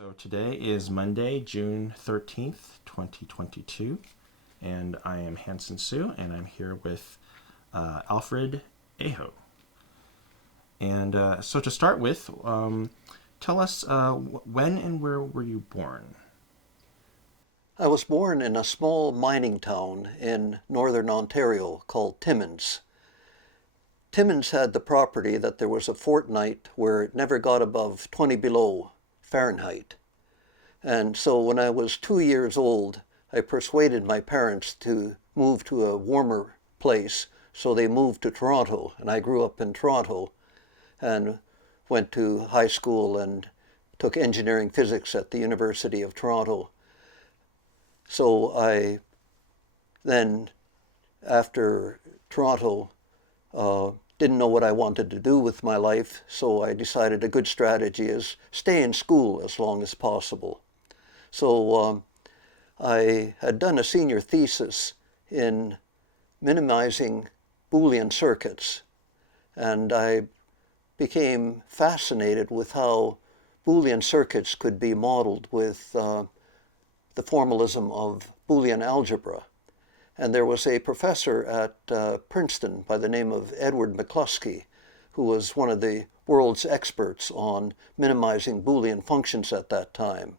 So today is Monday, June 13th, 2022, and I am Hansen Sue, and I'm here with Alfred Aho. And so to start with, tell us when and where were you born? I was born in a small mining town in northern Ontario called Timmis. Timmis had the property that there was a fortnight where it never got above 20 below Fahrenheit. And so when I was 2 years old, I persuaded my parents to move to a warmer place. So they moved to Toronto, and I grew up in Toronto and went to high school and took engineering physics at the University of Toronto. So I then, after Toronto, didn't know what I wanted to do with my life, so I decided a good strategy is stay in school as long as possible. So I had done a senior thesis in minimizing Boolean circuits, and I became fascinated with how Boolean circuits could be modeled with the formalism of Boolean algebra. And there was a professor at Princeton by the name of Edward McCluskey, who was one of the world's experts on minimizing Boolean functions at that time.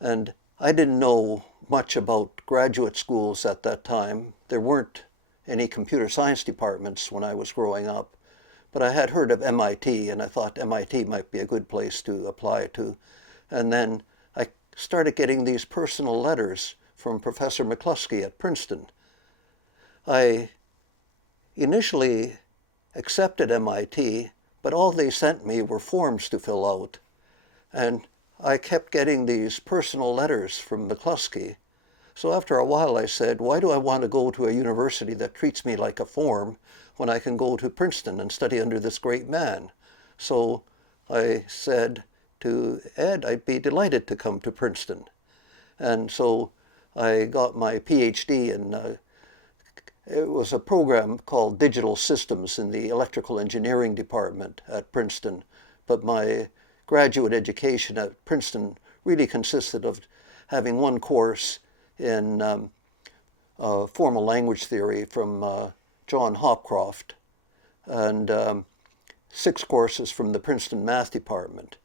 And I didn't know much about graduate schools at that time. There weren't any computer science departments when I was growing up, but I had heard of MIT, and I thought MIT might be a good place to apply to. And then I started getting these personal letters from Professor McCluskey at Princeton. I initially accepted MIT, but all they sent me were forms to fill out. And I kept getting these personal letters from McCluskey. So after a while I said, why do I want to go to a university that treats me like a form when I can go to Princeton and study under this great man? So I said to Ed, I'd be delighted to come to Princeton. And so I got my Ph.D. in, it was a program called Digital Systems in the Electrical Engineering Department at Princeton. But my graduate education at Princeton really consisted of having one course in formal language theory from John Hopcroft and 6 courses from the Princeton Math Department.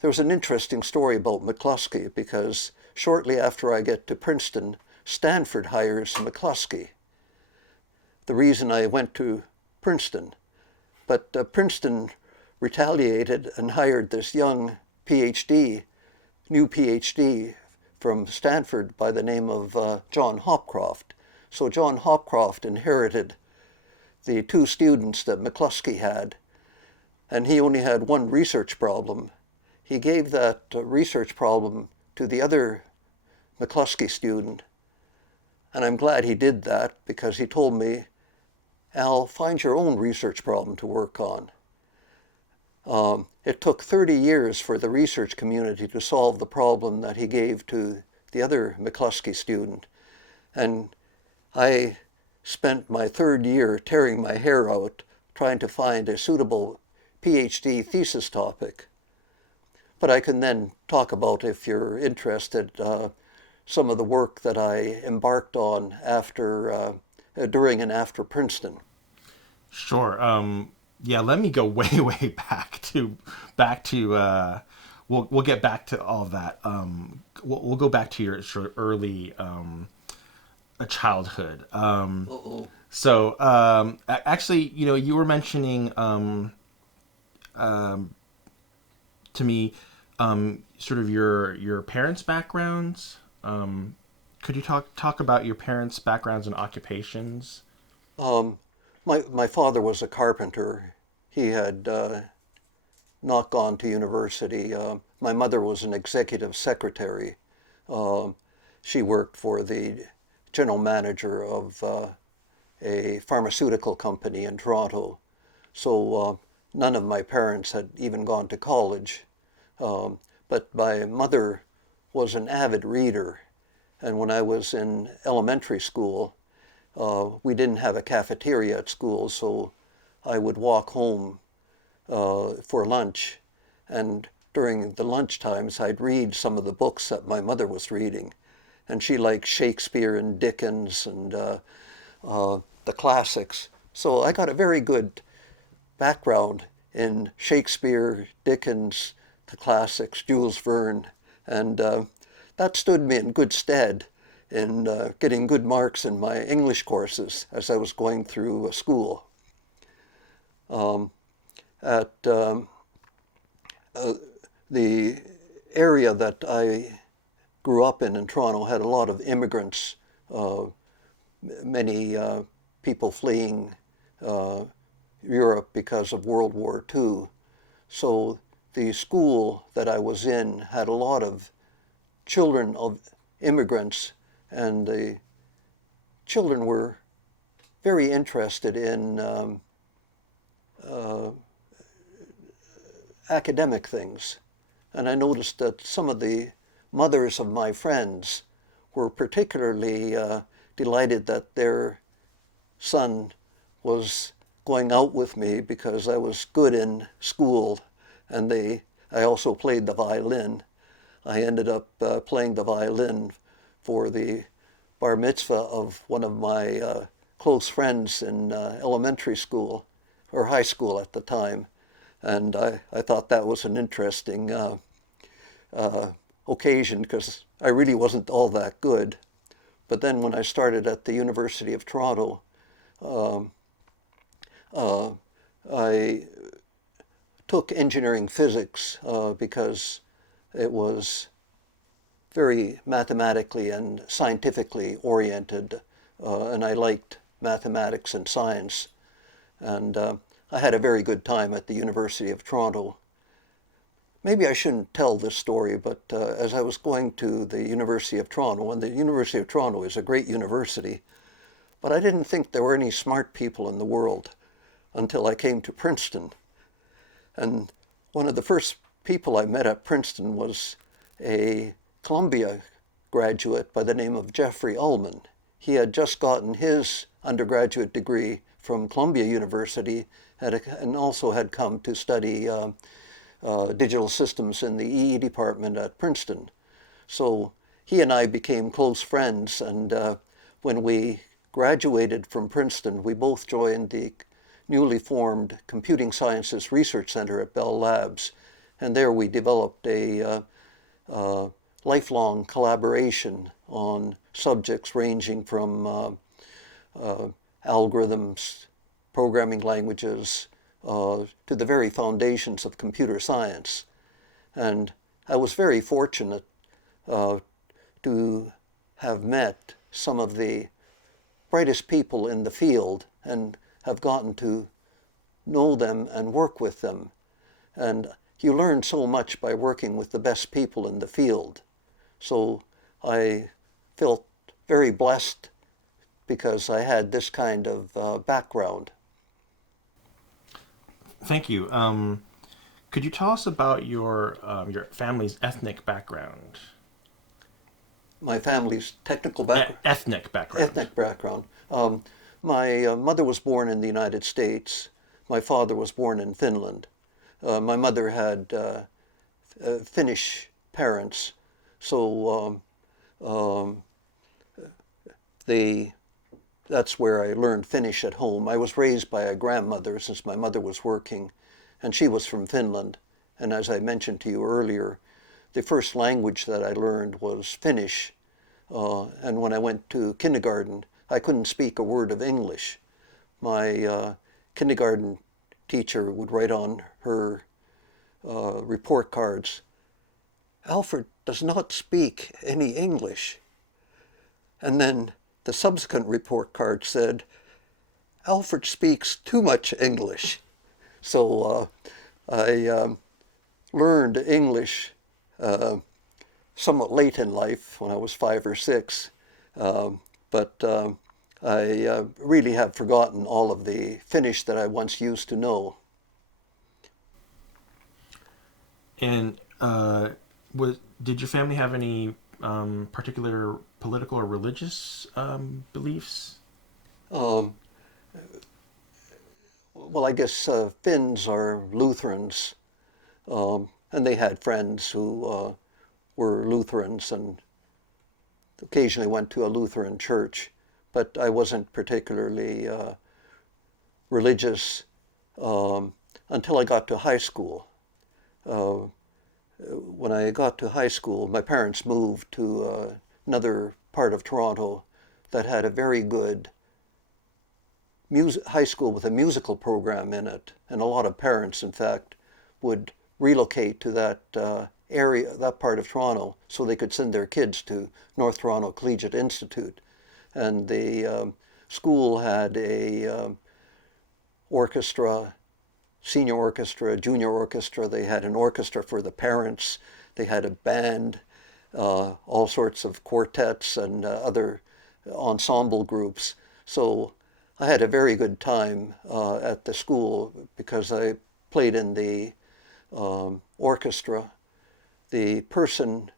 There was an interesting story about McCluskey because shortly after I get to Princeton, Stanford hires McCluskey. The reason I went to Princeton. But Princeton retaliated and hired this young Ph.D., new Ph.D. from Stanford by the name of John Hopcroft. So John Hopcroft inherited the 2 students that McCluskey had, and he only had one research problem. He gave that research problem to the other McCluskey student, and I'm glad he did that because he told me, Al, find your own research problem to work on. It took 30 years for the research community to solve the problem that he gave to the other McCluskey student. And I spent my 3rd year tearing my hair out trying to find a suitable Ph.D. thesis topic. But I can then talk about, if you're interested, some of the work that I embarked on during and after Princeton. Sure. Yeah, let me go way, way back to. We'll get back to all of that. We'll go back to your sort of early childhood. Uh-oh. So actually, you were mentioning to me sort of your parents' backgrounds. Could you talk about your parents' backgrounds and occupations? Um, my father was a carpenter. He had not gone to university. My mother was an executive secretary. Um, she worked for the general manager of a pharmaceutical company in Toronto. So none of my parents had even gone to college. But my mother was an avid reader. And when I was in elementary school, we didn't have a cafeteria at school, so I would walk home for lunch and during the lunch times, I'd read some of the books that my mother was reading. And she liked Shakespeare and Dickens and the classics. So I got a very good background in Shakespeare, Dickens, the classics, Jules Verne, and that stood me in good stead in getting good marks in my English courses as I was going through school. The area that I grew up in Toronto had a lot of immigrants, many people fleeing Europe because of World War II. So the school that I was in had a lot of children of immigrants, and the children were very interested in academic things. And I noticed that some of the mothers of my friends were particularly delighted that their son was going out with me because I was good in school, and I also played the violin. I ended up playing the violin for the bar mitzvah of one of my close friends in elementary school, or high school at the time. And I thought that was an interesting occasion because I really wasn't all that good. But then when I started at the University of Toronto, I took engineering physics because it was very mathematically and scientifically oriented, and I liked mathematics and science. And I had a very good time at the University of Toronto. Maybe I shouldn't tell this story, but as I was going to the University of Toronto, and the University of Toronto is a great university, but I didn't think there were any smart people in the world until I came to Princeton. And one of the first people I met at Princeton was a Columbia graduate by the name of Jeffrey Ullman. He had just gotten his undergraduate degree from Columbia University and also had come to study digital systems in the EE department at Princeton. So he and I became close friends, and when we graduated from Princeton, we both joined the newly formed Computing Sciences Research Center at Bell Labs, and there we developed a lifelong collaboration on subjects ranging from algorithms, programming languages, to the very foundations of computer science. And I was very fortunate to have met some of the brightest people in the field and have gotten to know them and work with them. And you learn so much by working with the best people in the field. So I felt very blessed because I had this kind of background. Thank you. Could you tell us about your family's ethnic background? My family's technical background? Ethnic background. Ethnic background. My mother was born in the United States. My father was born in Finland. My mother had Finnish parents, so that's where I learned Finnish at home. I was raised by a grandmother since my mother was working, and she was from Finland. And as I mentioned to you earlier, the first language that I learned was Finnish. And when I went to kindergarten, I couldn't speak a word of English. My kindergarten teacher would write on her report cards, "Alfred does not speak any English." And then the subsequent report card said, "Alfred speaks too much English." So I learned English somewhat late in life when I was 5 or 6, but I really have forgotten all of the Finnish that I once used to know. And did your family have any particular political or religious beliefs? Well, I guess Finns are Lutherans, and And they had friends who were Lutherans and occasionally went to a Lutheran church, but I wasn't particularly religious until I got to high school. When I got to high school, my parents moved to another part of Toronto that had a very good high school with a musical program in it, and a lot of parents, in fact, would relocate to that area, that part of Toronto, so they could send their kids to North Toronto Collegiate Institute. And the school had a orchestra, senior orchestra, junior orchestra. They had an orchestra for the parents. They had a band, all sorts of quartets and other ensemble groups. So I had a very good time at the school because I played in the orchestra. The person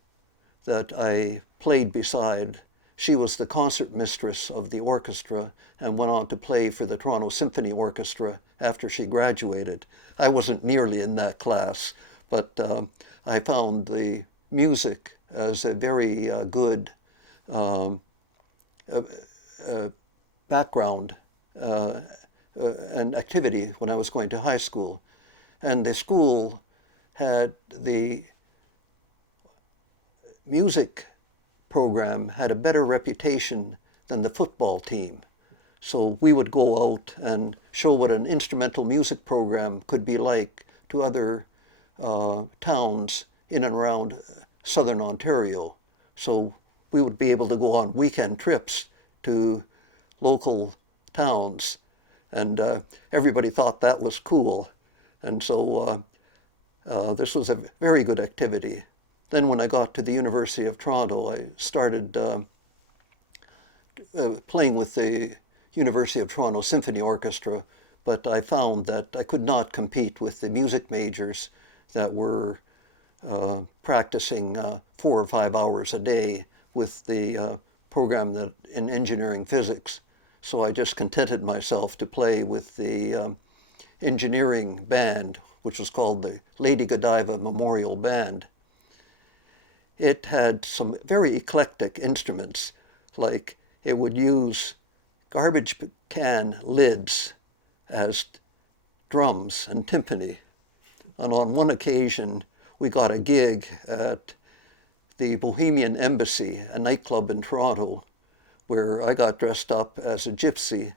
that I played beside, she was the concert mistress of the orchestra and went on to play for the Toronto Symphony Orchestra after she graduated. I wasn't nearly in that class, but I found the music as a very good background and activity when I was going to high school. And the school had the music program had a better reputation than the football team. So we would go out and show what an instrumental music program could be like to other towns in and around southern Ontario. So we would be able to go on weekend trips to local towns, and everybody thought that was cool. And so this was a very good activity. Then when I got to the University of Toronto, I started playing with the University of Toronto Symphony Orchestra, but I found that I could not compete with the music majors that were practicing 4 or 5 hours a day with the program that in engineering physics. So I just contented myself to play with the engineering band, which was called the Lady Godiva Memorial Band. It had some very eclectic instruments, like it would use garbage can lids as drums and timpani. And on one occasion, we got a gig at the Bohemian Embassy, a nightclub in Toronto, where I got dressed up as a gypsy,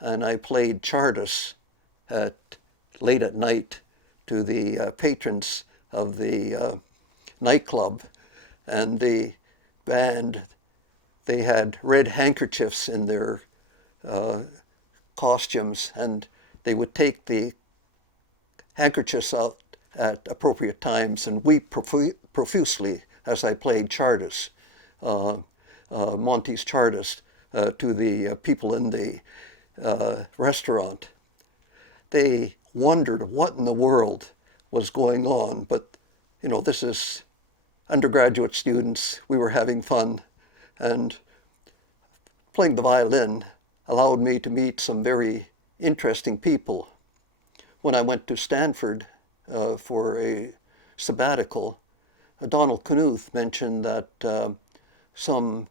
and I played Chardas late at night to the patrons of the nightclub. And the band, they had red handkerchiefs in their costumes, and they would take the handkerchiefs out at appropriate times and weep profusely as I played Chardas, Monty's Chardas, to the people in the restaurant. They wondered what in the world was going on, but you know, this is undergraduate students. We were having fun, and playing the violin allowed me to meet some very interesting people. When I went to Stanford for a sabbatical, Donald Knuth mentioned that some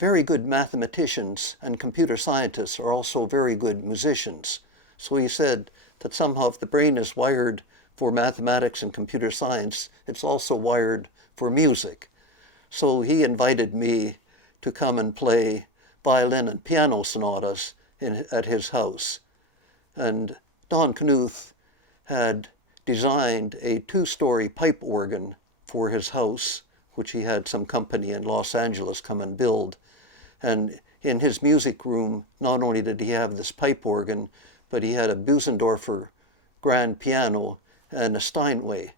very good mathematicians and computer scientists are also very good musicians. So he said that somehow if the brain is wired for mathematics and computer science, it's also wired for music. So he invited me to come and play violin and piano sonatas at his house. And Don Knuth had designed a 2-story pipe organ for his house, which he had some company in Los Angeles come and build. And in his music room, not only did he have this pipe organ, but he had a Busendorfer grand piano and a Steinway.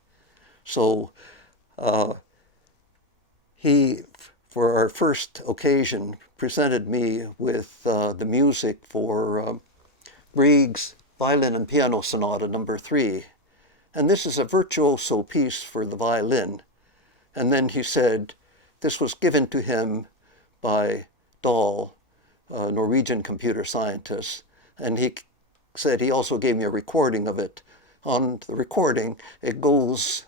So he, for our first occasion, presented me with the music for Grieg's Violin and Piano Sonata No. 3. And this is a virtuoso piece for the violin. And then he said this was given to him by Dahl, a Norwegian computer scientist. And he said he also gave me a recording of it on the recording, it goes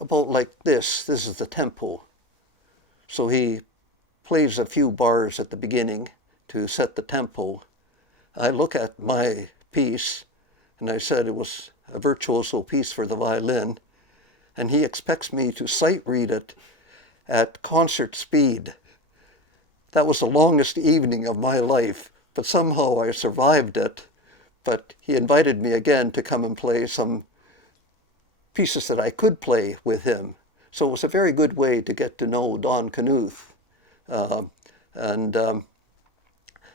about like this. This is the tempo. So he plays a few bars at the beginning to set the tempo. I look at my piece, and I said it was a virtuoso piece for the violin, and he expects me to sight read it at concert speed. That was the longest evening of my life, but somehow I survived it. But he invited me again to come and play some pieces that I could play with him. So it was a very good way to get to know Don Knuth.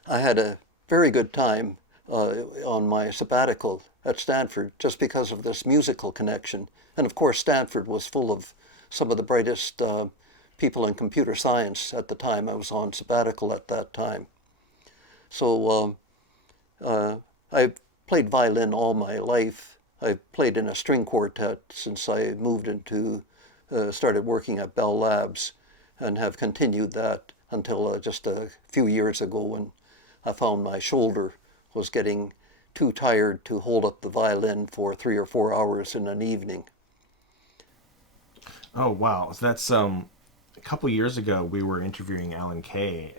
I had a very good time on my sabbatical at Stanford just because of this musical connection. And of course, Stanford was full of some of the brightest people in computer science at the time. I was on sabbatical at that time. So I played violin all my life. I played in a string quartet since I moved into, started working at Bell Labs, and have continued that until just a few years ago when I found my shoulder was getting too tired to hold up the violin for 3 or 4 hours in an evening. Oh, wow. That's a couple years ago, we were interviewing Alan Kay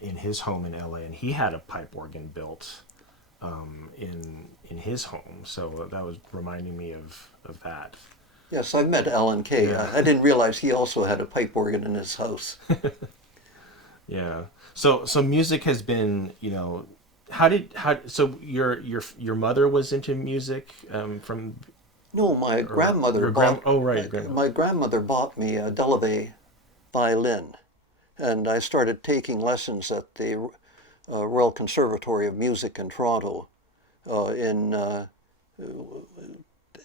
in his home in LA, and he had a pipe organ built in his home. So that was reminding me of that. Yes, I met Alan Kay. Yeah. I didn't realize he also had a pipe organ in his house. Yeah. So music has been, so your mother was into music from. No, my grandmother my grandmother bought me a Delaunay violin, and I started taking lessons at the Royal Conservatory of Music in Toronto in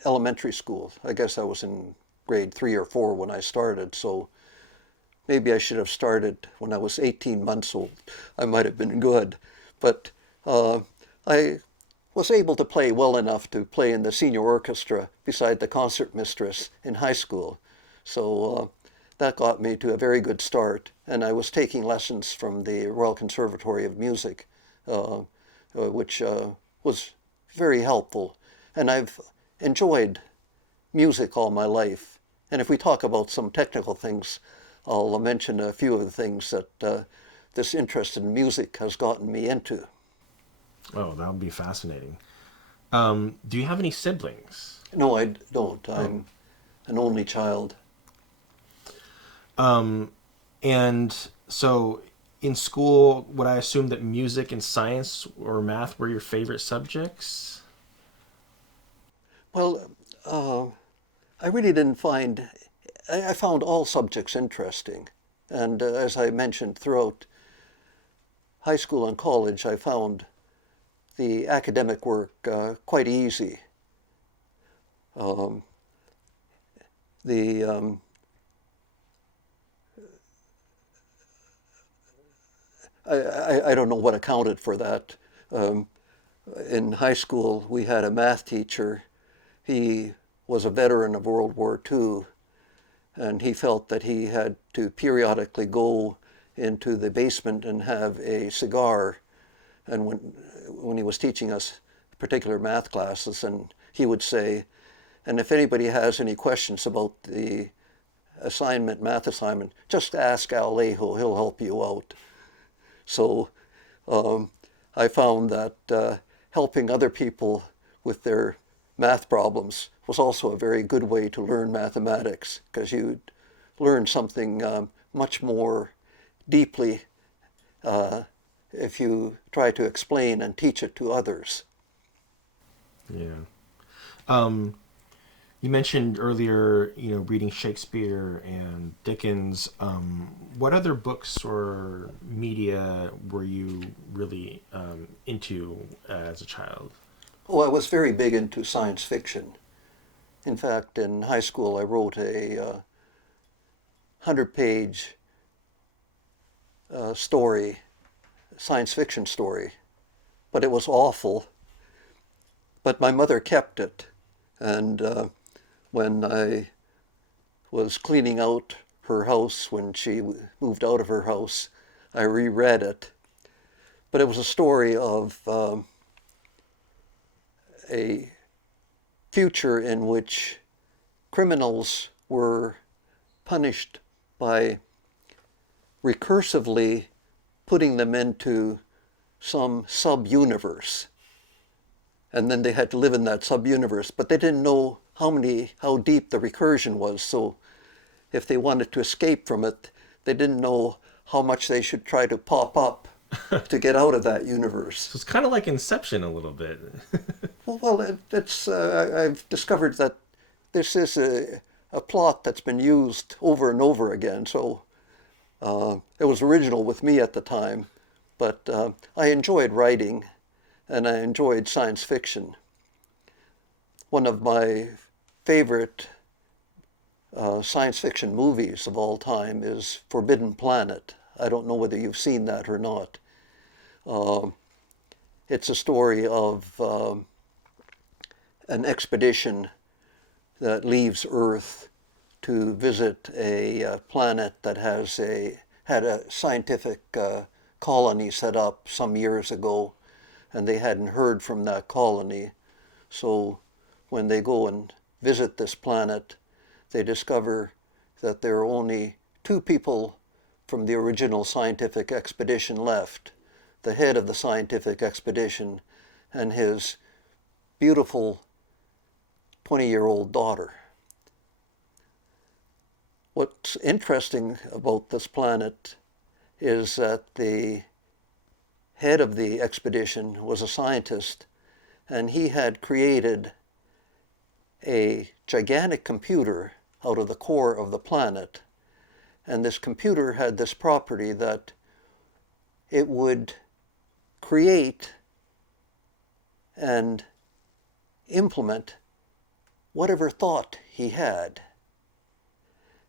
elementary school. I guess I was in grade 3 or 4 when I started, so maybe I should have started when I was 18 months old. I might have been good, but I was able to play well enough to play in the senior orchestra beside the concert mistress in high school. So that got me to a very good start, and I was taking lessons from the Royal Conservatory of Music, which was very helpful. And I've enjoyed music all my life. And if we talk about some technical things, I'll mention a few of the things that this interest in music has gotten me into. Oh, that would be fascinating. Do you have any siblings? No, I don't. I'm an only child. And so in school, would I assume that music and science or math were your favorite subjects? Well, I really didn't find, I found all subjects interesting. And as I mentioned, throughout high school and college, I found the academic work quite easy. I don't know what accounted for that. In high school, we had a math teacher. He was a veteran of World War II, and he felt that he had to periodically go into the basement and have a cigar. And when he was teaching us particular math classes, and he would say, and if anybody has any questions about the math assignment, just ask Al Aho, he'll help you out. So I found that helping other people with their math problems was also a very good way to learn mathematics, because you learn something much more deeply if you try to explain and teach it to others. Yeah. You mentioned earlier, reading Shakespeare and Dickens. What other books or media were you really into as a child? Oh, I was very big into science fiction. In fact, in high school, I wrote a 100-page story, science fiction story, but it was awful. But my mother kept it, and when I was cleaning out her house when she moved out of her house, I reread it. But it was a story of a future in which criminals were punished by recursively putting them into some sub-universe. And then they had to live in that sub-universe, but they didn't know how deep the recursion was. So if they wanted to escape from it, they didn't know how much they should try to pop up to get out of that universe. So it's kind of like Inception a little bit. I've discovered that this is a plot that's been used over and over again. So it was original with me at the time, but I enjoyed writing and I enjoyed science fiction. One of my favorite science fiction movies of all time is Forbidden Planet. I don't know whether you've seen that or not. It's a story of an expedition that leaves Earth to visit a planet that had a scientific colony set up some years ago, and they hadn't heard from that colony. So when they go and visit this planet, they discover that there are only 2 people from the original scientific expedition left, the head of the scientific expedition and his beautiful 20-year-old daughter. What's interesting about this planet is that the head of the expedition was a scientist, and he had created a gigantic computer out of the core of the planet. And this computer had this property that it would create and implement whatever thought he had.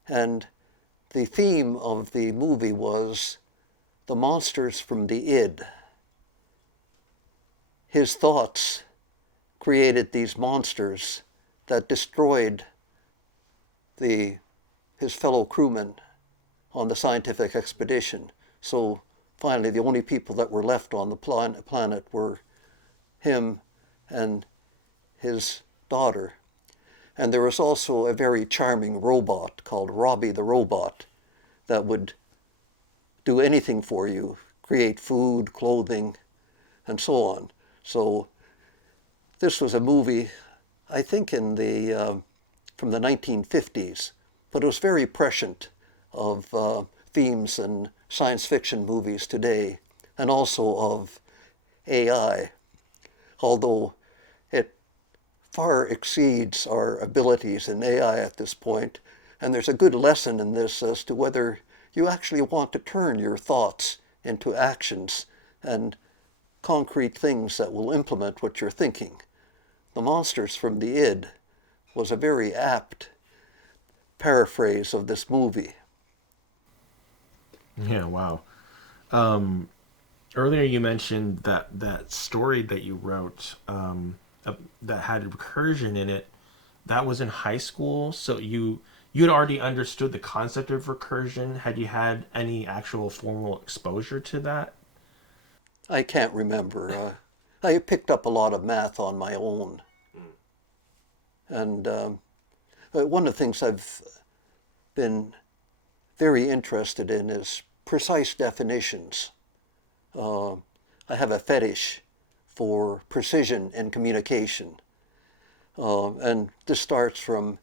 And the theme of the movie was the monsters from the id. His thoughts created these monsters that destroyed his fellow crewmen on the scientific expedition. So finally, the only people that were left on the planet were him and his daughter. And there was also a very charming robot called Robbie the Robot that would do anything for you, create food, clothing, and so on. So this was a movie, I think from the 1950s, but it was very prescient of themes in science fiction movies today, and also of AI, although it far exceeds our abilities in AI at this point, and there's a good lesson in this as to whether you actually want to turn your thoughts into actions and concrete things that will implement what you're thinking. The monsters from the id was a very apt paraphrase of this movie. Yeah, wow. Earlier you mentioned that story that you wrote that had recursion in it. That was in high school, so you had already understood the concept of recursion. Had you had any actual formal exposure to that? I can't remember. I picked up a lot of math on my own. And one of the things I've been very interested in is precise definitions. I have a fetish for precision in communication. And this starts from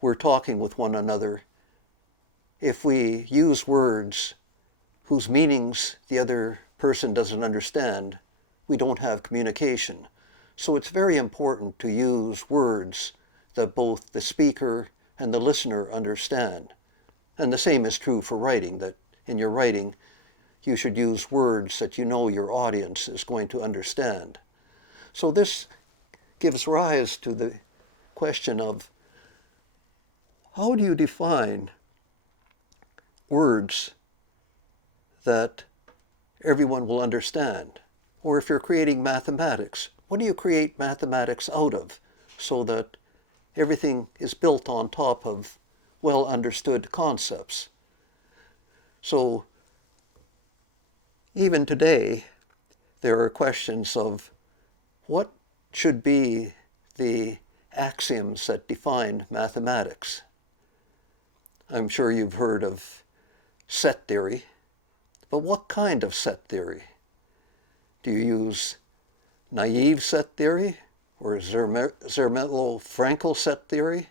we're talking with one another. If we use words whose meanings the other person doesn't understand, we don't have communication. So it's very important to use words that both the speaker and the listener understand. And the same is true for writing, that in your writing, you should use words that you know your audience is going to understand. So this gives rise to the question of how do you define words that everyone will understand? Or if you're creating mathematics, what do you create mathematics out of so that everything is built on top of well understood concepts? So even today, there are questions of what should be the axioms that define mathematics. I'm sure you've heard of set theory, but what kind of set theory? Do you use naive set theory or Zermelo-Fraenkel set theory?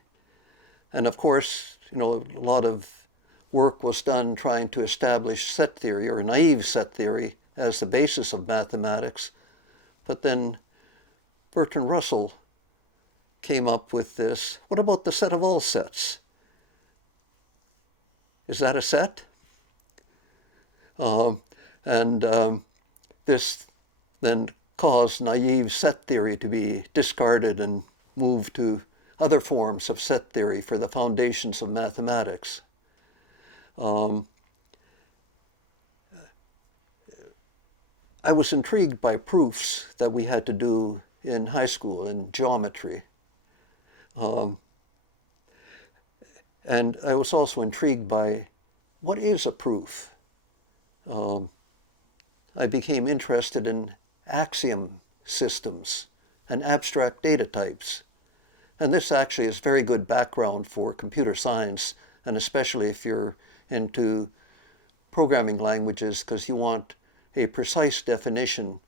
And of course, a lot of work was done trying to establish set theory or naive set theory as the basis of mathematics. But then Bertrand Russell came up with this. What about the set of all sets? Is that a set? This then caused naive set theory to be discarded and moved to other forms of set theory for the foundations of mathematics. I was intrigued by proofs that we had to do in high school in geometry. And I was also intrigued by what is a proof? I became interested in axiom systems and abstract data types. And this actually is very good background for computer science, and especially if you're into programming languages, because you want a precise definition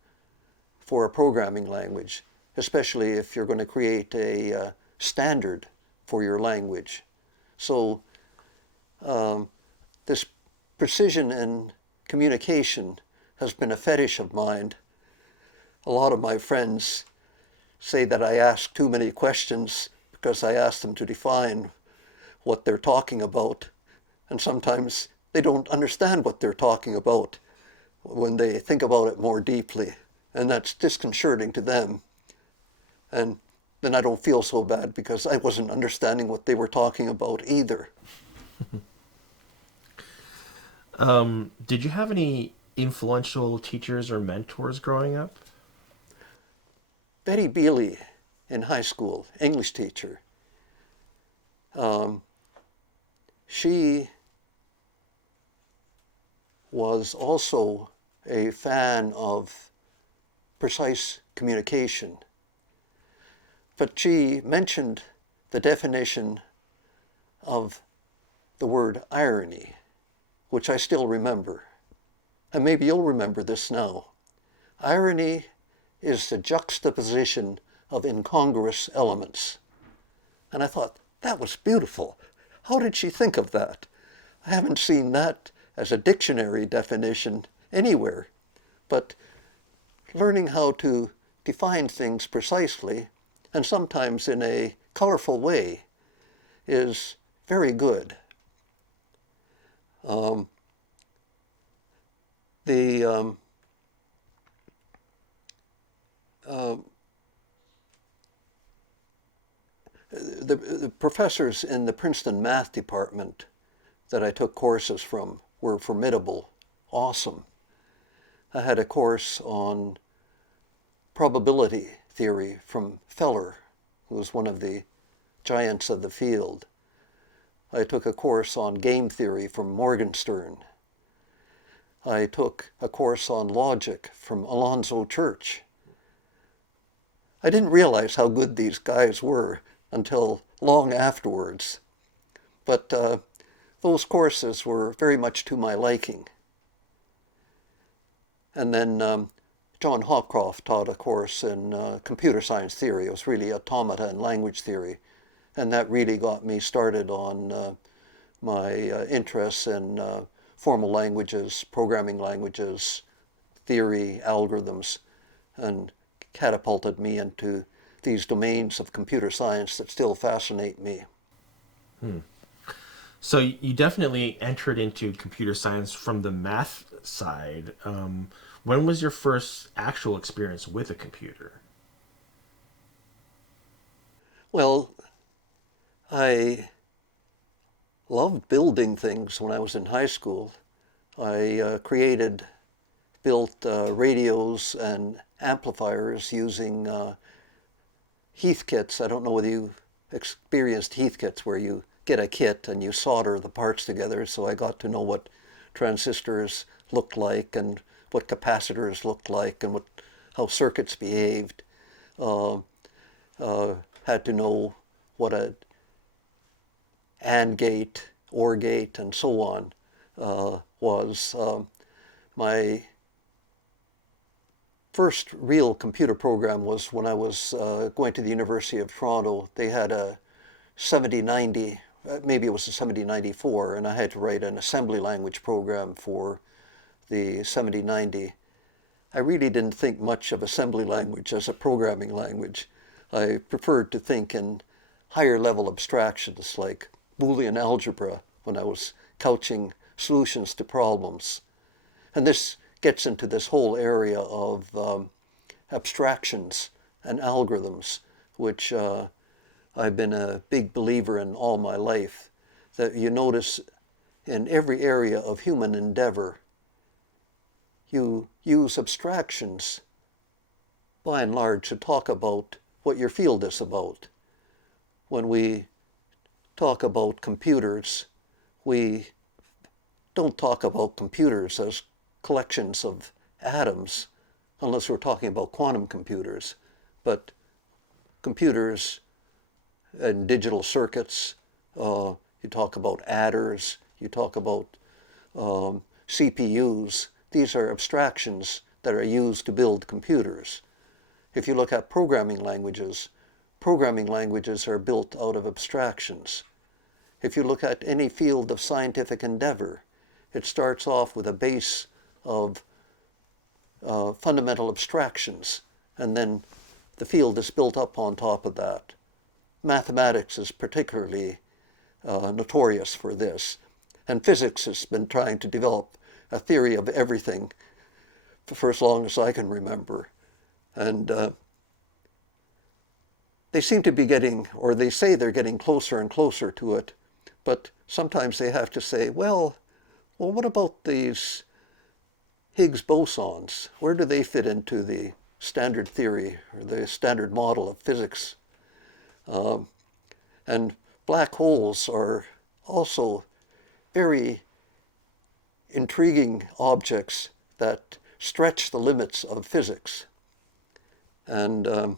for a programming language, especially if you're going to create a standard for your language. So this precision in communication has been a fetish of mine. A lot of my friends say that I ask too many questions because I ask them to define what they're talking about, and sometimes they don't understand what they're talking about when they think about it more deeply, and that's disconcerting to them. And then I don't feel so bad because I wasn't understanding what they were talking about either. Did you have any influential teachers or mentors growing up? Betty Bealey in high school, English teacher. She was also a fan of precise communication. But she mentioned the definition of the word irony, which I still remember. And maybe you'll remember this now. Irony is the juxtaposition of incongruous elements. And I thought, that was beautiful. How did she think of that? I haven't seen that as a dictionary definition anywhere. But learning how to define things precisely, and sometimes in a colorful way, is very good. The professors in the Princeton math department that I took courses from were formidable, awesome. I had a course on probability theory from Feller, who was one of the giants of the field. I took a course on game theory from Morgenstern. I took a course on logic from Alonzo Church. I didn't realize how good these guys were until long afterwards. But those courses were very much to my liking. And then John Hopcroft taught a course in computer science theory. It was really automata and language theory. And that really got me started on my interests in formal languages, programming languages, theory, algorithms, and catapulted me into these domains of computer science that still fascinate me. So you definitely entered into computer science from the math side. When was your first actual experience with a computer? Well, I loved building things when I was in high school. I built radios and amplifiers using Heath kits. I don't know whether you experienced Heath kits where you get a kit and you solder the parts together. So I got to know what transistors looked like and what capacitors looked like and how circuits behaved. uh, had to know what a AND gate, OR gate, and so on was. My first real computer program was when I was going to the University of Toronto. They had a 7090, maybe it was a 7094, and I had to write an assembly language program for the 7090. I really didn't think much of assembly language as a programming language. I preferred to think in higher level abstractions like Boolean algebra when I was couching solutions to problems. And this gets into this whole area of abstractions and algorithms, which I've been a big believer in all my life. That you notice in every area of human endeavor, you use abstractions by and large to talk about what your field is about. When we talk about computers, we don't talk about computers as collections of atoms, unless we're talking about quantum computers. But computers and digital circuits, you talk about adders, you talk about CPUs. These are abstractions that are used to build computers. If you look at programming languages are built out of abstractions. If you look at any field of scientific endeavor, it starts off with a base of fundamental abstractions, and then the field is built up on top of that. Mathematics is particularly notorious for this, and physics has been trying to develop a theory of everything for as long as I can remember. And they seem to be getting, or they say they're getting closer and closer to it, but sometimes they have to say, well, what about these Higgs bosons? Where do they fit into the standard theory or the standard model of physics? And black holes are also very intriguing objects that stretch the limits of physics. And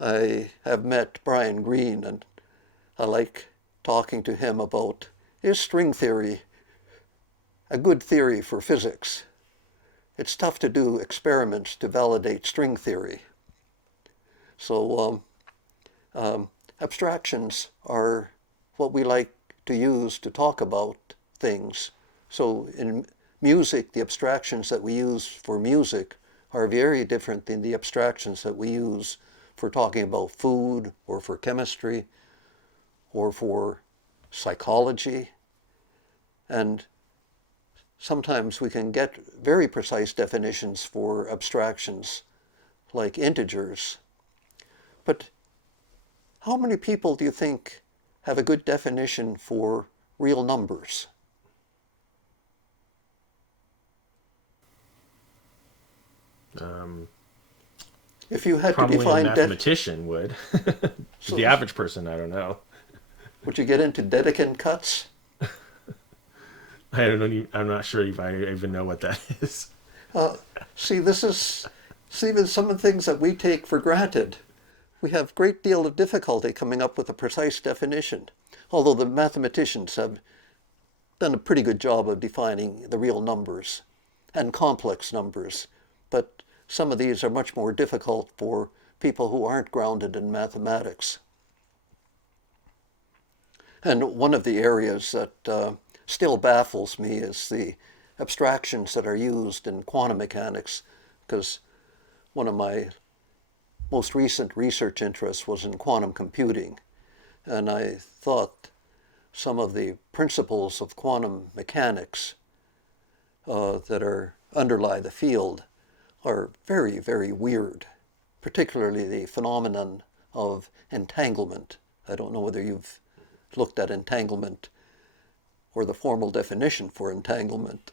I have met Brian Greene, and I like talking to him about, is string theory a good theory for physics? It's tough to do experiments to validate string theory. So abstractions are what we like to use to talk about things. So in music, the abstractions that we use for music are very different than the abstractions that we use for talking about food or for chemistry or for psychology. And sometimes we can get very precise definitions for abstractions like integers. But how many people do you think have a good definition for real numbers? If you had to Probably define a mathematician would. So, the average person, I don't know. Would you get into Dedekind cuts? I don't know. I'm not sure if I even know what that is. See, there's some of the things that we take for granted. We have a great deal of difficulty coming up with a precise definition, although the mathematicians have done a pretty good job of defining the real numbers and complex numbers. But some of these are much more difficult for people who aren't grounded in mathematics. And one of the areas that still baffles me is the abstractions that are used in quantum mechanics, because one of my most recent research interests was in quantum computing. And I thought some of the principles of quantum mechanics that underlie the field are very, very weird, particularly the phenomenon of entanglement. I don't know whether you've looked at entanglement or the formal definition for entanglement.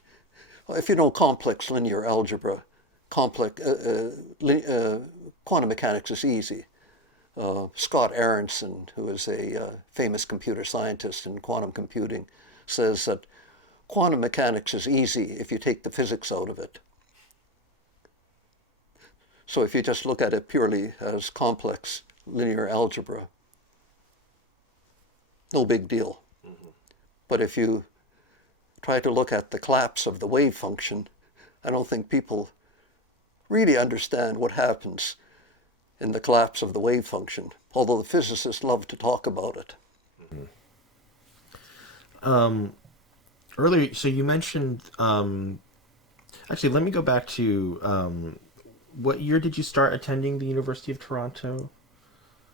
If you know complex linear algebra, quantum mechanics is easy. Scott Aronson, who is a famous computer scientist in quantum computing, says that quantum mechanics is easy if you take the physics out of it. So if you just look at it purely as complex linear algebra, no big deal. But if you try to look at the collapse of the wave function, I don't think people really understand what happens in the collapse of the wave function, although the physicists love to talk about it. Earlier, so you mentioned, actually, let me go back to, what year did you start attending the University of Toronto?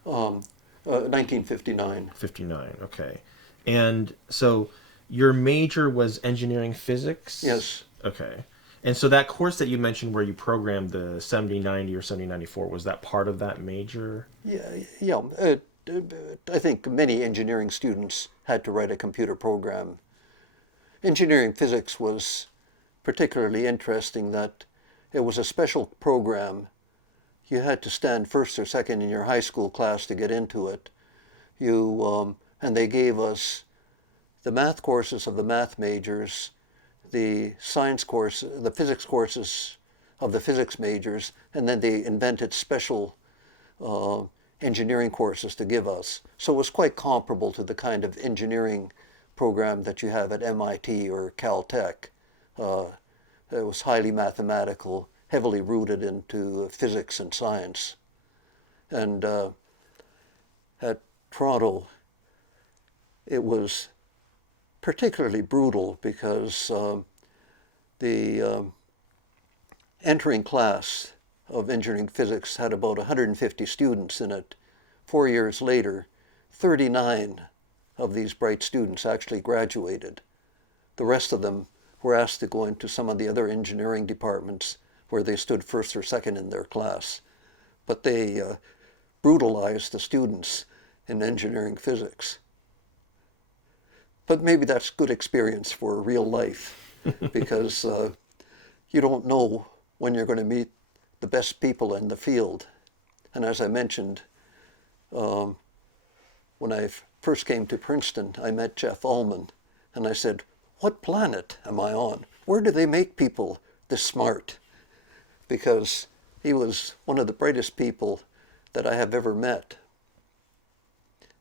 1959. 59, okay. And so your major was engineering physics? Yes. Okay. And so that course that you mentioned where you programmed the 7090 or 7094, was that part of that major? Yeah. I think many engineering students had to write a computer program. Engineering physics was particularly interesting that it was a special program. You had to stand first or second in your high school class to get into it. And they gave us the math courses of the math majors, the science course, the physics courses of the physics majors, and then they invented special engineering courses to give us. So it was quite comparable to the kind of engineering program that you have at MIT or Caltech. It was highly mathematical, heavily rooted into physics and science. And at Toronto, it was particularly brutal because the entering class of engineering physics had about 150 students in it. 4 years later, 39 of these bright students actually graduated. The rest of them were asked to go into some of the other engineering departments where they stood first or second in their class. But they brutalized the students in engineering physics. But maybe that's good experience for real life because you don't know when you're going to meet the best people in the field. And as I mentioned, when I first came to Princeton, I met Jeff Ullman, and I said, "What planet am I on? Where do they make people this smart?" Because he was one of the brightest people that I have ever met.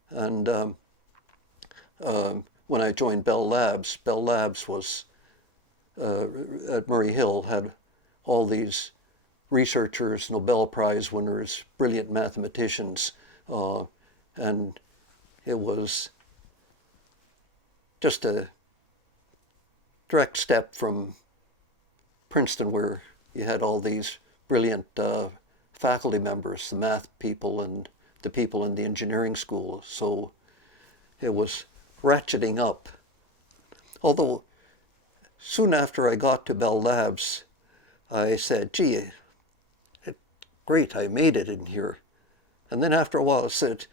And when I joined Bell Labs was at Murray Hill, had all these researchers, Nobel Prize winners, brilliant mathematicians, and it was just a direct step from Princeton, where you had all these brilliant faculty members, the math people and the people in the engineering school. So it was ratcheting up. Although soon after I got to Bell Labs, I said, "Gee, great, I made it in here." And then after a while I said,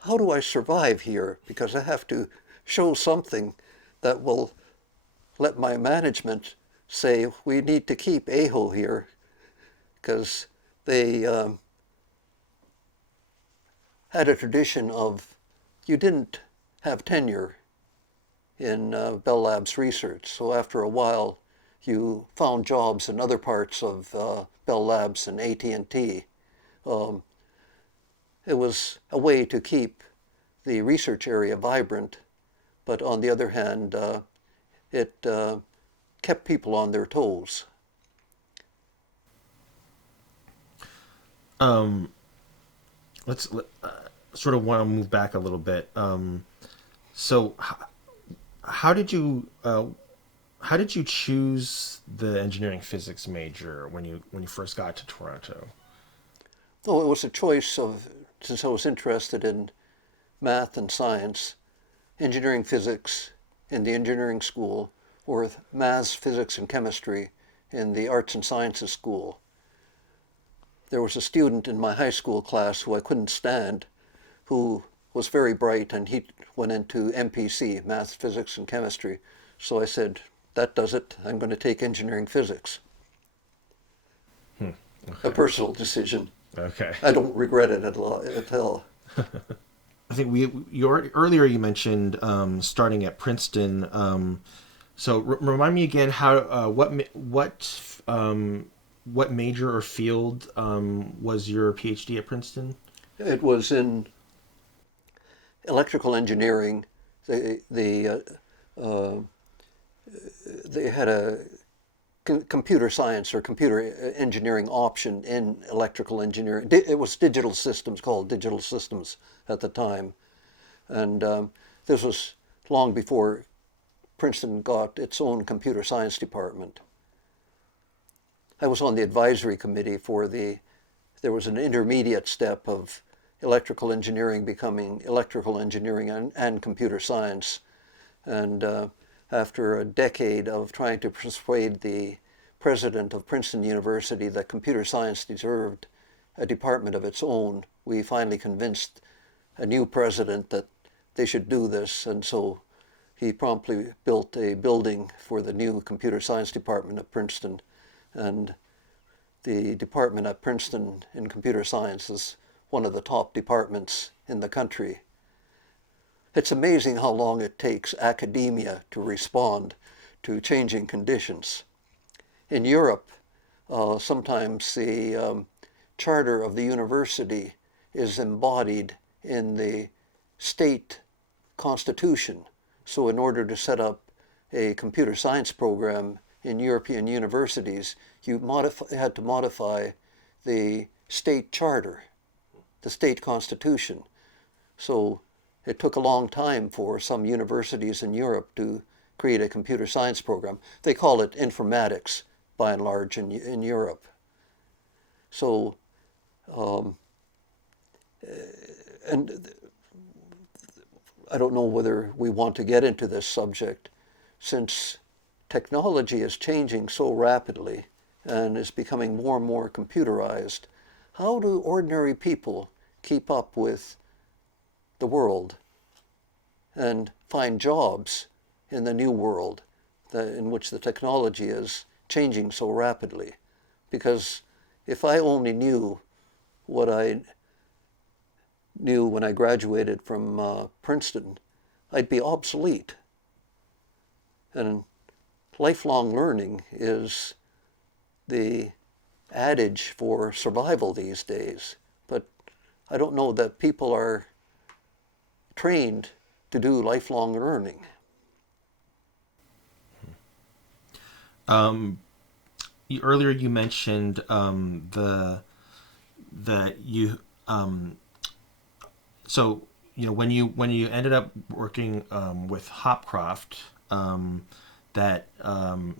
"How do I survive here? Because I have to show something that will let my management say, we need to keep Aho here," because they had a tradition of, you didn't have tenure in Bell Labs research. So after a while, you found jobs in other parts of Bell Labs and AT&T. It was a way to keep the research area vibrant, but on the other hand, it kept people on their toes. Let's sort of want to move back a little bit. So how did you choose the engineering physics major when you first got to Toronto? Oh, it was a choice of, since I was interested in math and science, engineering physics in the engineering school, or maths, physics, and chemistry in the arts and sciences school. There was a student in my high school class who I couldn't stand, who was very bright, and he went into MPC, maths, physics, and chemistry. So I said, that does it. I'm going to take engineering physics. Okay. A personal decision. Okay. I don't regret it at all. I think earlier you mentioned starting at Princeton. So remind me again how what what major or field was your PhD at Princeton? It was in electrical engineering. They had a computer science or computer engineering option in electrical engineering. It was digital systems, called digital systems at the time. And this was long before Princeton got its own computer science department. I was on the advisory committee for there was an intermediate step of electrical engineering becoming electrical engineering and computer science. And after a decade of trying to persuade the president of Princeton University that computer science deserved a department of its own, we finally convinced a new president that they should do this. And so he promptly built a building for the new computer science department at Princeton. And the department at Princeton in computer science is one of the top departments in the country. It's amazing how long it takes academia to respond to changing conditions. In Europe, sometimes the charter of the university is embodied in the state constitution. So in order to set up a computer science program in European universities, you had to modify the state charter, the state constitution. So it took a long time for some universities in Europe to create a computer science program. They call it informatics, by and large, in Europe. So, and I don't know whether we want to get into this subject, since technology is changing so rapidly and is becoming more and more computerized. How do ordinary people keep up with the world and find jobs in the new world in which the technology is changing so rapidly? Because if I only knew what I knew when I graduated from Princeton, I'd be obsolete. And lifelong learning is the adage for survival these days. But I don't know that people are trained to do lifelong learning. Earlier you mentioned so when you ended up working with Hopcroft, that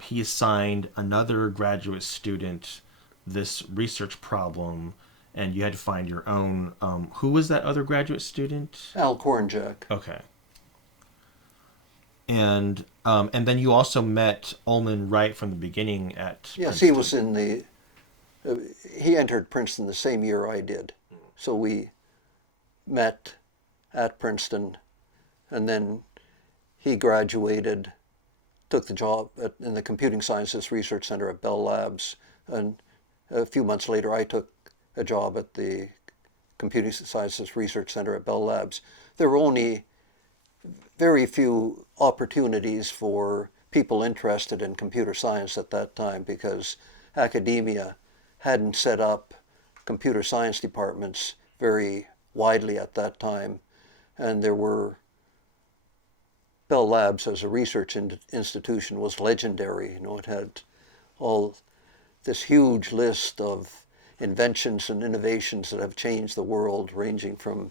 he assigned another graduate student this research problem, and you had to find your own. Who was that other graduate student? Al Kornjak. Okay. And then you also met Ullman right from the beginning at Yes, Princeton. he was in he entered Princeton the same year I did. So we met at Princeton, and then he graduated, took the job in the Computing Sciences Research Center at Bell Labs, and a few months later I took a job at the Computing Sciences Research Center at Bell Labs. There were only very few opportunities for people interested in computer science at that time because academia hadn't set up computer science departments very widely at that time, and there were Bell Labs as a research institution was legendary. It had all this huge list of inventions and innovations that have changed the world, ranging from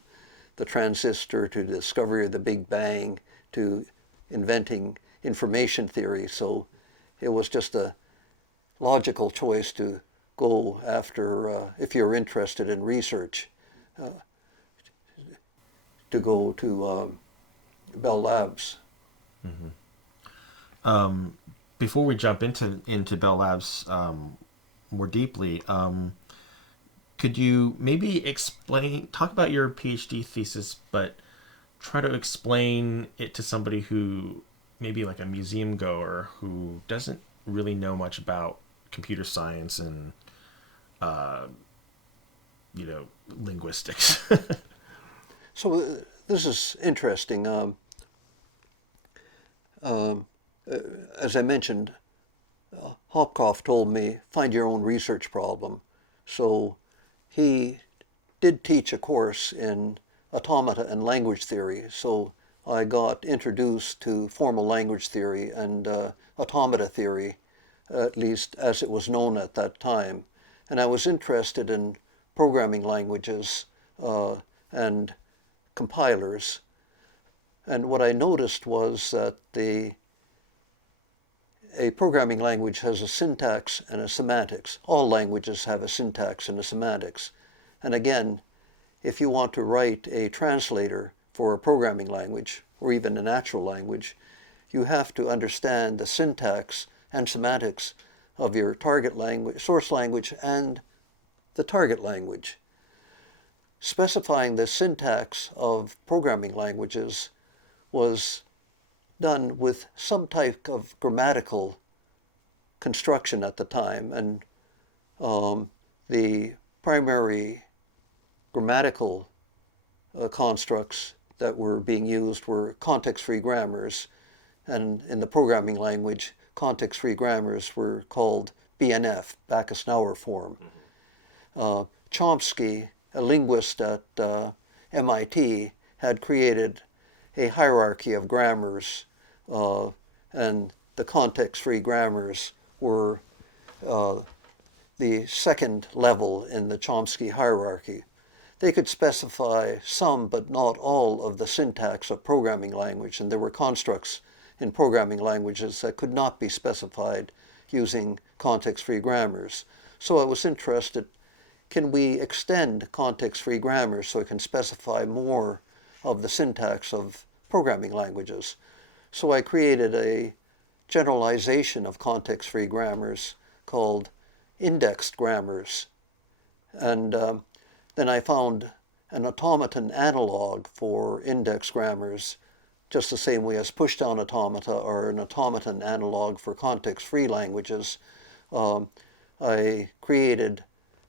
the transistor to the discovery of the Big Bang to inventing information theory. So it was just a logical choice to go after, if you're interested in research, to go to Bell Labs. Mm-hmm. Before we jump into Bell Labs more deeply, could you maybe talk about your PhD thesis, but try to explain it to somebody who maybe like a museum goer who doesn't really know much about computer science and linguistics. So this is interesting. As I mentioned, Hopcroft told me, find your own research problem. So he did teach a course in automata and language theory. So I got introduced to formal language theory and automata theory, at least as it was known at that time. And I was interested in programming languages and compilers. And what I noticed was that a programming language has a syntax and a semantics. All languages have a syntax and a semantics. And again, if you want to write a translator for a programming language, or even a natural language, you have to understand the syntax and semantics of your target language, source language, and the target language. Specifying the syntax of programming languages was done with some type of grammatical construction at the time, and the primary grammatical constructs that were being used were context-free grammars, and in the programming language, context-free grammars were called BNF, Backus-Naur form. Chomsky, a linguist at MIT, had created a hierarchy of grammars, and the context-free grammars were the second level in the Chomsky hierarchy. They could specify some but not all of the syntax of programming language, and there were constructs in programming languages that could not be specified using context-free grammars. So I was interested, can we extend context-free grammars so it can specify more of the syntax of programming languages? So I created a generalization of context-free grammars called indexed grammars. And then I found an automaton analog for index grammars, just the same way as push-down automata or an automaton analog for context-free languages. I created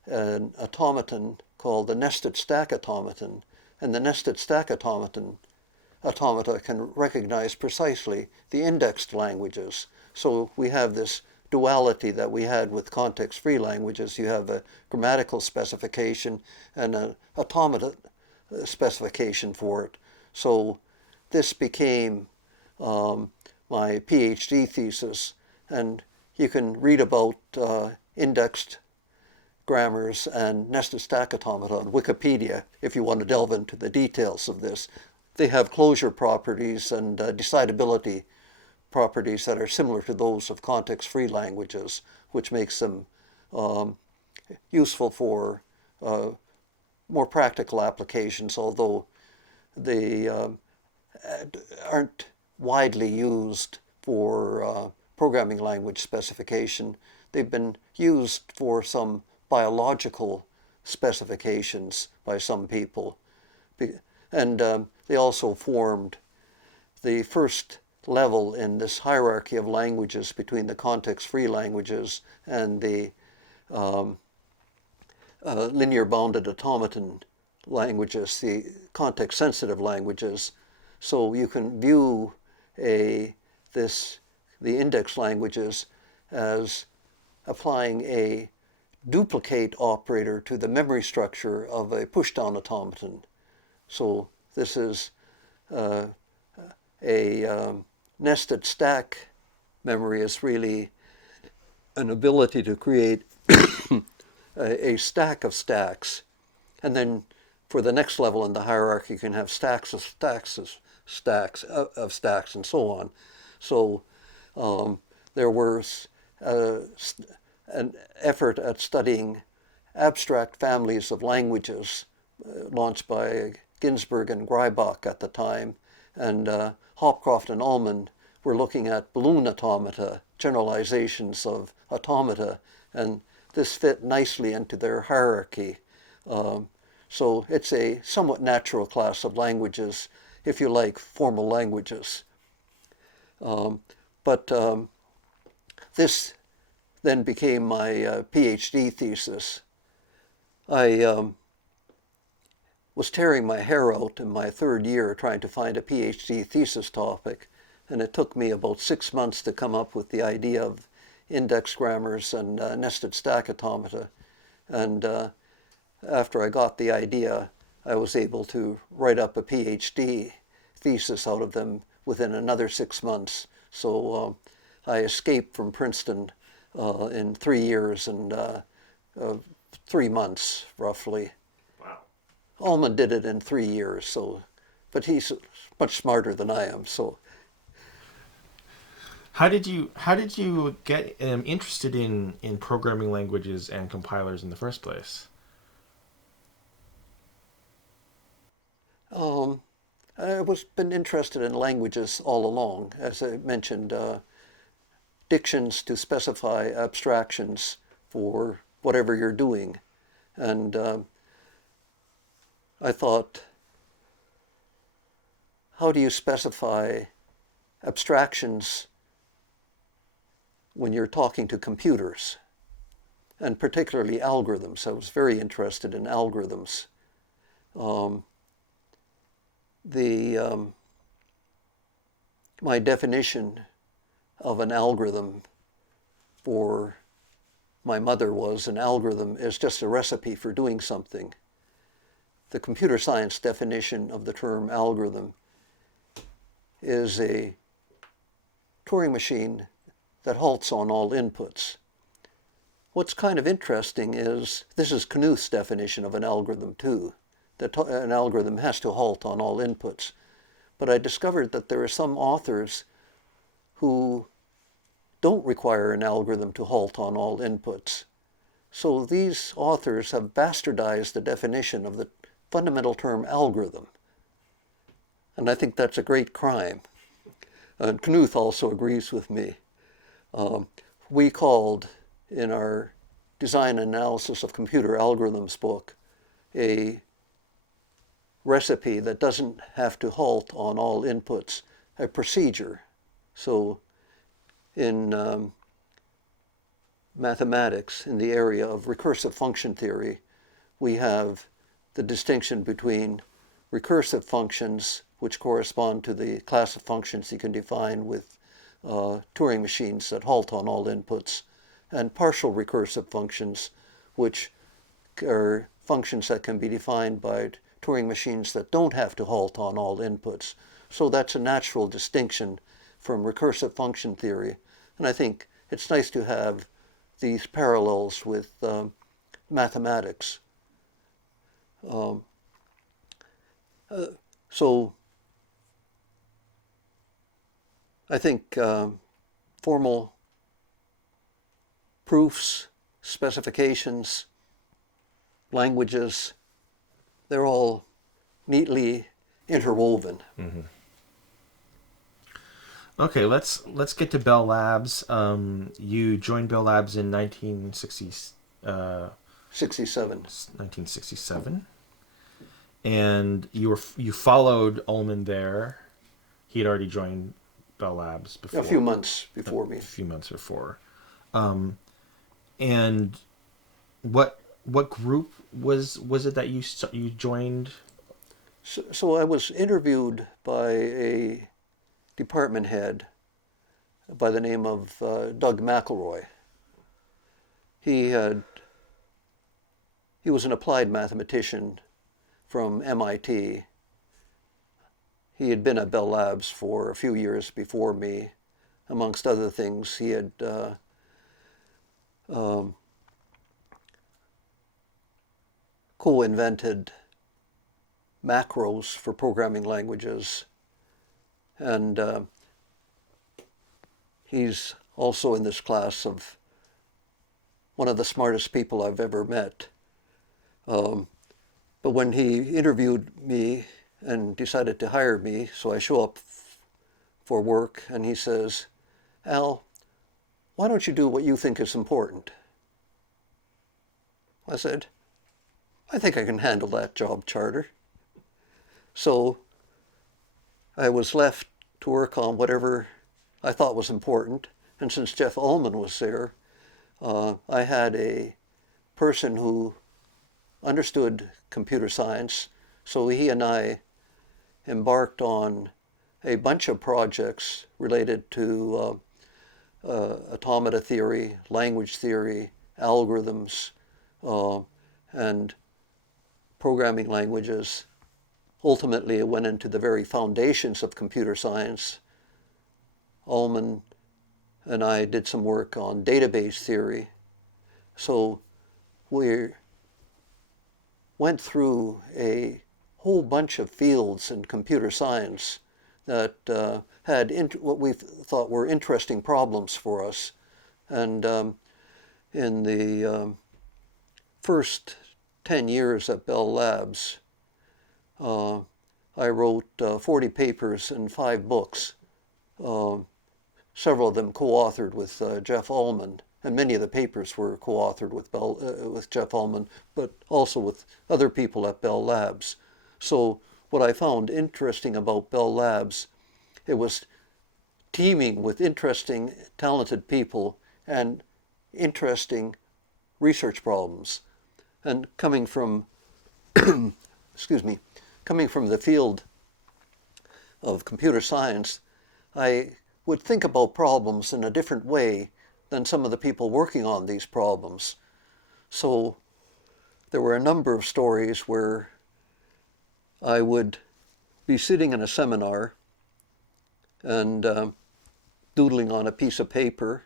an automaton called the nested stack automaton, and the nested stack automata can recognize precisely the indexed languages. So we have this duality that we had with context-free languages. You have a grammatical specification and an automata specification for it. So this became my PhD thesis, and you can read about indexed grammars and nested stack automata on Wikipedia if you want to delve into the details of this. They have closure properties and decidability properties that are similar to those of context-free languages, which makes them useful for more practical applications, although they aren't widely used for programming language specification. They've been used for some biological specifications by some people. And they also formed the first level in this hierarchy of languages between the context-free languages and the linear bounded automaton languages, the context-sensitive languages. So you can view the index languages as applying a duplicate operator to the memory structure of a push-down automaton. So this is a nested stack memory is really an ability to create a stack of stacks. And then for the next level in the hierarchy, you can have stacks of stacks of stacks of stacks and so on. So there was an effort at studying abstract families of languages launched by Ginsberg and Greibach at the time, and Hopcroft and Ullman were looking at Boolean automata, generalizations of automata, and this fit nicely into their hierarchy. So it's a somewhat natural class of languages, if you like, formal languages. But this then became my PhD thesis. I was tearing my hair out in my third year trying to find a PhD thesis topic, and it took me about 6 months to come up with the idea of index grammars and nested stack automata. And after I got the idea, I was able to write up a Ph.D. thesis out of them within another 6 months. So I escaped from Princeton in 3 years and 3 months, roughly. Wow. Ullman did it in 3 years, so, but he's much smarter than I am. So, how did you get interested in programming languages and compilers in the first place? I've been interested in languages all along. As I mentioned, dictions to specify abstractions for whatever you're doing. And I thought, how do you specify abstractions when you're talking to computers? And particularly algorithms. I was very interested in algorithms. My definition of an algorithm for my mother was an algorithm is just a recipe for doing something. The computer science definition of the term algorithm is a Turing machine that halts on all inputs. What's kind of interesting is, this is Knuth's definition of an algorithm too, that an algorithm has to halt on all inputs. But I discovered that there are some authors who don't require an algorithm to halt on all inputs. So these authors have bastardized the definition of the fundamental term algorithm. And I think that's a great crime. And Knuth also agrees with me. We called, in our Design and Analysis of Computer Algorithms book, a recipe that doesn't have to halt on all inputs, a procedure. So in mathematics, in the area of recursive function theory, we have the distinction between recursive functions, which correspond to the class of functions you can define with Turing machines that halt on all inputs, and partial recursive functions, which are functions that can be defined by Turing machines that don't have to halt on all inputs. So that's a natural distinction from recursive function theory. And I think it's nice to have these parallels with mathematics. So I think formal proofs, specifications, languages, they're all neatly interwoven. Mm-hmm. Okay, let's get to Bell Labs. You joined Bell Labs in 1967, and you followed Ullman there. He had already joined Bell Labs before. A few months before me. A few months before. And what group was it that you joined? So I was interviewed by a department head by the name of Doug McElroy. He was an applied mathematician from MIT. He had been at Bell Labs for a few years before me. Amongst other things, he had co-invented macros for programming languages. And he's also in this class of one of the smartest people I've ever met. But when he interviewed me and decided to hire me, so I show up for work, and he says, "Al, why don't you do what you think is important?" I said, "I think I can handle that job, Charter." So I was left to work on whatever I thought was important. And since Jeff Ullman was there, I had a person who understood computer science. So he and I embarked on a bunch of projects related to automata theory, language theory, algorithms, and programming languages. Ultimately, it went into the very foundations of computer science. Ullman and I did some work on database theory. So we went through a whole bunch of fields in computer science that had what we thought were interesting problems for us. And in the first 10 years at Bell Labs, I wrote 40 papers and 5 books, several of them co-authored with Jeff Ullman, and many of the papers were co-authored with Jeff Ullman, but also with other people at Bell Labs. So what I found interesting about Bell Labs, it was teeming with interesting, talented people and interesting research problems. And coming from, coming from the field of computer science, I would think about problems in a different way than some of the people working on these problems. So there were a number of stories where I would be sitting in a seminar and doodling on a piece of paper.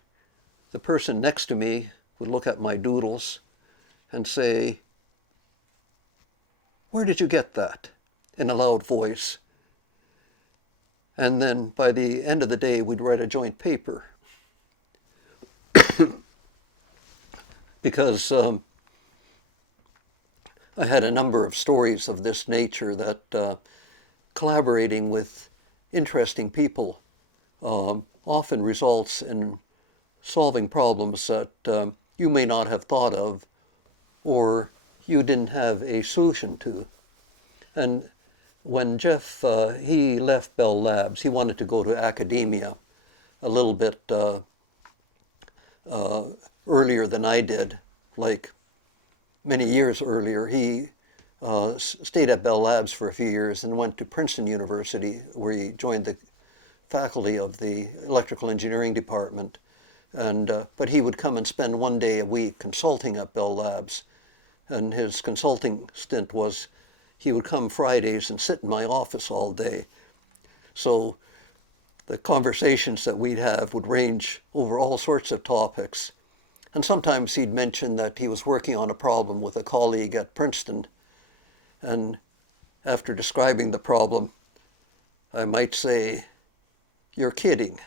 The person next to me would look at my doodles and say, "Where did you get that?" in a loud voice. And then by the end of the day, we'd write a joint paper. Because I had a number of stories of this nature that collaborating with interesting people often results in solving problems that you may not have thought of or you didn't have a solution to. And when Jeff, he left Bell Labs, he wanted to go to academia a little bit earlier than I did, like many years earlier. He stayed at Bell Labs for a few years and went to Princeton University, where he joined the faculty of the electrical engineering department. And but he would come and spend one day a week consulting at Bell Labs. And his consulting stint was he would come Fridays and sit in my office all day. So the conversations that we'd have would range over all sorts of topics. And sometimes he'd mention that he was working on a problem with a colleague at Princeton. And after describing the problem, I might say, "You're kidding."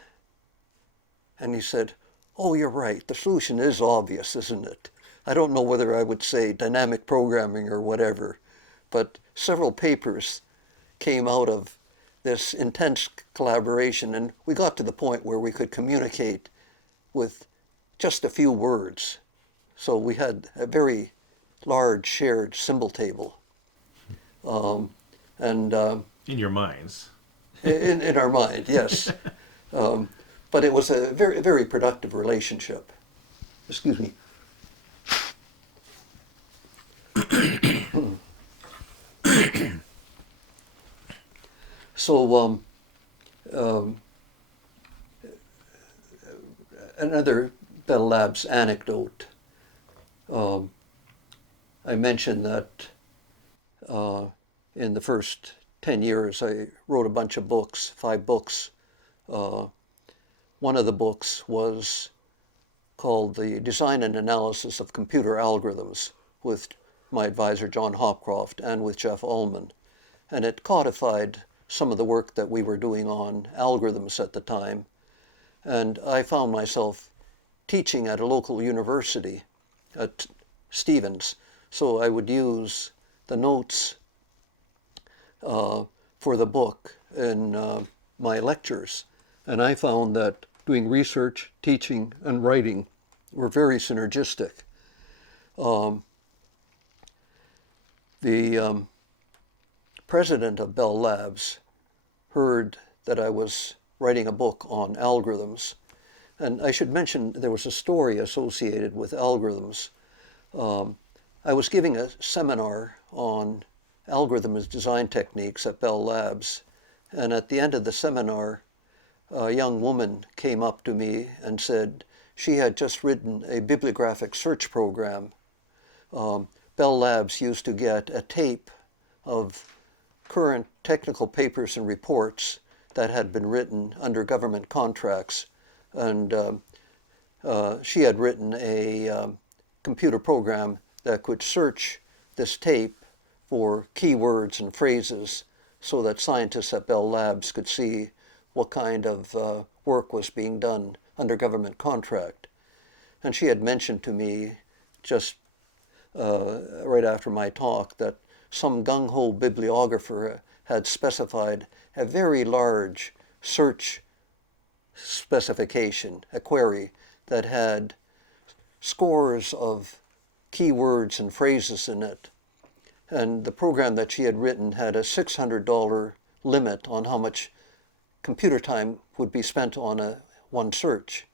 And he said, "Oh, you're right. The solution is obvious, isn't it?" I don't know whether I would say dynamic programming or whatever, but several papers came out of this intense collaboration, and we got to the point where we could communicate with just a few words. So we had a very large shared symbol table. In your minds. In our mind, yes. But it was a very, very productive relationship. Excuse me. So another Bell Labs anecdote. I mentioned that in the first 10 years I wrote a bunch of books, 5 books. One of the books was called The Design and Analysis of Computer Algorithms, with my advisor John Hopcroft and with Jeff Ullman. And it codified some of the work that we were doing on algorithms at the time. And I found myself teaching at a local university at Stevens. So I would use the notes for the book in my lectures. And I found that doing research, teaching, and writing were very synergistic. The president of Bell Labs heard that I was writing a book on algorithms. And I should mention there was a story associated with algorithms. I was giving a seminar on algorithms design techniques at Bell Labs. And at the end of the seminar, a young woman came up to me and said she had just written a bibliographic search program. Bell Labs used to get a tape of current technical papers and reports that had been written under government contracts. And she had written a computer program that could search this tape for keywords and phrases so that scientists at Bell Labs could see what kind of work was being done under government contract. And she had mentioned to me just right after my talk that some gung-ho bibliographer had specified a very large search specification, a query that had scores of keywords and phrases in it. And the program that she had written had a $600 limit on how much computer time would be spent on one search.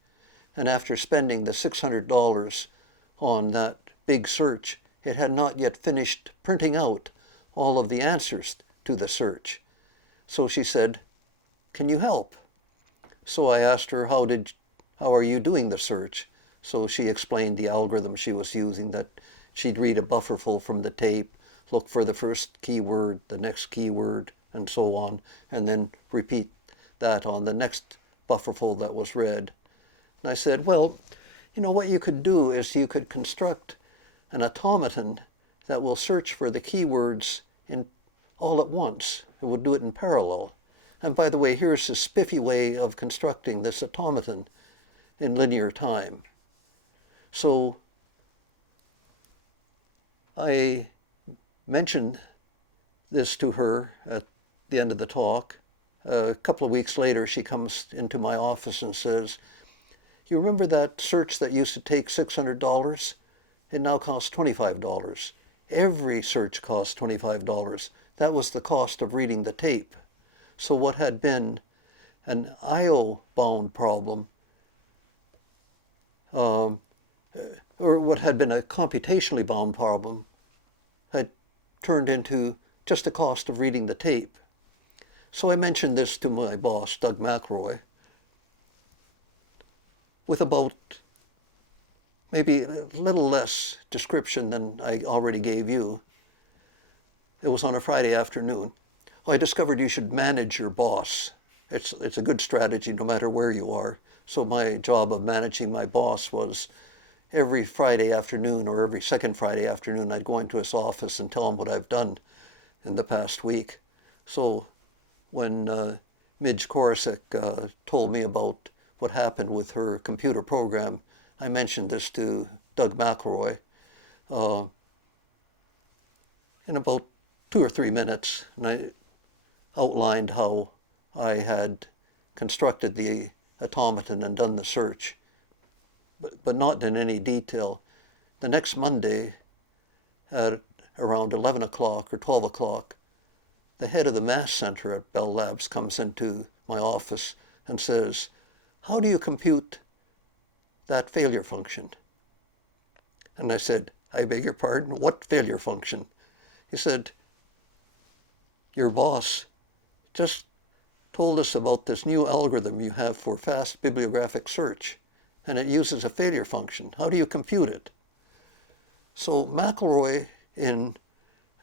And after spending the $600 on that big search, it had not yet finished printing out all of the answers to the search. So she said, "Can you help?" So I asked her, how are you doing the search? So she explained the algorithm she was using, that she'd read a bufferful from the tape, look for the first keyword, the next keyword, and so on, and then repeat that on the next bufferful that was read. And I said, well, you know, what you could do is you could construct an automaton that will search for the keywords all at once. It would do it in parallel. And by the way, here's a spiffy way of constructing this automaton in linear time. So I mentioned this to her at the end of the talk. A couple of weeks later, she comes into my office and says, "You remember that search that used to take $600? It now costs $25. Every search costs $25. That was the cost of reading the tape." So what had been an IO-bound problem, or what had been a computationally bound problem, had turned into just the cost of reading the tape. So I mentioned this to my boss, Doug McElroy, with about maybe a little less description than I already gave you. It was on a Friday afternoon. Well, I discovered you should manage your boss. It's a good strategy no matter where you are. So my job of managing my boss was every Friday afternoon or every second Friday afternoon, I'd go into his office and tell him what I've done in the past week. So when Margaret Corasick told me about what happened with her computer program, I mentioned this to Doug McElroy in about 2 or 3 minutes, and I outlined how I had constructed the automaton and done the search, but not in any detail. The next Monday at around 11 o'clock or 12 o'clock, the head of the math center at Bell Labs comes into my office and says, "How do you compute that failure function?" And I said, "I beg your pardon, what failure function?" He said, "Your boss just told us about this new algorithm you have for fast bibliographic search, and it uses a failure function. How do you compute it?" So McElroy, in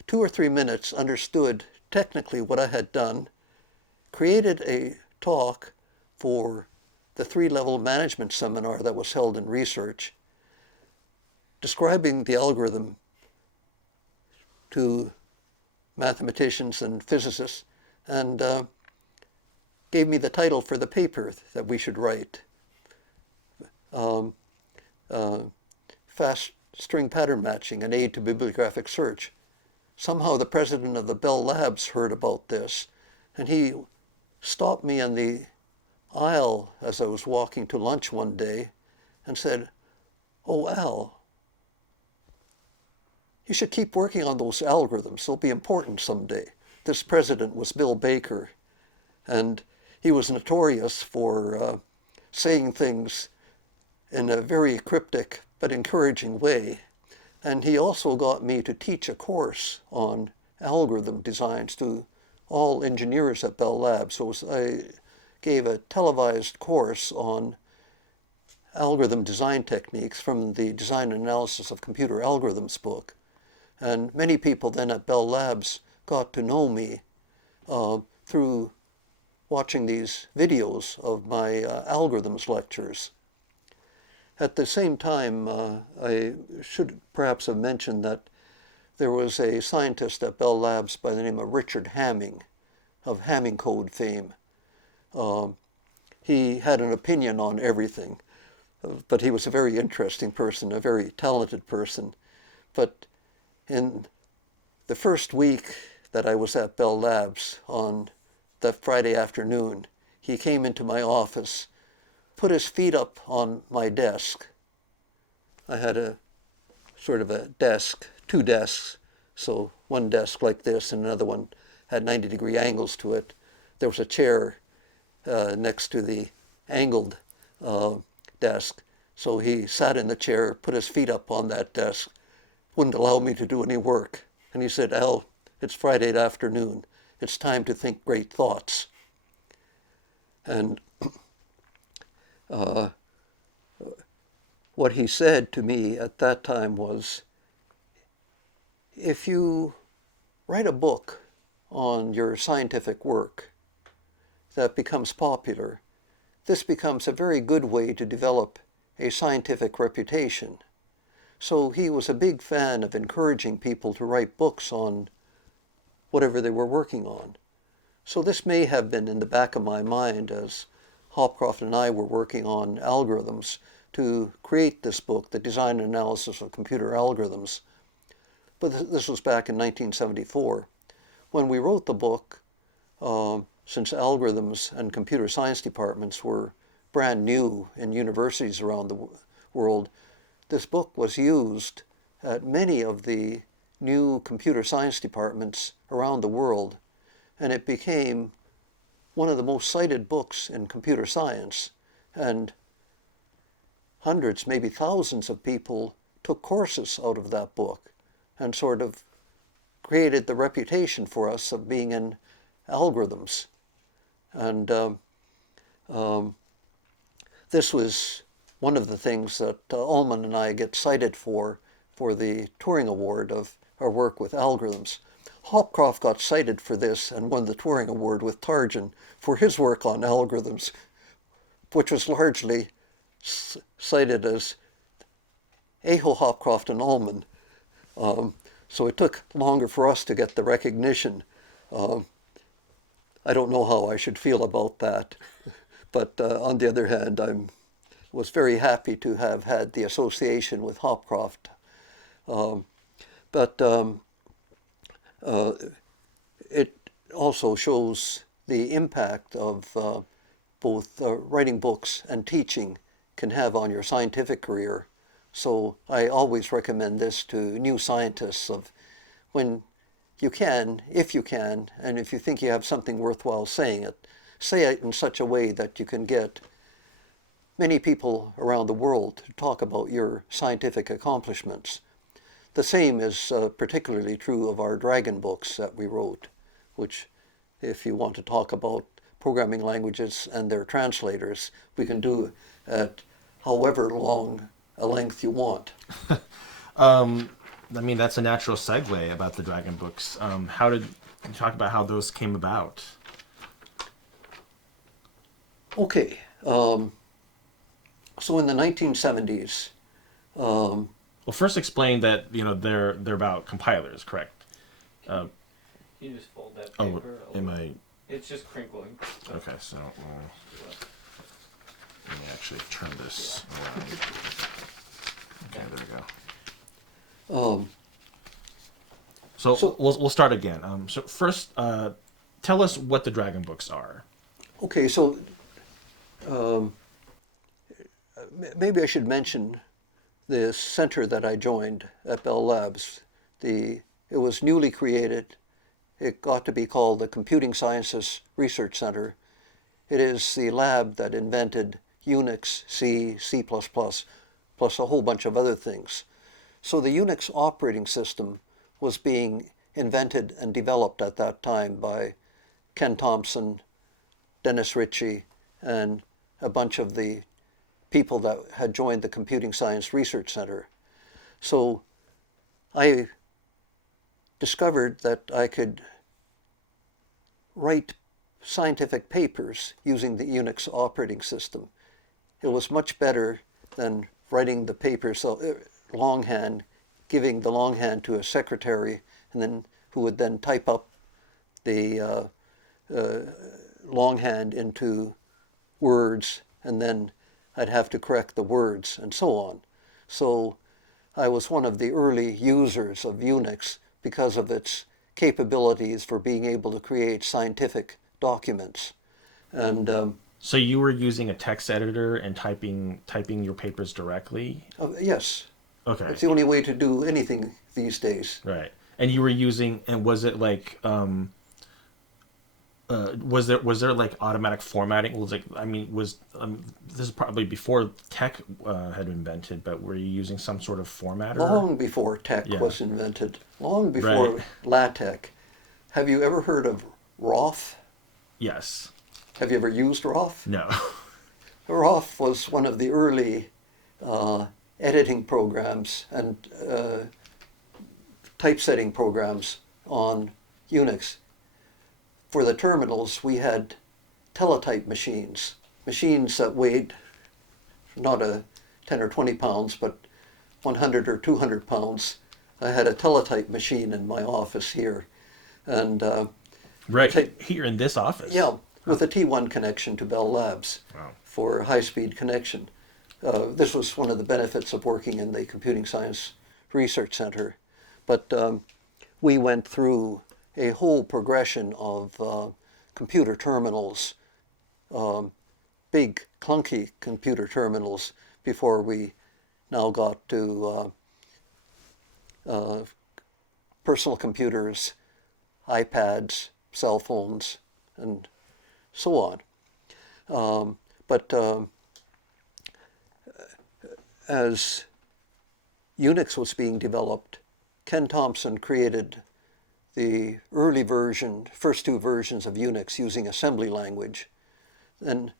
2 or 3 minutes, understood technically what I had done, created a talk for the 3-level management seminar that was held in research, describing the algorithm to mathematicians and physicists, and gave me the title for the paper that we should write. Fast string pattern matching, an aid to bibliographic search. Somehow the president of the Bell Labs heard about this, and he stopped me in the aisle as I was walking to lunch one day and said, "Oh, Al, you should keep working on those algorithms. They'll be important someday." This president was Bill Baker, and he was notorious for saying things in a very cryptic but encouraging way. And he also got me to teach a course on algorithm designs to all engineers at Bell Labs. So I gave a televised course on algorithm design techniques from the Design and Analysis of Computer Algorithms book. And many people then at Bell Labs got to know me through watching these videos of my algorithms lectures. At the same time, I should perhaps have mentioned that there was a scientist at Bell Labs by the name of Richard Hamming, of Hamming code fame. He had an opinion on everything, but he was a very interesting person, a very talented person. But in the first week that I was at Bell Labs on that Friday afternoon, he came into my office, put his feet up on my desk. I had a sort of a desk, two desks, so one desk like this and another one had 90-degree angles to it. There was a chair next to the angled desk, so he sat in the chair, put his feet up on that desk, wouldn't allow me to do any work. And he said, "Al, it's Friday afternoon. It's time to think great thoughts." And what he said to me at that time was, if you write a book on your scientific work that becomes popular, this becomes a very good way to develop a scientific reputation. So he was a big fan of encouraging people to write books on whatever they were working on. So this may have been in the back of my mind as Hopcroft and I were working on algorithms to create this book, The Design and Analysis of Computer Algorithms. But this was back in 1974. When we wrote the book, since algorithms and computer science departments were brand new in universities around the world, this book was used at many of the new computer science departments around the world, and it became one of the most cited books in computer science. And hundreds, maybe thousands of people took courses out of that book and sort of created the reputation for us of being in algorithms. And this was one of the things that Ullman and I get cited for the Turing Award of our work with algorithms. Hopcroft got cited for this and won the Turing Award with Tarjan for his work on algorithms, which was largely cited as Aho, Hopcroft and Ullman. So it took longer for us to get the recognition. I don't know how I should feel about that, but on the other hand, I was very happy to have had the association with Hopcroft. But it also shows the impact of both writing books and teaching can have on your scientific career. So I always recommend this to new scientists of when you can, if you can, and if you think you have something worthwhile saying it, say it in such a way that you can get many people around the world to talk about your scientific accomplishments. The same is particularly true of our Dragon books that we wrote, which if you want to talk about programming languages and their translators, we can do at however long a length you want. I mean, that's a natural segue about the Dragon books. How did you talk about how those came about? Okay. So in the 1970s, well, first explain that they're about compilers, correct? You just fold that paper. Oh, am I? It's just crinkling. Okay, so let me actually turn this around. Okay, there we go. So we'll start again. So first, tell us what the Dragon books are. Okay, so maybe I should mention the center that I joined at Bell Labs. It was newly created. It got to be called the Computing Sciences Research Center. It is the lab that invented Unix, C, C++, plus a whole bunch of other things. So the Unix operating system was being invented and developed at that time by Ken Thompson, Dennis Ritchie, and a bunch of the people that had joined the Computing Science Research Center. So I discovered that I could write scientific papers using the Unix operating system. It was much better than writing the papers longhand, giving the longhand to a secretary, and then who would then type up the longhand into words, and then I'd have to correct the words and so on. So I was one of the early users of Unix because of its capabilities for being able to create scientific documents. And so you were using a text editor and typing your papers directly? Yes. Okay. It's the only way to do anything these days. Right. And you were using, and was it like, was there like automatic formatting? Was this is probably before tech had been invented, but were you using some sort of formatter? Long before tech was invented, long before LaTeX. Have you ever heard of ROF? Yes. Have you ever used ROF? No. ROF was one of the early editing programs and typesetting programs on Unix. For the terminals, we had teletype machines that weighed not 10 or 20 pounds, but 100 or 200 pounds. I had a teletype machine in my office here. And here in this office? Yeah, with a T1 connection to Bell Labs for high-speed connection. This was one of the benefits of working in the Computing Science Research Center. But we went through a whole progression of computer terminals, big, clunky computer terminals, before we now got to personal computers, iPads, cell phones, and so on. But as Unix was being developed, Ken Thompson created the early version, first two versions of Unix using assembly language. And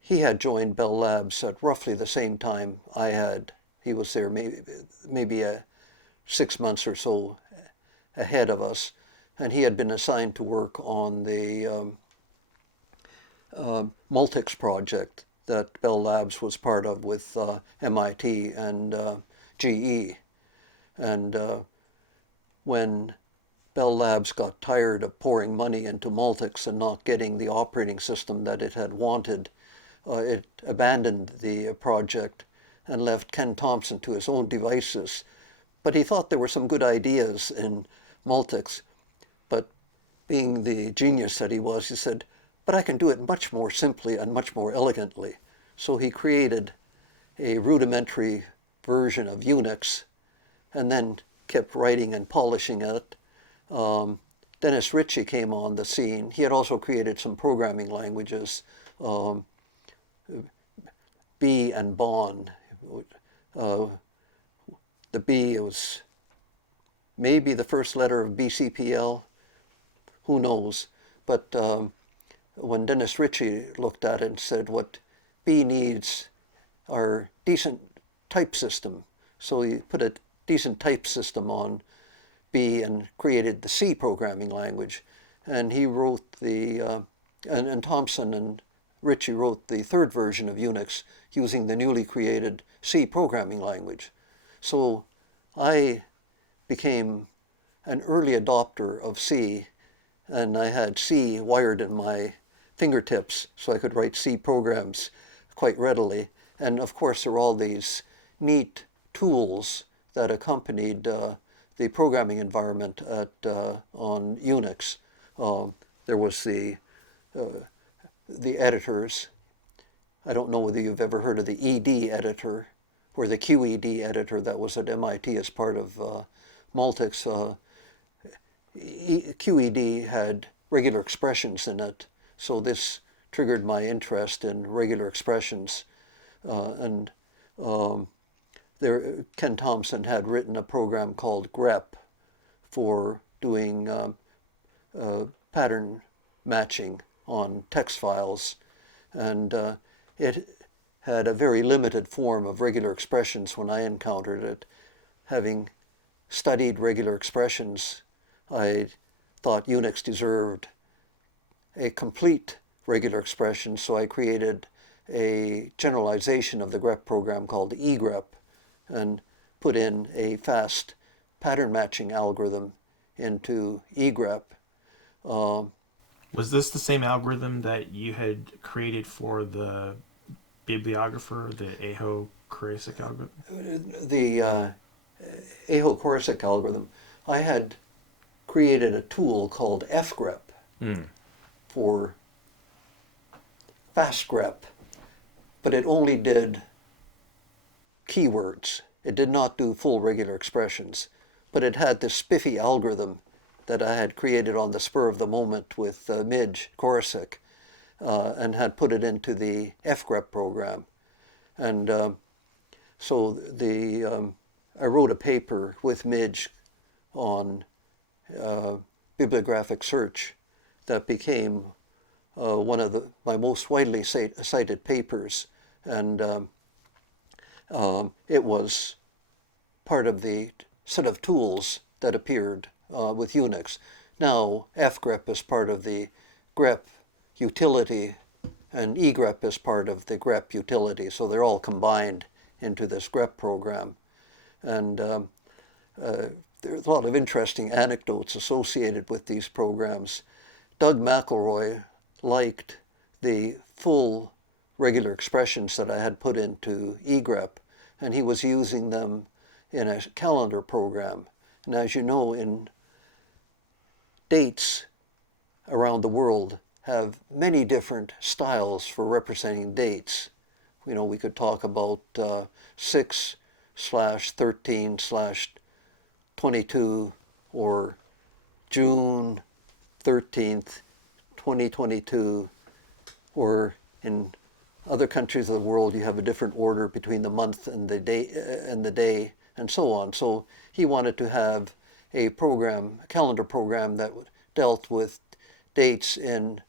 he had joined Bell Labs at roughly the same time I had. He was there maybe 6 months or so ahead of us. And he had been assigned to work on the Multics project that Bell Labs was part of with MIT and GE. And when Bell Labs got tired of pouring money into Multics and not getting the operating system that it had wanted, it abandoned the project and left Ken Thompson to his own devices. But he thought there were some good ideas in Multics. But being the genius that he was, he said, but I can do it much more simply and much more elegantly. So he created a rudimentary version of Unix and then kept writing and polishing it. Dennis Ritchie came on the scene. He had also created some programming languages, B and Bon. The B was maybe the first letter of BCPL, who knows. But when Dennis Ritchie looked at it and said what B needs are decent type system, so he put a decent type system on B and created the C programming language. And he wrote and Thompson and Ritchie wrote the third version of Unix using the newly created C programming language. So I became an early adopter of C, and I had C wired in my fingertips so I could write C programs quite readily. And of course there were all these neat tools that accompanied the programming environment on Unix. There was the editors. I don't know whether you've ever heard of the ED editor or the QED editor that was at MIT as part of Multics. QED had regular expressions in it, so this triggered my interest in regular expressions. Ken Thompson had written a program called grep for doing pattern matching on text files. and it had a very limited form of regular expressions when I encountered it. Having studied regular expressions, I thought Unix deserved a complete regular expression, so I created a generalization of the grep program called egrep and put in a fast pattern matching algorithm into egrep. Was this the same algorithm that you had created for the bibliographer, the Aho-Corasick algorithm? The Aho-Corasick algorithm, I had created a tool called fgrep for fast grep, but it only did keywords. It did not do full regular expressions, but it had this spiffy algorithm that I had created on the spur of the moment with Midge Corasick and had put it into the fgrep program. And so I wrote a paper with Midge on bibliographic search that became one of my most widely cited papers, and it was part of the set of tools that appeared with Unix. Now fgrep is part of the grep utility, and egrep is part of the grep utility, so they're all combined into this grep program. And there's a lot of interesting anecdotes associated with these programs. Doug McElroy liked the full regular expressions that I had put into egrep, and he was using them in a calendar program. And as you know, in dates around the world have many different styles for representing dates. You know, we could talk about 6/13/22 or June 13th, 2022, or in other countries of the world you have a different order between the month and the day and so on. So he wanted to have a calendar program that dealt with dates in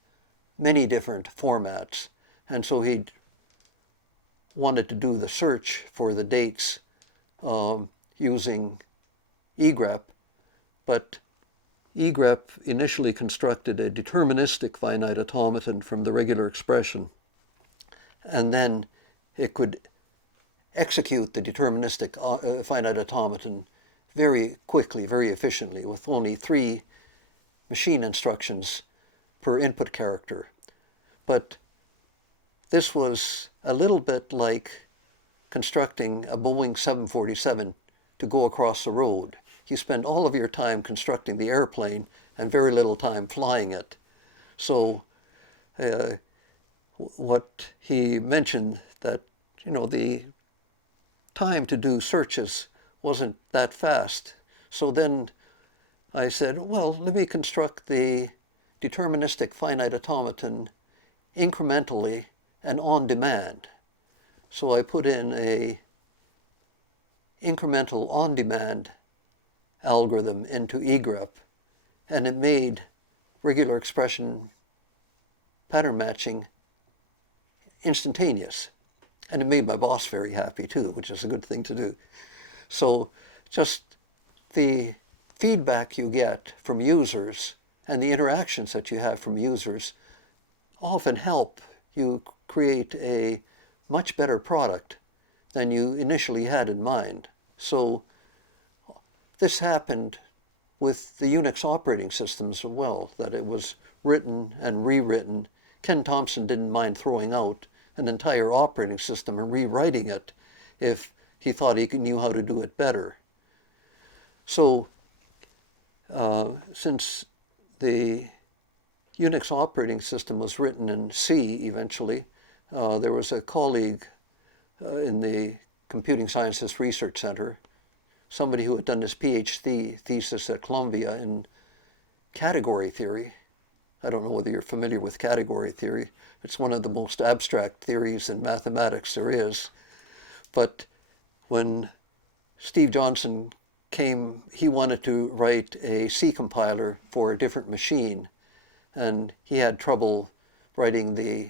many different formats, and so he wanted to do the search for the dates using egrep, but egrep initially constructed a deterministic finite automaton from the regular expression, and then it could execute the deterministic finite automaton very quickly, very efficiently, with only 3 machine instructions per input character. But this was a little bit like constructing a Boeing 747 to go across the road. You spend all of your time constructing the airplane and very little time flying it. So what he mentioned, that the time to do searches wasn't that fast. So then I said, well, let me construct the deterministic finite automaton incrementally and on demand. So I put in a incremental on-demand algorithm into egrep, and it made regular expression pattern matching instantaneous. And it made my boss very happy too, which is a good thing to do. So just the feedback you get from users and the interactions that you have from users often help you create a much better product than you initially had in mind. So this happened with the Unix operating systems as well, that it was written and rewritten. Ken Thompson didn't mind throwing out an entire operating system and rewriting it if he thought he knew how to do it better. So since the Unix operating system was written in C eventually, there was a colleague in the Computing Sciences Research Center, somebody who had done his Ph.D. thesis at Columbia in category theory. I don't know whether you're familiar with category theory. It's one of the most abstract theories in mathematics there is. But when Steve Johnson came, he wanted to write a C compiler for a different machine, and he had trouble writing the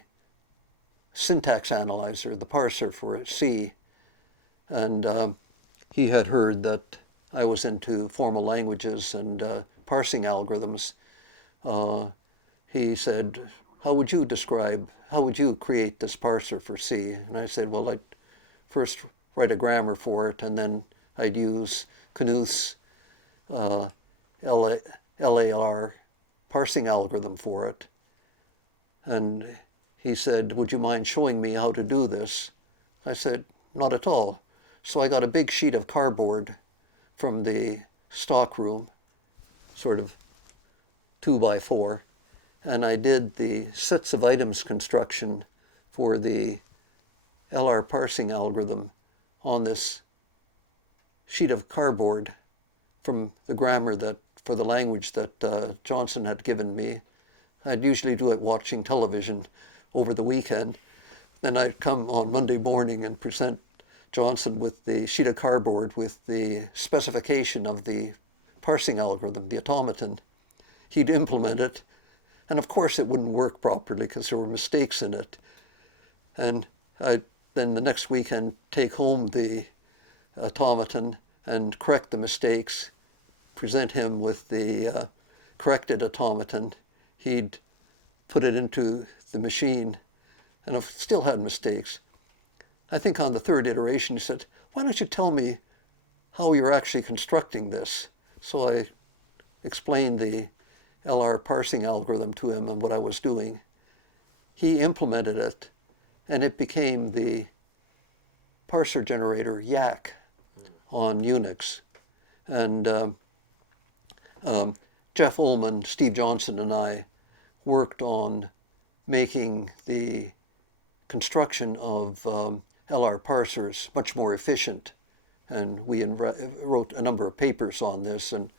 syntax analyzer, the parser for C. And he had heard that I was into formal languages and parsing algorithms. He said, how would you create this parser for C? And I said, well, I'd first write a grammar for it, and then I'd use Knuth's LAR parsing algorithm for it. And he said, would you mind showing me how to do this? I said, not at all. So I got a big sheet of cardboard from the stock room, sort of 2x4, and I did the sets of items construction for the LR parsing algorithm on this sheet of cardboard from the grammar for the language that Johnson had given me. I'd usually do it watching television over the weekend. Then I'd come on Monday morning and present Johnson with the sheet of cardboard with the specification of the parsing algorithm, the automaton. He'd implement it, and of course it wouldn't work properly because there were mistakes in it. And I'd then the next weekend take home the automaton and correct the mistakes, present him with the corrected automaton. He'd put it into the machine, and I still had mistakes. I think on the third iteration he said, why don't you tell me how you're actually constructing this? So I explained the LR parsing algorithm to him and what I was doing. He implemented it, and it became the parser generator yacc on Unix. And Jeff Ullman, Steve Johnson, and I worked on making the construction of LR parsers much more efficient. And we wrote a number of papers on this, and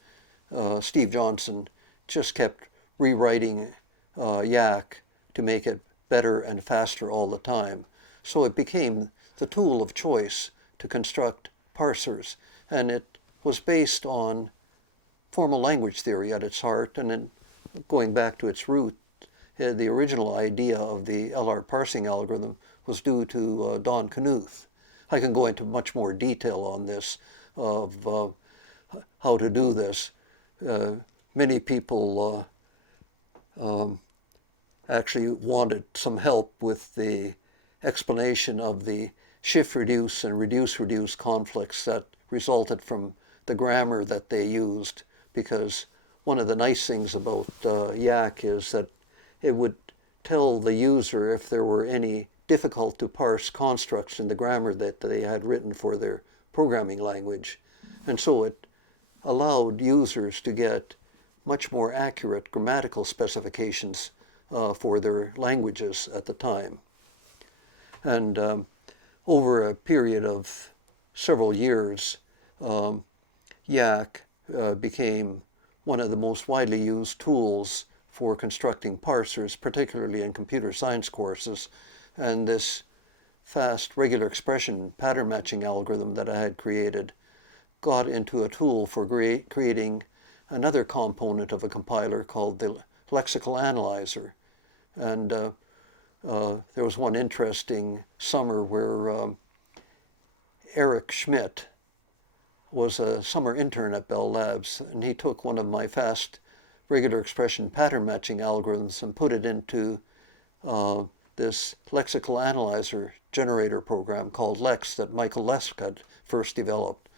Steve Johnson just kept rewriting yacc to make it better and faster all the time. So it became the tool of choice to construct parsers, and it was based on formal language theory at its heart, and then going back to its root, the original idea of the LR parsing algorithm was due to Don Knuth. I can go into much more detail on this, of how to do this. Many people actually wanted some help with the explanation of the shift-reduce and reduce-reduce conflicts that resulted from the grammar that they used, because one of the nice things about yacc is that it would tell the user if there were any difficult to parse constructs in the grammar that they had written for their programming language. And so it allowed users to get much more accurate grammatical specifications for their languages at the time. And over a period of several years, yacc became one of the most widely used tools for constructing parsers, particularly in computer science courses. And this fast regular expression pattern matching algorithm that I had created got into a tool for creating another component of a compiler called the lexical analyzer. And there was one interesting summer where Eric Schmidt was a summer intern at Bell Labs, and he took one of my fast regular expression pattern matching algorithms and put it into this lexical analyzer generator program called Lex that Michael Lesk had first developed.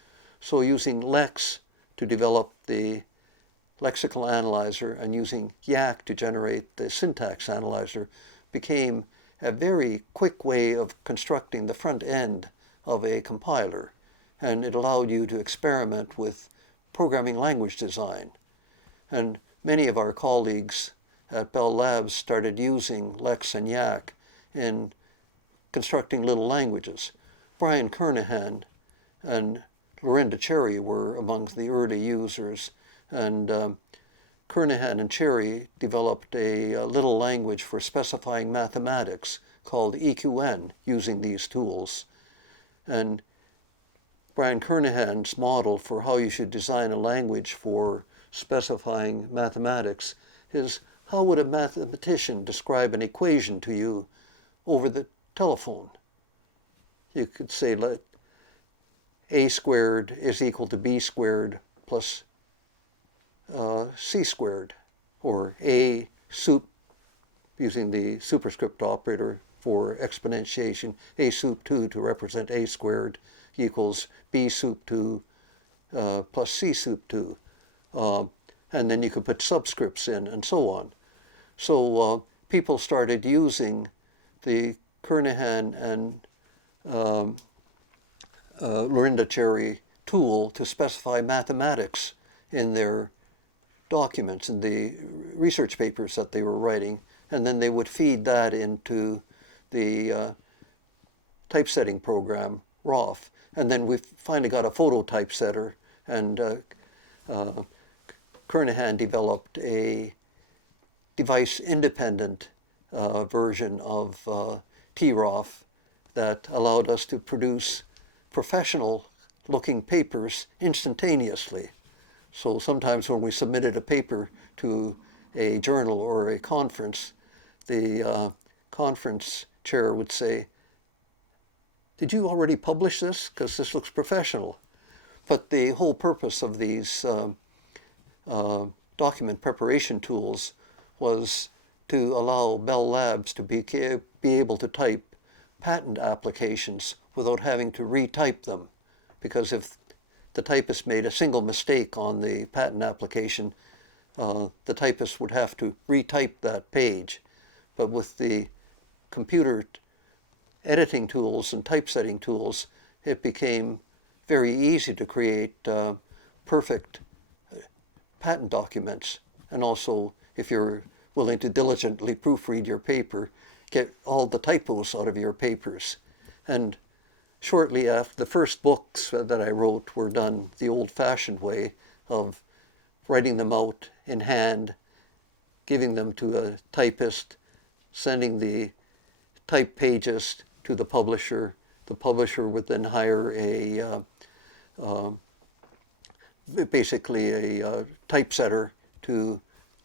So using Lex to develop the lexical analyzer and using yacc to generate the syntax analyzer became a very quick way of constructing the front end of a compiler, and it allowed you to experiment with programming language design. And many of our colleagues at Bell Labs started using Lex and yacc in constructing little languages. Brian Kernahan and Lorinda Cherry were among the early users, and Kernahan and Cherry developed a little language for specifying mathematics called EQN using these tools. And Brian Kernahan's model for how you should design a language for specifying mathematics is, how would a mathematician describe an equation to you over the telephone. You could say let a squared is equal to b squared plus c squared, or a sup, using the superscript operator for exponentiation, a sup 2 to represent a squared equals b sup 2 plus c sup 2. And then you could put subscripts in and so on. So people started using the Kernighan and Lorinda Cherry tool to specify mathematics in their documents and the research papers that they were writing, and then they would feed that into the typesetting program, ROF. And then we finally got a photo typesetter, and Kernighan developed a device-independent version of TROF that allowed us to produce professional-looking papers instantaneously. So sometimes when we submitted a paper to a journal or a conference, the conference chair would say, "Did you already publish this? Because this looks professional." But the whole purpose of these document preparation tools was to allow Bell Labs to be able to type patent applications without having to retype them. Because if the typist made a single mistake on the patent application, the typist would have to retype that page. But with the computer editing tools and typesetting tools, it became very easy to create perfect patent documents. And also, if you're willing to diligently proofread your paper, get all the typos out of your papers. And shortly after, the first books that I wrote were done the old-fashioned way of writing them out in hand, giving them to a typist, sending the type pages to the publisher. The publisher would then hire basically a typesetter to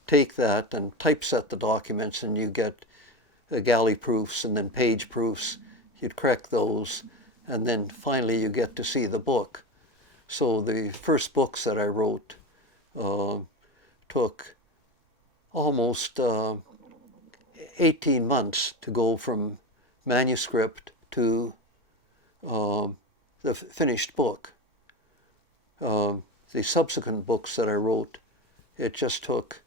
take that and typeset the documents, and you get galley proofs and then page proofs. You'd correct those, and then finally you get to see the book. So the first books that I wrote took almost 18 months to go from manuscript to the finished book. The subsequent books that I wrote, it just took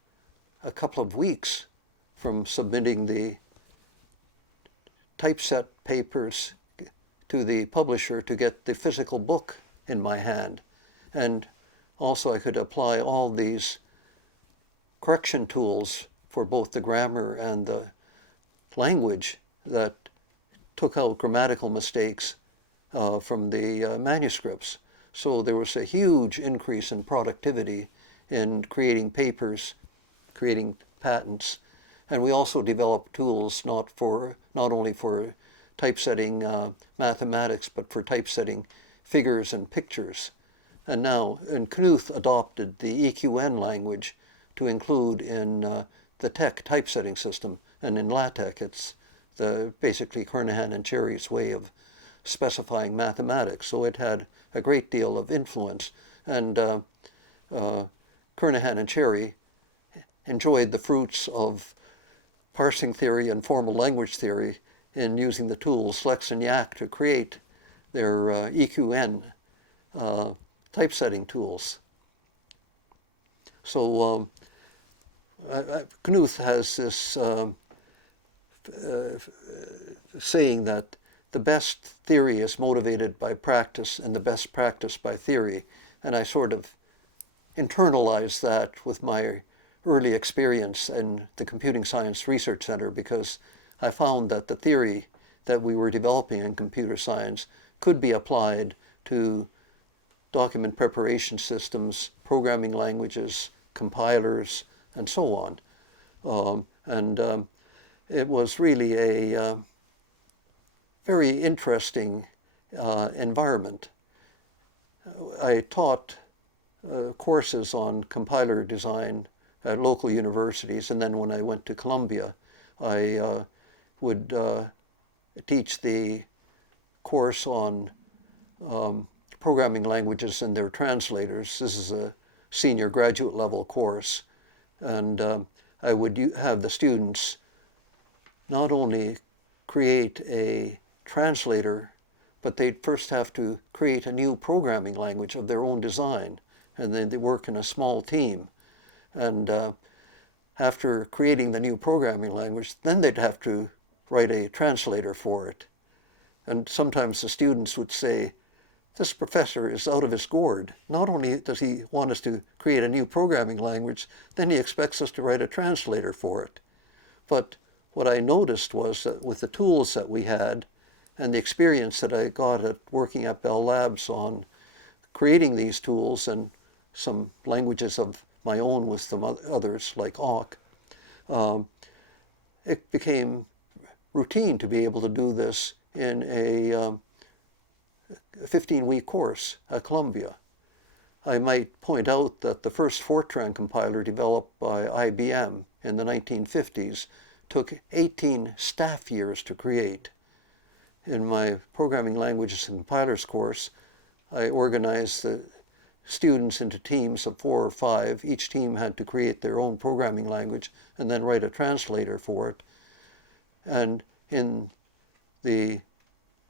a couple of weeks from submitting the typeset papers to the publisher to get the physical book in my hand. And also I could apply all these correction tools for both the grammar and the language that took out grammatical mistakes from the manuscripts. So there was a huge increase in productivity in creating papers, creating patents. And we also developed tools not only for typesetting mathematics, but for typesetting figures and pictures. And Knuth adopted the EQN language to include in the TeX typesetting system. And in LaTeX, it's basically Kernighan and Cherry's way of specifying mathematics. So it had a great deal of influence. And Kernighan and Cherry enjoyed the fruits of parsing theory and formal language theory in using the tools Lex and yacc to create their EQN typesetting tools. So Knuth has this saying that the best theory is motivated by practice and the best practice by theory. And I sort of internalized that with my early experience in the Computing Science Research Center, because I found that the theory that we were developing in computer science could be applied to document preparation systems, programming languages, compilers, and so on. It was really a very interesting environment. I taught courses on compiler design at local universities, and then when I went to Columbia, I would teach the course on programming languages and their translators. This is a senior graduate level course, and I would have the students not only create a translator, but they'd first have to create a new programming language of their own design, and then they work in a small team. And after creating the new programming language, then they'd have to write a translator for it. And sometimes the students would say, this professor is out of his gourd. Not only does he want us to create a new programming language, then he expects us to write a translator for it. But what I noticed was that with the tools that we had and the experience that I got at working at Bell Labs on creating these tools and some languages of my own with some others like awk, it became routine to be able to do this in a 15-week course at Columbia. I might point out that the first Fortran compiler developed by IBM in the 1950s took 18 staff years to create. In my Programming Languages and Compilers course, I organized the students into teams of 4 or 5. Each team had to create their own programming language and then write a translator for it. And in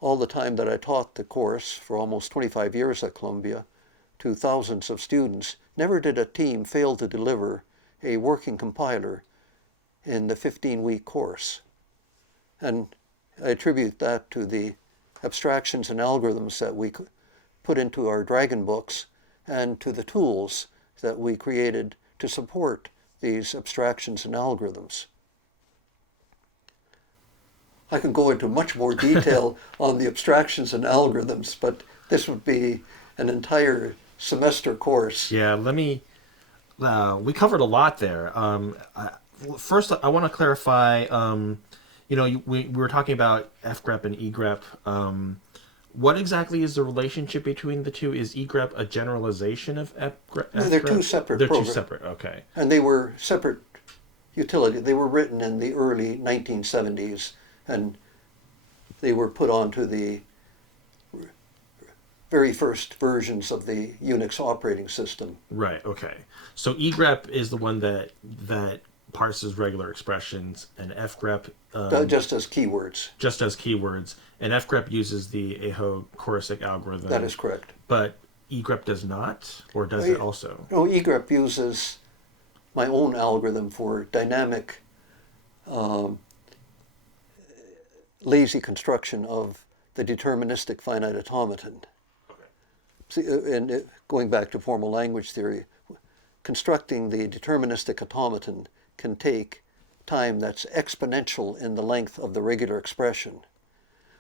all the time that I taught the course for almost 25 years at Columbia to thousands of students, never did a team fail to deliver a working compiler in the 15-week course. And I attribute that to the abstractions and algorithms that we put into our Dragon books and to the tools that we created to support these abstractions and algorithms. I can go into much more detail on the abstractions and algorithms, but this would be an entire semester course. Yeah, we covered a lot there. First, I want to clarify, we were talking about fgrep and egrep. What exactly is the relationship between the two? Is egrep a generalization of fgrep? No, they're two separate programs. They're two separate, okay. And they were separate utility. They were written in the early 1970s, and they were put onto the very first versions of the Unix operating system. Right, okay. So egrep is the one that parses regular expressions, and fgrep just as keywords. Just as keywords, and fgrep uses the Aho-Corasick algorithm. That is correct. But egrep does not, or does it also? No, egrep uses my own algorithm for dynamic, lazy construction of the deterministic finite automaton. Okay. See, and going back to formal language theory, constructing the deterministic automaton can take time that's exponential in the length of the regular expression.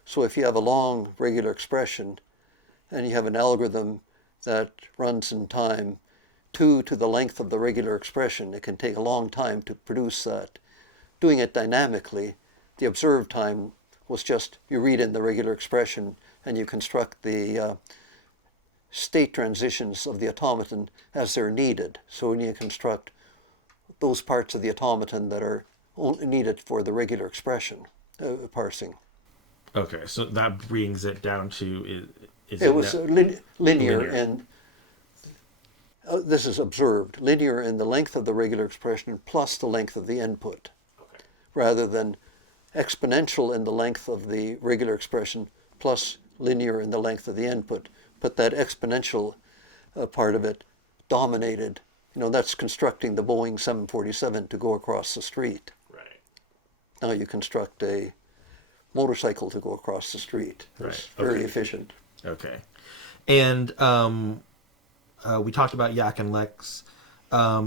So if you have a long regular expression and you have an algorithm that runs in time 2 to the length of the regular expression, it can take a long time to produce that. Doing it dynamically, the observed time was just you read in the regular expression and you construct the state transitions of the automaton as they're needed. So when you construct those parts of the automaton that are only needed for the regular expression parsing. Okay, so that brings it down to it was linear, and this is observed, linear in the length of the regular expression plus the length of the input, okay, rather than exponential in the length of the regular expression plus linear in the length of the input. But that exponential part of it dominated. That's constructing the Boeing 747 to go across the street. Right. Now you construct a motorcycle to go across the street. It's very efficient. Okay. And we talked about yacc and lex, but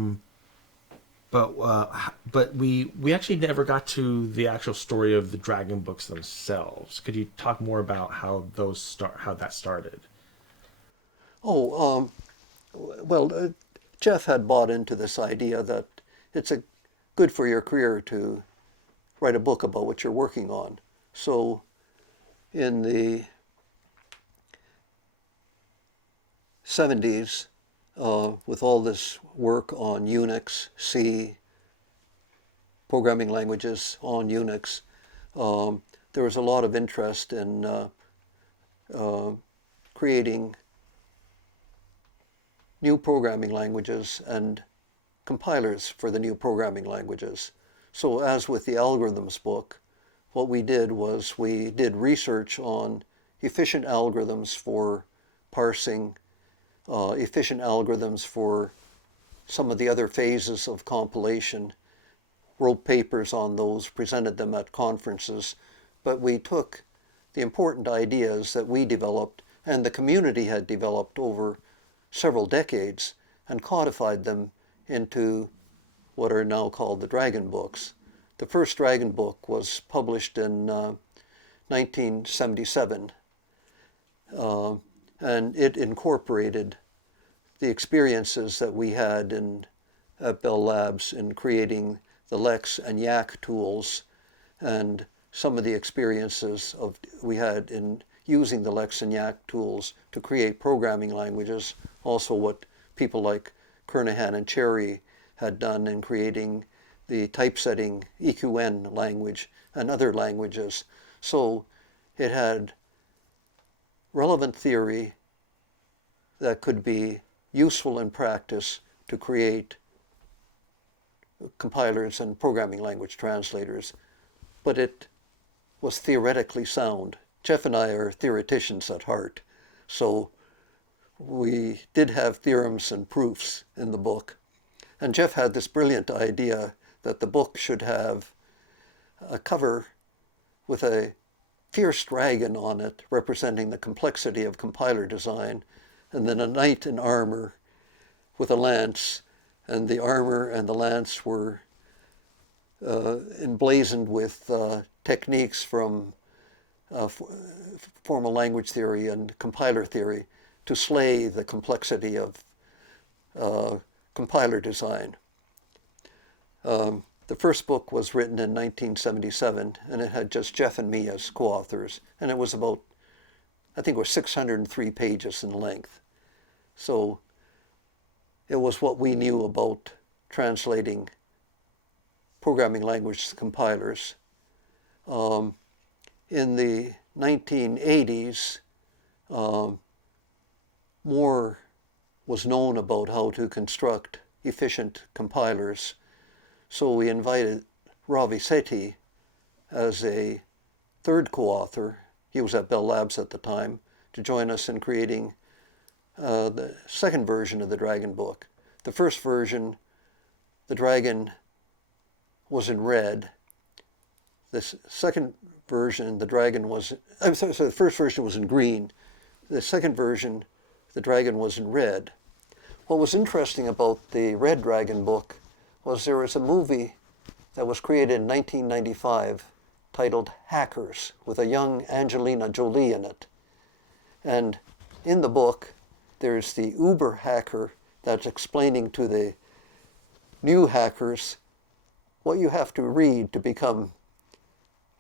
we actually never got to the actual story of the Dragon books themselves. Could you talk more about how that started? Jeff had bought into this idea that it's good for your career to write a book about what you're working on. So in the 70s, with all this work on Unix, C, programming languages on Unix, there was a lot of interest in creating new programming languages and compilers for the new programming languages. So as with the algorithms book, what we did was we did research on efficient algorithms for parsing, efficient algorithms for some of the other phases of compilation, wrote papers on those, presented them at conferences, but we took the important ideas that we developed and the community had developed over several decades and codified them into what are now called the Dragon books. The first Dragon book was published in 1977, and it incorporated the experiences that we had at Bell Labs in creating the LEX and yacc tools, and some of the experiences we had in using the LEX and yacc tools to create programming languages, also what people like Kernahan and Cherry had done in creating the typesetting EQN language and other languages. So it had relevant theory that could be useful in practice to create compilers and programming language translators, but it was theoretically sound. Jeff and I are theoreticians at heart, so we did have theorems and proofs in the book. And Jeff had this brilliant idea that the book should have a cover with a fierce dragon on it representing the complexity of compiler design, and then a knight in armor with a lance, and the armor and the lance were emblazoned with techniques from formal language theory and compiler theory to slay the complexity of compiler design. The first book was written in 1977, and it had just Jeff and me as co-authors, and it was about, I think it was 603 pages in length. So it was what we knew about translating programming language compilers. In the 1980s, more was known about how to construct efficient compilers. So we invited Ravi Sethi as a third co-author. He was at Bell Labs at the time, to join us in creating the second version of the Dragon book. The first version, the Dragon was in red. The second version, the Dragon was, I'm sorry, so the first version was in green. The second version, the Dragon was in red. What was interesting about the Red Dragon book was there was a movie that was created in 1995 titled Hackers, with a young Angelina Jolie in it. And in the book, there's the Uber hacker that's explaining to the new hackers what you have to read to become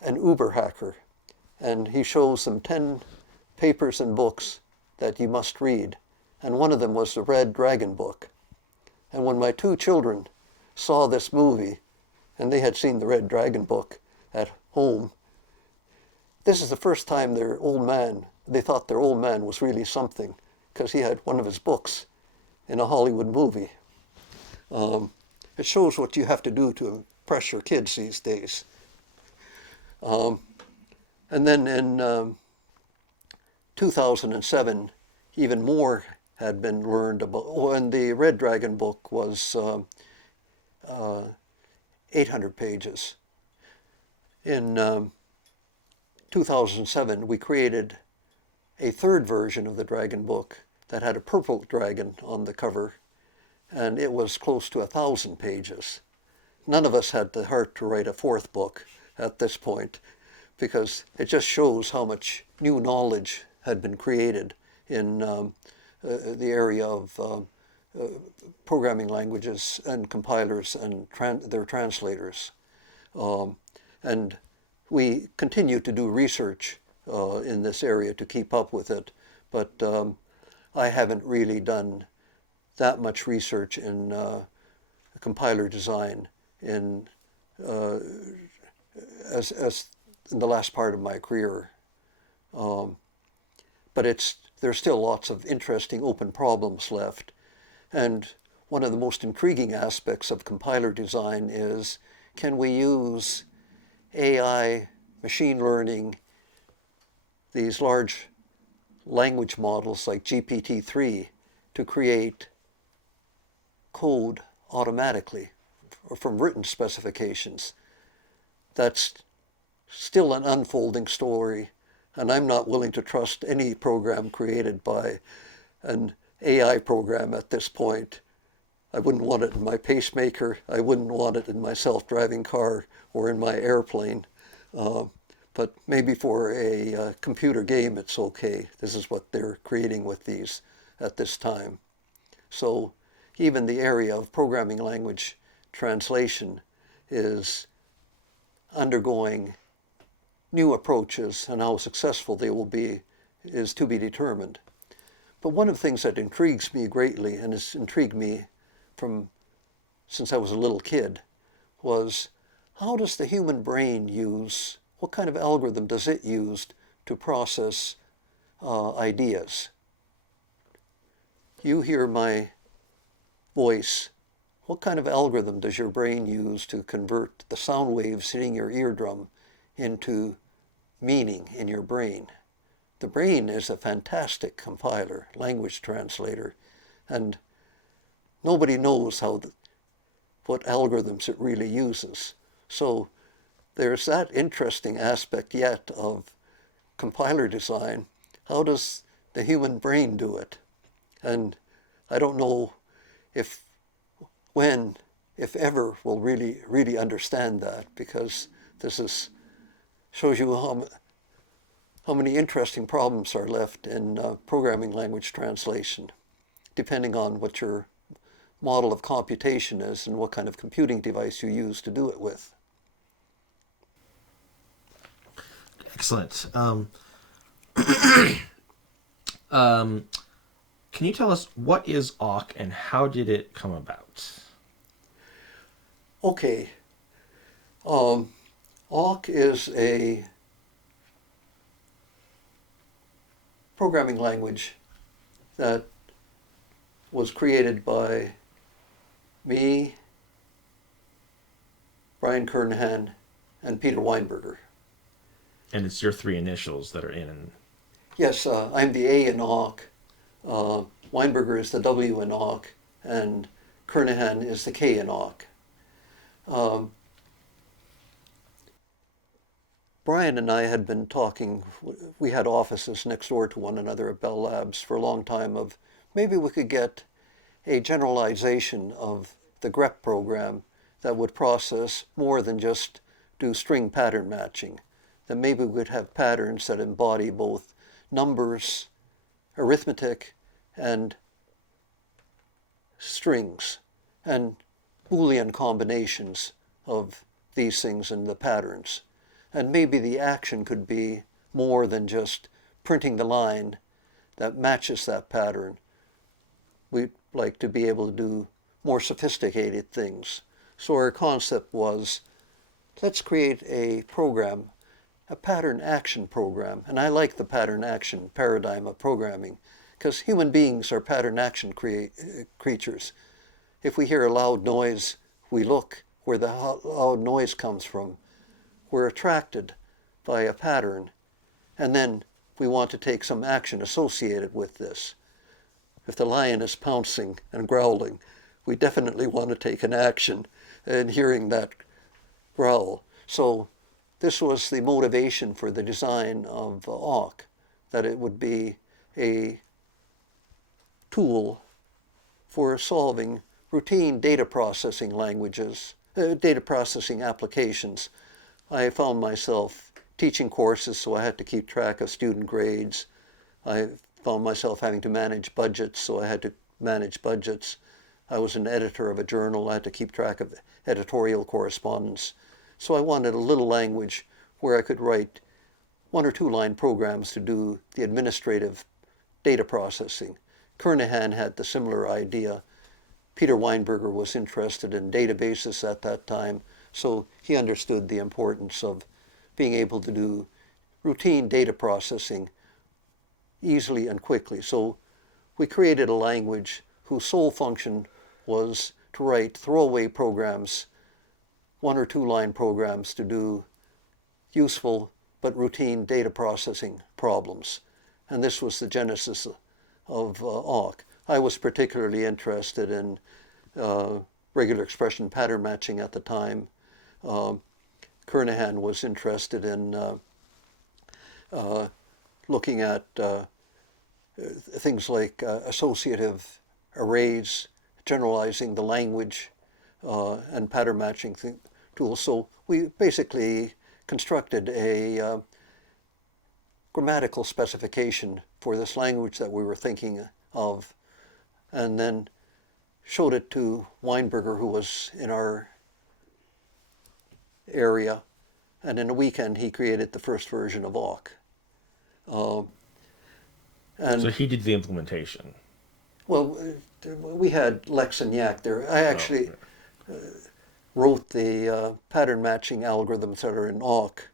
an Uber hacker. And he shows them 10 papers and books that you must read. And one of them was the Red Dragon book. And when my two children saw this movie, and they had seen the Red Dragon book at home, this is the first time they thought their old man was really something, because he had one of his books in a Hollywood movie. It shows what you have to do to impress your kids these days. And then in 2007, even more had been learned about, and the Red Dragon book was 800 pages. In 2007, we created a third version of the Dragon book that had a purple dragon on the cover, and it was close to 1,000 pages. None of us had the heart to write a fourth book at this point, because it just shows how much new knowledge had been created in the area of programming languages and compilers and their translators. And we continue to do research in this area to keep up with it, but I haven't really done that much research in compiler design as in the last part of my career. But there's still lots of interesting open problems left. And one of the most intriguing aspects of compiler design is, can we use AI, machine learning, these large language models like GPT-3 to create code automatically or from written specifications? That's still an unfolding story, and I'm not willing to trust any program created by an AI program at this point. I wouldn't want it in my pacemaker. I wouldn't want it in my self-driving car or in my airplane. But maybe for a computer game, it's okay. This is what they're creating with these at this time. So even the area of programming language translation is undergoing new approaches, and how successful they will be is to be determined. But one of the things that intrigues me greatly, and has intrigued me since I was a little kid, was how does the human brain use, what kind of algorithm does it use to process ideas? You hear my voice. What kind of algorithm does your brain use to convert the sound waves hitting your eardrum into meaning in your brain? The brain is a fantastic compiler, language translator, and nobody knows what algorithms it really uses. So there's that interesting aspect yet of compiler design. How does the human brain do it? And I don't know if ever, we'll really understand that, because this shows you how many interesting problems are left in programming language translation, depending on what your model of computation is and what kind of computing device you use to do it with. Excellent. Can you tell us what is awk and how did it come about? Okay. Awk is a programming language that was created by me, Brian Kernighan, and Peter Weinberger. And it's your three initials that are in. Yes, I'm the A in awk. Weinberger is the W in awk, and Kernighan is the K in awk. Brian and I had been talking, we had offices next door to one another at Bell Labs for a long time, of maybe we could get a generalization of the grep program that would process more than just do string pattern matching. That maybe we could have patterns that embody both numbers, arithmetic, and strings, and Boolean combinations of these things in the patterns. And maybe the action could be more than just printing the line that matches that pattern. We'd like to be able to do more sophisticated things. So our concept was, let's create a program, a pattern action program. And I like the pattern action paradigm of programming, because human beings are pattern action creatures. If we hear a loud noise, we look where the loud noise comes from. We're attracted by a pattern, and then we want to take some action associated with this. If the lion is pouncing and growling, we definitely want to take an action in hearing that growl. So this was the motivation for the design of awk, that it would be a tool for solving routine data processing data processing applications. I found myself teaching courses, so I had to keep track of student grades. I found myself having to manage budgets, so I had to manage budgets. I was an editor of a journal. I had to keep track of editorial correspondence. So I wanted a little language where I could write 1 or 2 line programs to do the administrative data processing. Kernighan had the similar idea. Peter Weinberger was interested in databases at that time, so he understood the importance of being able to do routine data processing easily and quickly. So we created a language whose sole function was to write throwaway programs, 1 or 2 line programs to do useful but routine data processing problems. And this was the genesis of awk. I was particularly interested in regular expression pattern matching at the time. Kernighan was interested in looking at things like associative arrays, generalizing the language, and pattern matching tools. So we basically constructed a grammatical specification for this language that we were thinking of, and then showed it to Weinberger, who was in our area, and in a weekend he created the first version of awk. So he did the implementation. Well, we had Lex and Yacc there. I actually wrote the pattern matching algorithms that are in awk,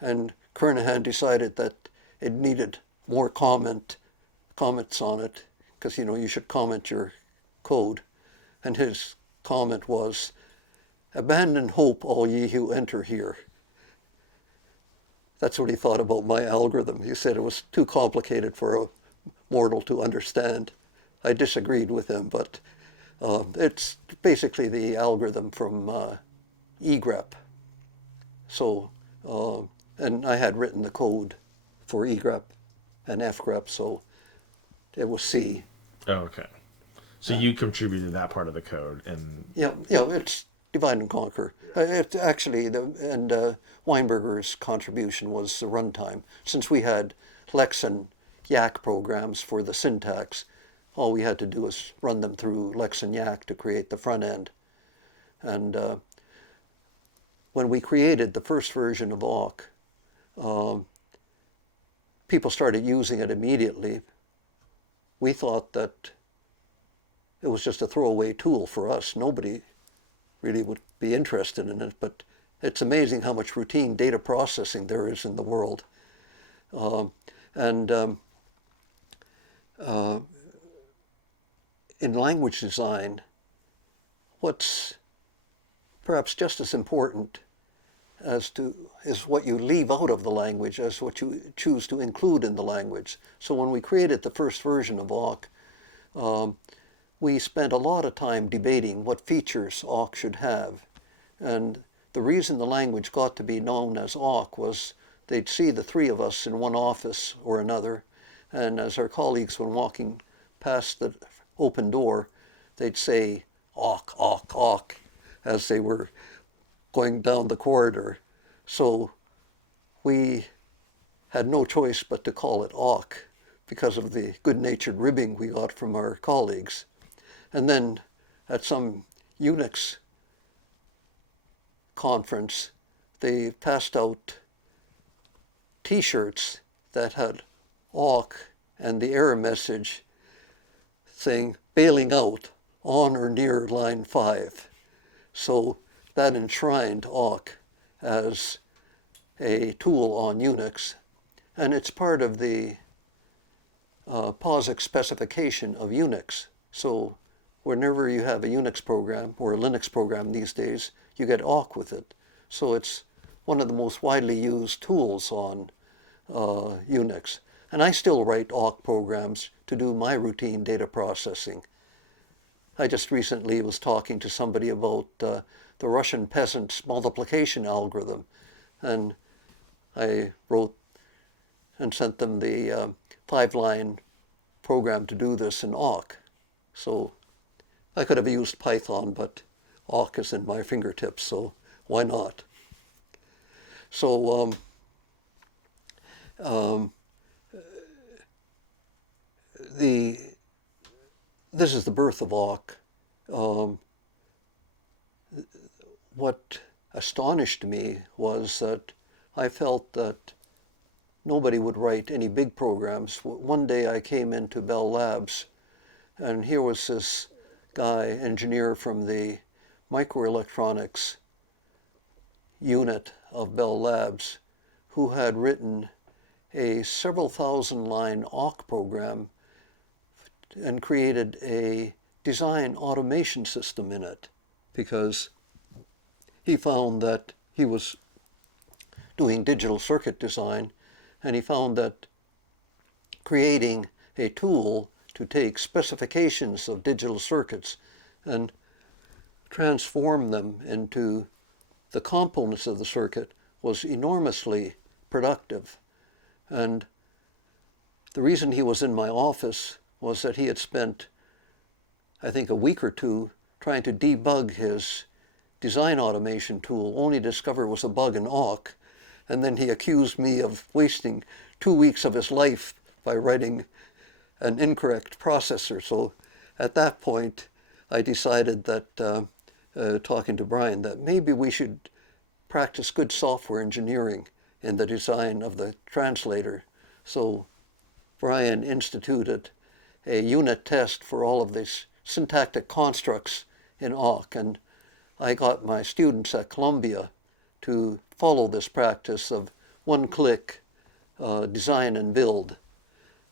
and Kernighan decided that it needed more comments on it, because you should comment your code, and his comment was, "Abandon hope, all ye who enter here." That's what he thought about my algorithm. He said it was too complicated for a mortal to understand. I disagreed with him, but it's basically the algorithm from egrep. So, and I had written the code for egrep and fgrep, so it was C. Oh, okay. So you contributed that part of the code, and Yeah, it's divide and conquer. It actually, Weinberger's contribution was the runtime. Since we had Lex and Yacc programs for the syntax, all we had to do was run them through Lex and Yacc to create the front end. And when we created the first version of awk, people started using it immediately. We thought that it was just a throwaway tool for us. Nobody really would be interested in it, but it's amazing how much routine data processing there is in the world. In language design, what's perhaps just as important is what you leave out of the language as what you choose to include in the language. So when we created the first version of awk, we spent a lot of time debating what features awk should have. And the reason the language got to be known as awk was they'd see the three of us in one office or another, and as our colleagues, when walking past the open door, they'd say awk, awk, awk, as they were going down the corridor. So we had no choice but to call it awk because of the good-natured ribbing we got from our colleagues. And then at some Unix conference, they passed out T-shirts that had awk and the error message saying bailing out on or near line 5. So that enshrined awk as a tool on Unix, and it's part of the POSIX specification of Unix. So whenever you have a Unix program or a Linux program these days, you get awk with it. So it's one of the most widely used tools on Unix. And I still write awk programs to do my routine data processing. I just recently was talking to somebody about the Russian peasant's multiplication algorithm, and I wrote and sent them the 5-line program to do this in awk. So I could have used Python, but awk is in my fingertips, so why not? So this is the birth of awk. What astonished me was that I felt that nobody would write any big programs. One day I came into Bell Labs, and here was this guy, engineer from the microelectronics unit of Bell Labs who had written a several thousand line awk program and created a design automation system in it, because he found that he was doing digital circuit design, and he found that creating a tool to take specifications of digital circuits and transform them into the components of the circuit was enormously productive. And the reason he was in my office was that he had spent, I think, a week or two trying to debug his design automation tool, only to discover it was a bug in awk. And then he accused me of wasting 2 weeks of his life by writing an incorrect processor. So at that point, I decided that, talking to Brian, that maybe we should practice good software engineering in the design of the translator. So Brian instituted a unit test for all of these syntactic constructs in awk, and I got my students at Columbia to follow this practice of one-click design and build.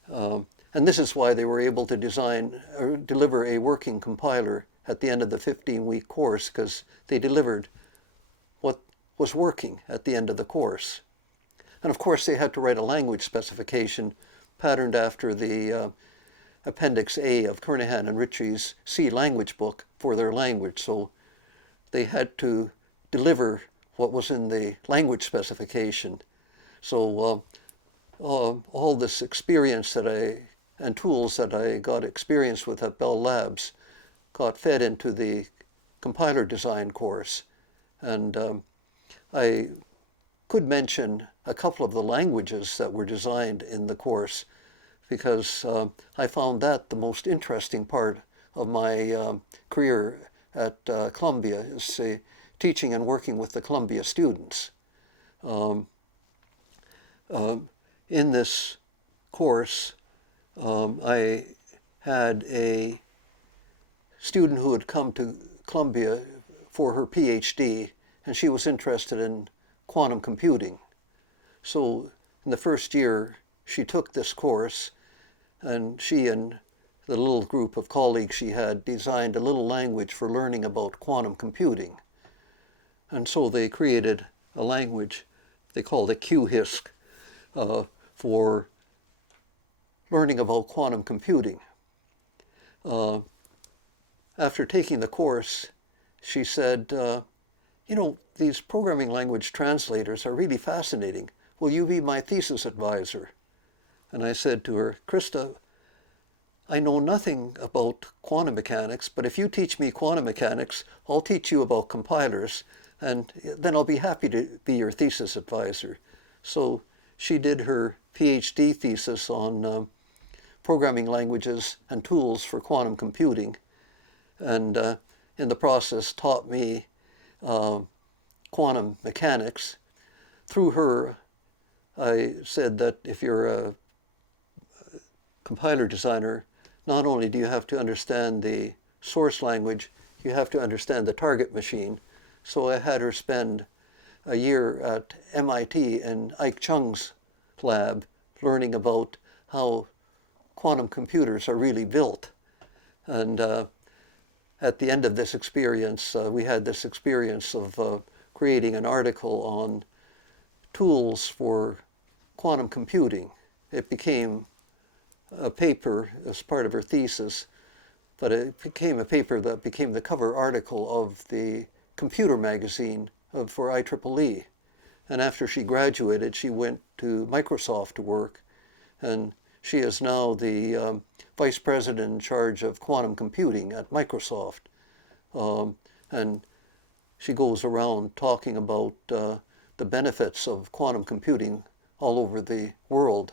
And this is why they were able to design or deliver a working compiler at the end of the 15-week course, because they delivered what was working at the end of the course. And of course, they had to write a language specification patterned after the Appendix A of Kernahan and Ritchie's C language book for their language. So they had to deliver what was in the language specification. So all this experience and tools that I got experience with at Bell Labs got fed into the compiler design course. And I could mention a couple of the languages that were designed in the course, because I found that the most interesting part of my career at Columbia is teaching and working with the Columbia students. In this course, I had a student who had come to Columbia for her Ph.D., and she was interested in quantum computing. So in the first year, she took this course, and she and the little group of colleagues she had designed a little language for learning about quantum computing. And so they created a language they called it QHISC for learning about quantum computing. After taking the course, she said, these programming language translators are really fascinating. Will you be my thesis advisor? And I said to her, Krista, I know nothing about quantum mechanics, but if you teach me quantum mechanics, I'll teach you about compilers, and then I'll be happy to be your thesis advisor. So she did her Ph.D. thesis on programming languages and tools for quantum computing, and in the process taught me quantum mechanics. Through her, I said that if you're a compiler designer, not only do you have to understand the source language, you have to understand the target machine. So I had her spend a year at MIT in Ike Chung's lab learning about how quantum computers are really built. And at the end of this experience, we had this experience of creating an article on tools for quantum computing. It became a paper as part of her thesis, but it became a paper that became the cover article of the computer magazine for IEEE. And after she graduated, she went to Microsoft to work, and she is now the vice president in charge of quantum computing at Microsoft. And she goes around talking about the benefits of quantum computing all over the world.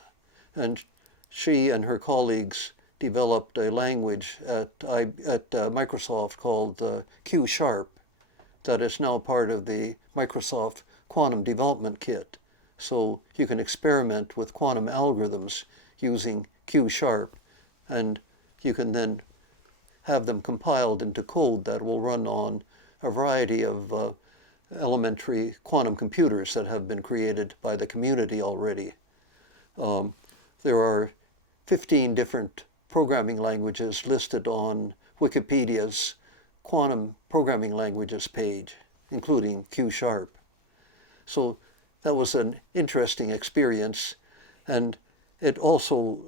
And she and her colleagues developed a language at Microsoft called Q# that is now part of the Microsoft Quantum Development Kit. So you can experiment with quantum algorithms using Q#, and you can then have them compiled into code that will run on a variety of elementary quantum computers that have been created by the community already. There are 15 different programming languages listed on Wikipedia's quantum programming languages page, including Q#. So that was an interesting experience, and it also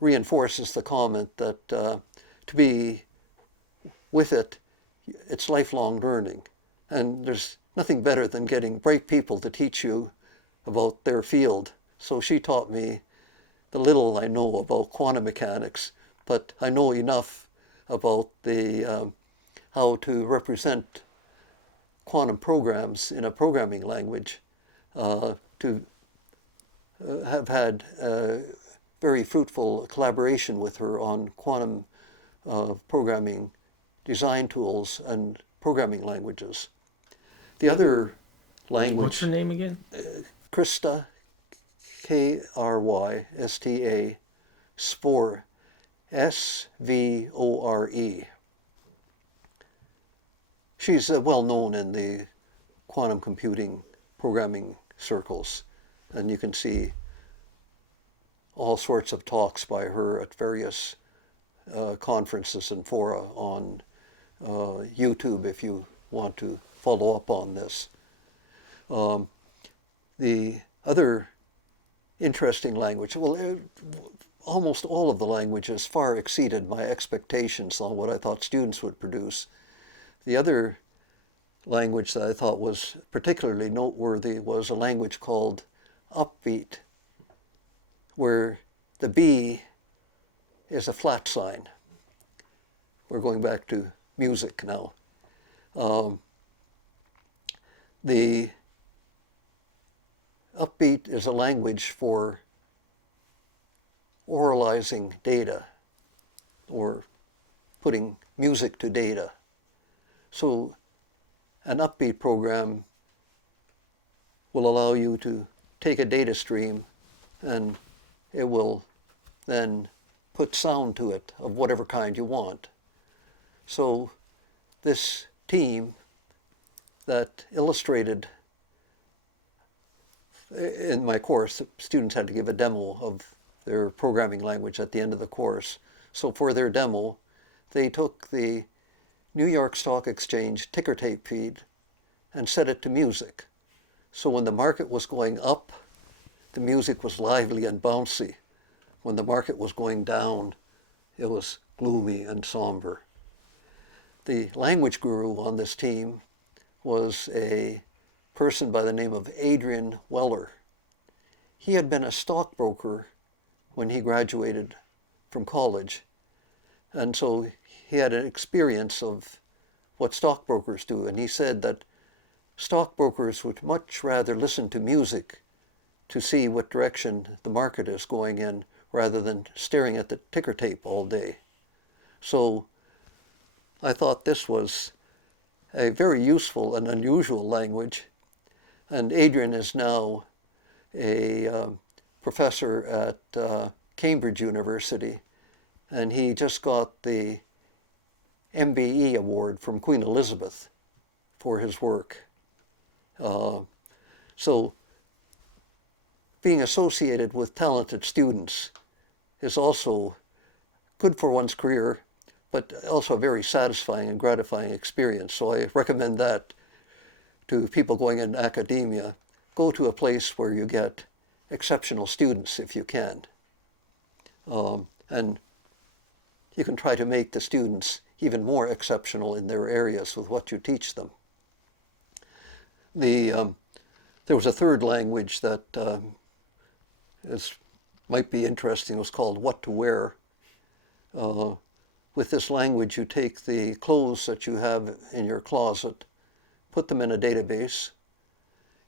reinforces the comment that to be with it, it's lifelong learning. And there's nothing better than getting bright people to teach you about their field. So she taught me the little I know about quantum mechanics, but I know enough about the how to represent quantum programs in a programming language to have had very fruitful collaboration with her on quantum programming design tools and programming languages. The other language... What's her name again? Krysta, Krysta, Svore, Svore. She's well known in the quantum computing programming circles, and you can see all sorts of talks by her at various conferences and fora on YouTube if you want to follow up on this. The other interesting language, well, almost all of the languages far exceeded my expectations on what I thought students would produce. The other language that I thought was particularly noteworthy was a language called Upbeat, where the B is a flat sign. We're going back to music now. The Upbeat is a language for oralizing data or putting music to data. So an Upbeat program will allow you to take a data stream and it will then put sound to it of whatever kind you want. So this team that illustrated in my course, students had to give a demo of their programming language at the end of the course. So for their demo, they took the New York Stock Exchange ticker tape feed and set it to music. So when the market was going up, the music was lively and bouncy. When the market was going down, it was gloomy and somber. The language guru on this team was a person by the name of Adrian Weller. He had been a stockbroker when he graduated from college, and so he had an experience of what stockbrokers do, and he said that stockbrokers would much rather listen to music to see what direction the market is going in rather than staring at the ticker tape all day. So I thought this was a very useful and unusual language, and Adrian is now a professor at Cambridge University, and he just got the MBE award from Queen Elizabeth for his work. So being associated with talented students is also good for one's career, but also a very satisfying and gratifying experience. So I recommend that to people going into academia. Go to a place where you get exceptional students if you can. And you can try to make the students even more exceptional in their areas with what you teach them. There was a third language that might be interesting. It was called What to Wear. With this language, you take the clothes that you have in your closet, put them in a database.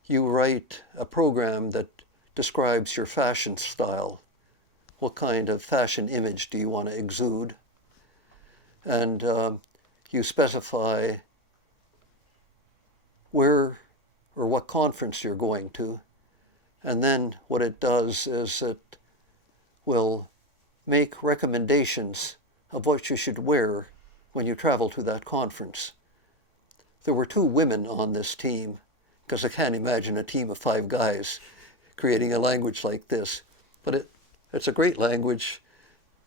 You write a program that describes your fashion style. What kind of fashion image do you want to exude? And you specify where or what conference you're going to. And then what it does is it will make recommendations of what you should wear when you travel to that conference. there were 2 women on this team, because I can't imagine a team of 5 guys creating a language like this. But it's a great language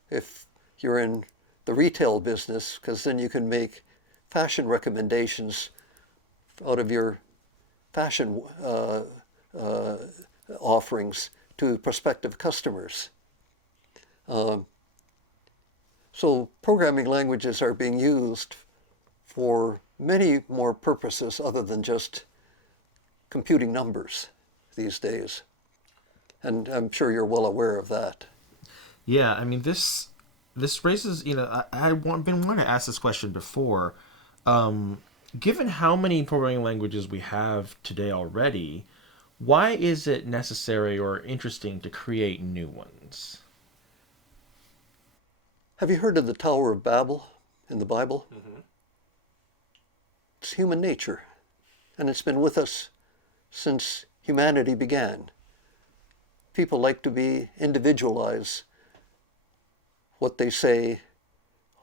if you're in the retail business, because then you can make fashion recommendations out of your fashion offerings to prospective customers. So programming languages are being used for many more purposes other than just computing numbers these days. And I'm sure you're well aware of that. Yeah, I mean, this raises, I've been wanting to ask this question before. Given how many programming languages we have today already, why is it necessary or interesting to create new ones? Have you heard of the Tower of Babel in the Bible? Mm-hmm. It's human nature, and it's been with us since humanity began. People like to be individualized, what they say,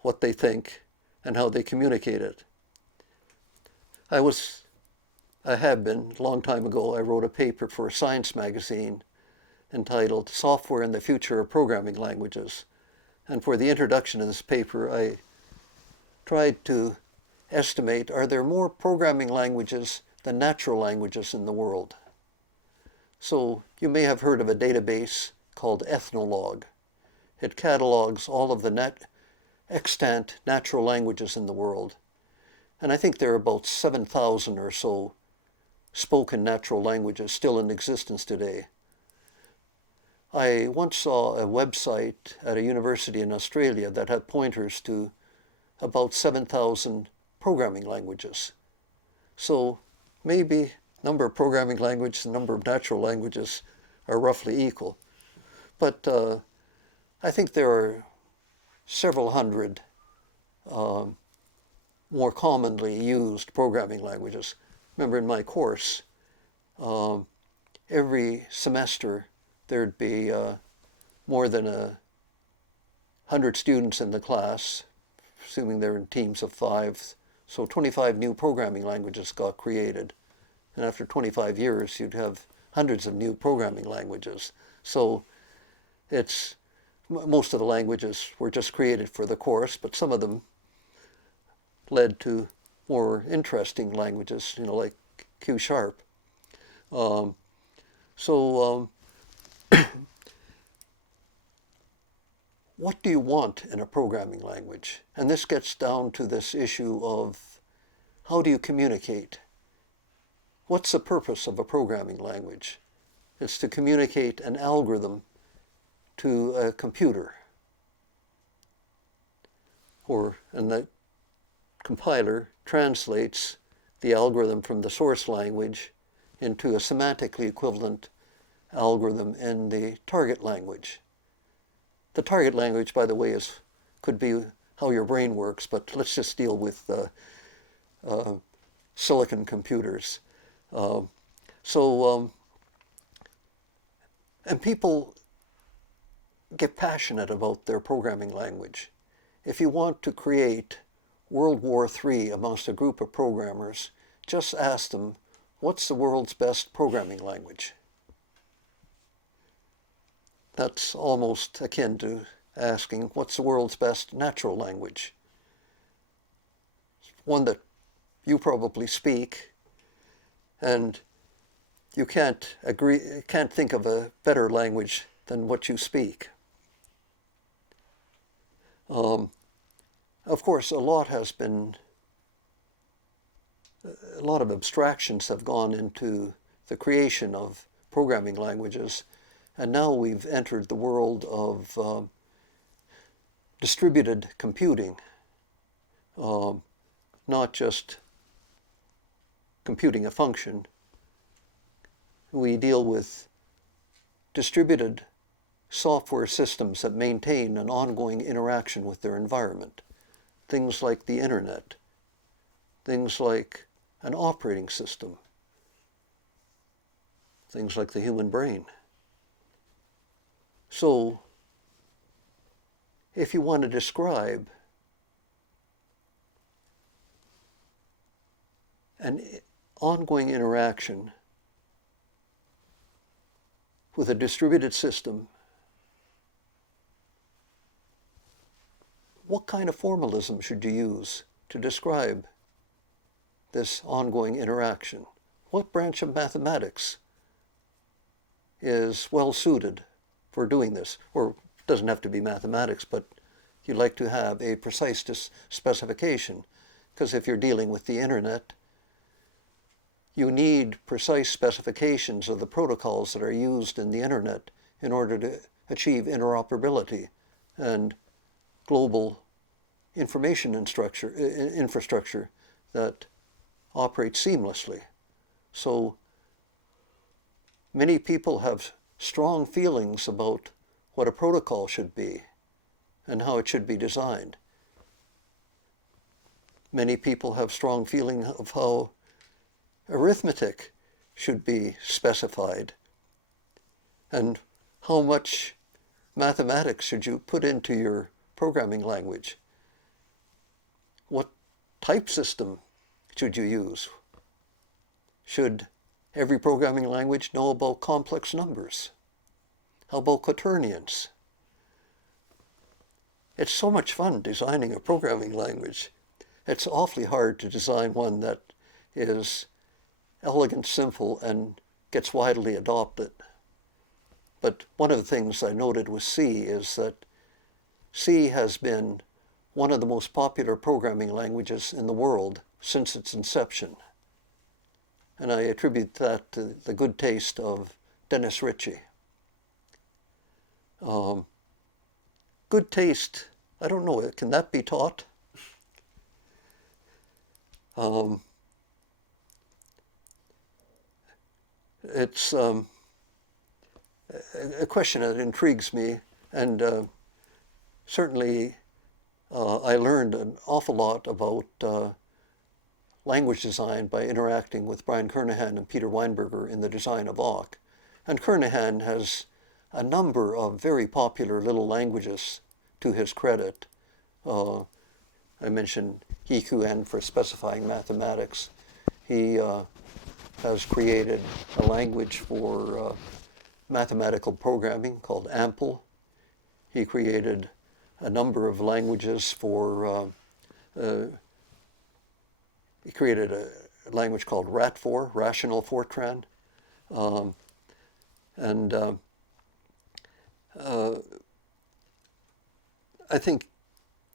what they think, and how they communicate it. I have been, a long time ago, I wrote a paper for a science magazine entitled Software and the Future of Programming Languages. And for the introduction of this paper, I tried to estimate, are there more programming languages than natural languages in the world? So you may have heard of a database called Ethnologue. It catalogs all of the extant natural languages in the world. And I think there are about 7,000 or so spoken natural languages still in existence today. I once saw a website at a university in Australia that had pointers to about 7,000 programming languages. So maybe number of programming languages and number of natural languages are roughly equal. But I think there are several hundred more commonly used programming languages. Remember in my course, every semester there'd be more than 100 students in the class, assuming they're in teams of 5. So 25 new programming languages got created. And after 25 years, you'd have hundreds of new programming languages. So most of the languages were just created for the course, but some of them led to more interesting languages, like Q#. What do you want in a programming language? And this gets down to this issue of how do you communicate? What's the purpose of a programming language? It's to communicate an algorithm to a computer. And the compiler translates the algorithm from the source language into a semantically equivalent algorithm in the target language. The target language, by the way, could be how your brain works, but let's just deal with silicon computers. And people get passionate about their programming language. If you want to create World War III amongst a group of programmers, just ask them, what's the world's best programming language? That's almost akin to asking, what's the world's best natural language? One that you probably speak, and you can't think of a better language than what you speak. Of course, a lot of abstractions have gone into the creation of programming languages, and now we've entered the world of distributed computing, not just computing a function. We deal with distributed software systems that maintain an ongoing interaction with their environment. Things like the internet, things like an operating system, things like the human brain. So, if you want to describe an ongoing interaction with a distributed system, what kind of formalism should you use to describe this ongoing interaction? What branch of mathematics is well suited for doing this? Or it doesn't have to be mathematics, but you like to have a precise specification, because if you're dealing with the internet, you need precise specifications of the protocols that are used in the internet in order to achieve interoperability and global information infrastructure that operates seamlessly. So many people have strong feelings about what a protocol should be and how it should be designed. Many people have strong feeling of how arithmetic should be specified and how much mathematics should you put into your programming language. What type system should you use? Should every programming language know about complex numbers? How about quaternions? It's so much fun designing a programming language. It's awfully hard to design one that is elegant, simple, and gets widely adopted. But one of the things I noted with C is that C has been one of the most popular programming languages in the world since its inception. And I attribute that to the good taste of Dennis Ritchie. Good taste, I don't know, can that be taught? It's a question that intrigues me, and certainly I learned an awful lot about language design by interacting with Brian Kernighan and Peter Weinberger in the design of awk. And Kernighan has a number of very popular little languages to his credit. I mentioned EQN for specifying mathematics. He has created a language for mathematical programming called AMPLE. He created a number of languages for, he created a language called RAT4, Rational Fortran. I think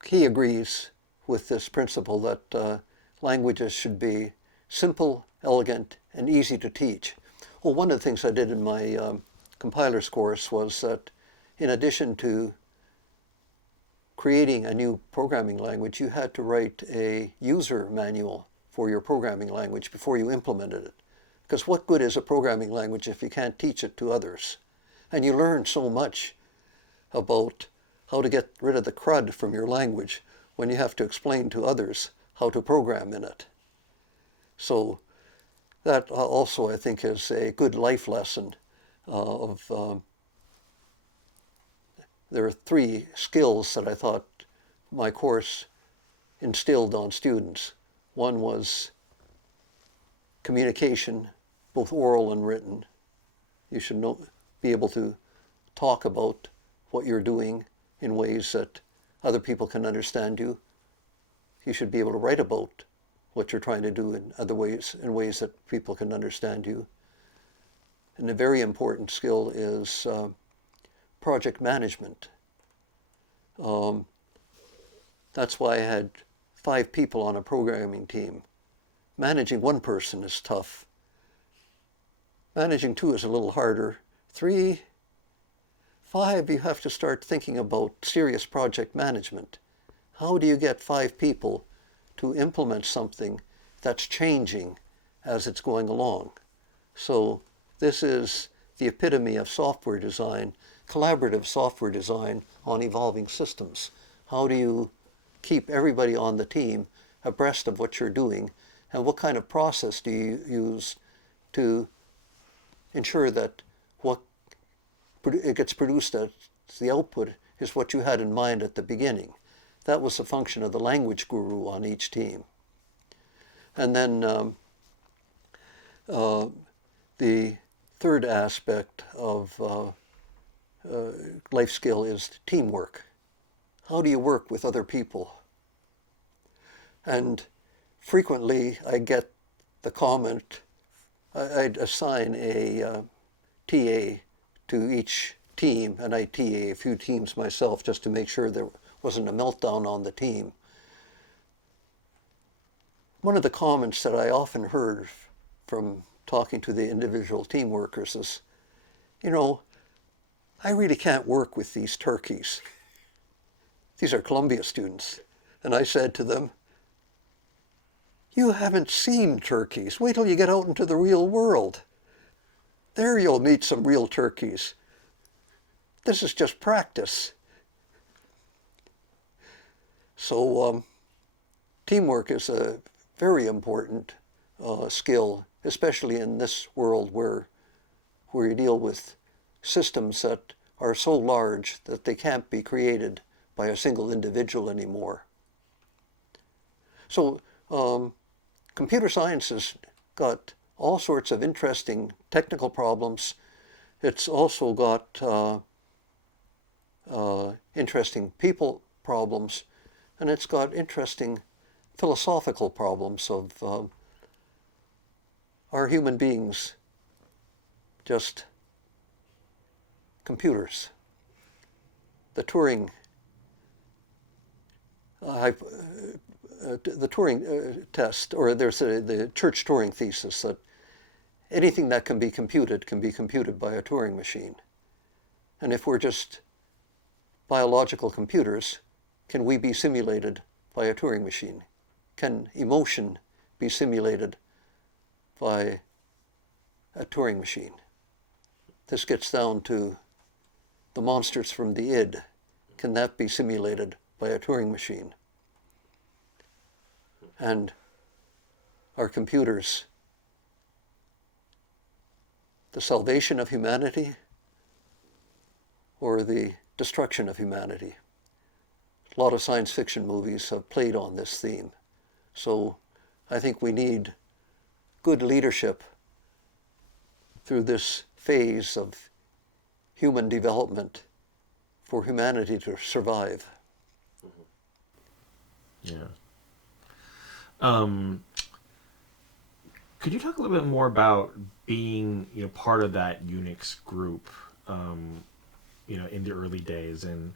he agrees with this principle that languages should be simple, elegant, and easy to teach. Well, one of the things I did in my compilers course was that in addition to creating a new programming language, you had to write a user manual for your programming language before you implemented it. Because what good is a programming language if you can't teach it to others? And you learn so much about how to get rid of the crud from your language when you have to explain to others how to program in it. So that also, I think, is a good life lesson of there are 3 skills that I thought my course instilled on students. One was communication, both oral and written. You should be able to talk about what you're doing in ways that other people can understand you. You should be able to write about what you're trying to do in other ways, in ways that people can understand you. And a very important skill is project management. That's why I had 5 people on a programming team. Managing 1 person is tough. Managing 2 is a little harder. 3, 5, you have to start thinking about serious project management. How do you get 5 people to implement something that's changing as it's going along? So this is the epitome of software design, collaborative software design on evolving systems. How do you keep everybody on the team abreast of what you're doing, and what kind of process do you use to ensure that what it gets produced as the output is what you had in mind at the beginning? That was the function of the language guru on each team. And then The third aspect of life skill is teamwork. How do you work with other people? And frequently I get the comment, I'd assign a TA to each team, and I TA a few teams myself just to make sure there wasn't a meltdown on the team. One of the comments that I often heard from talking to the individual team workers is, I really can't work with these turkeys. These are Columbia students. And I said to them, you haven't seen turkeys. Wait till you get out into the real world. There you'll meet some real turkeys. This is just practice. So teamwork is a very important skill, especially in this world where you deal with systems that are so large that they can't be created by a single individual anymore. So computer science has got all sorts of interesting technical problems. It's also got interesting people problems, and it's got interesting philosophical problems of are human beings just computers? The Turing test, or there's the Church Turing thesis that anything that can be computed by a Turing machine. And if we're just biological computers, can we be simulated by a Turing machine? Can emotion be simulated by a Turing machine? This gets down to the monsters from the id. Can that be simulated by a Turing machine? And are computers the salvation of humanity or the destruction of humanity? A lot of science fiction movies have played on this theme. So I think we need good leadership through this phase of human development for humanity to survive. Yeah. Could you talk a little bit more about being, part of that Unix group, in the early days and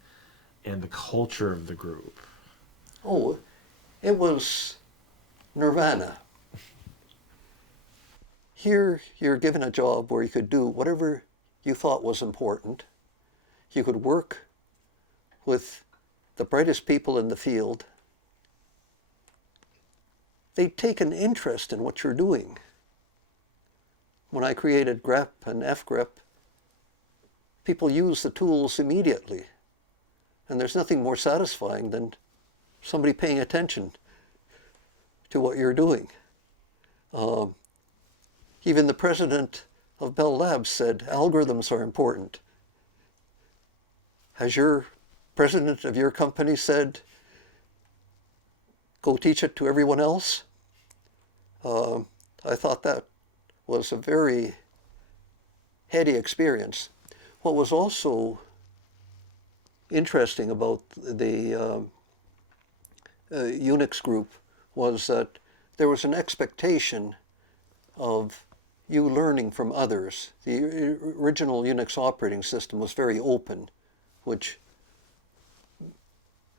the culture of the group? Oh, it was nirvana. Here you're given a job where you could do whatever you thought was important. You could work with the brightest people in the field. They take an interest in what you're doing. When I created grep and fgrep, people use the tools immediately. And there's nothing more satisfying than somebody paying attention to what you're doing. Even the president of Bell Labs said algorithms are important. Has your president of your company said, go teach it to everyone else? I thought that was a very heady experience. What was also interesting about the Unix group was that there was an expectation of you learning from others. The original Unix operating system was very open, which,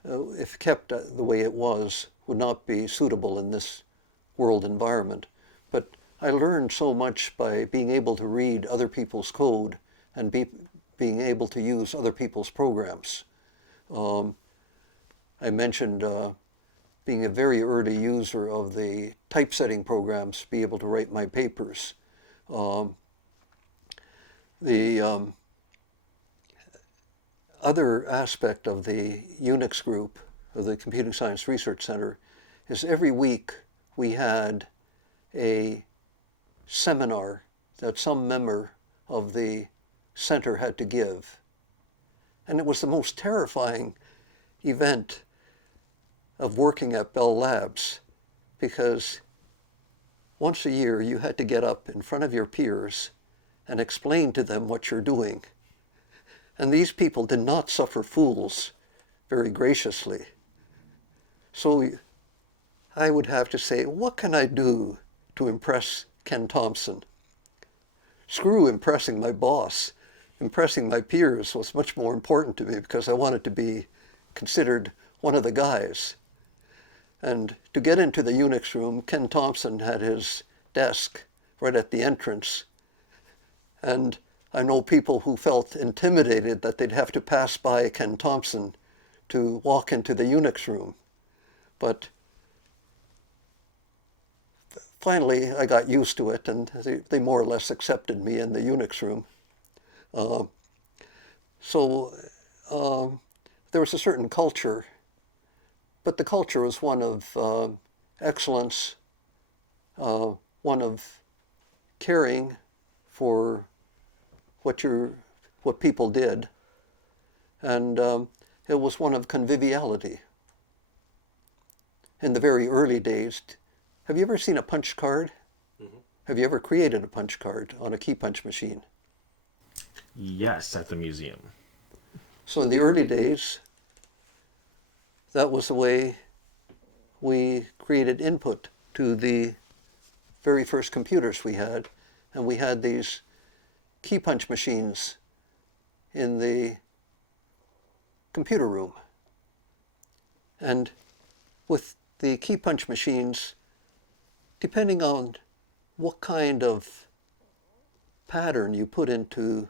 if kept the way it was, would not be suitable in this world environment. But I learned so much by being able to read other people's code and being able to use other people's programs. I mentioned being a very early user of the typesetting programs to be able to write my papers. The other aspect of the Unix group, of the Computing Science Research Center, is every week we had a seminar that some member of the center had to give. And it was the most terrifying event of working at Bell Labs, because once a year you had to get up in front of your peers and explain to them what you're doing. And these people did not suffer fools very graciously. So I would have to say, what can I do to impress Ken Thompson? Screw impressing my boss. Impressing my peers was much more important to me because I wanted to be considered one of the guys. And to get into the Unix room, Ken Thompson had his desk right at the entrance. And I know people who felt intimidated that they'd have to pass by Ken Thompson to walk into the Unix room. But finally, I got used to it, and they more or less accepted me in the Unix room. There was a certain culture, but the culture was one of excellence, one of caring for what people did, and it was one of conviviality. In the very early days, have you ever seen a punch card? Mm-hmm. Have you ever created a punch card on a key punch machine? Yes, at the museum. So in the early days, that was the way we created input to the very first computers we had. And we had these key punch machines in the computer room. And with the key punch machines, depending on what kind of pattern you put into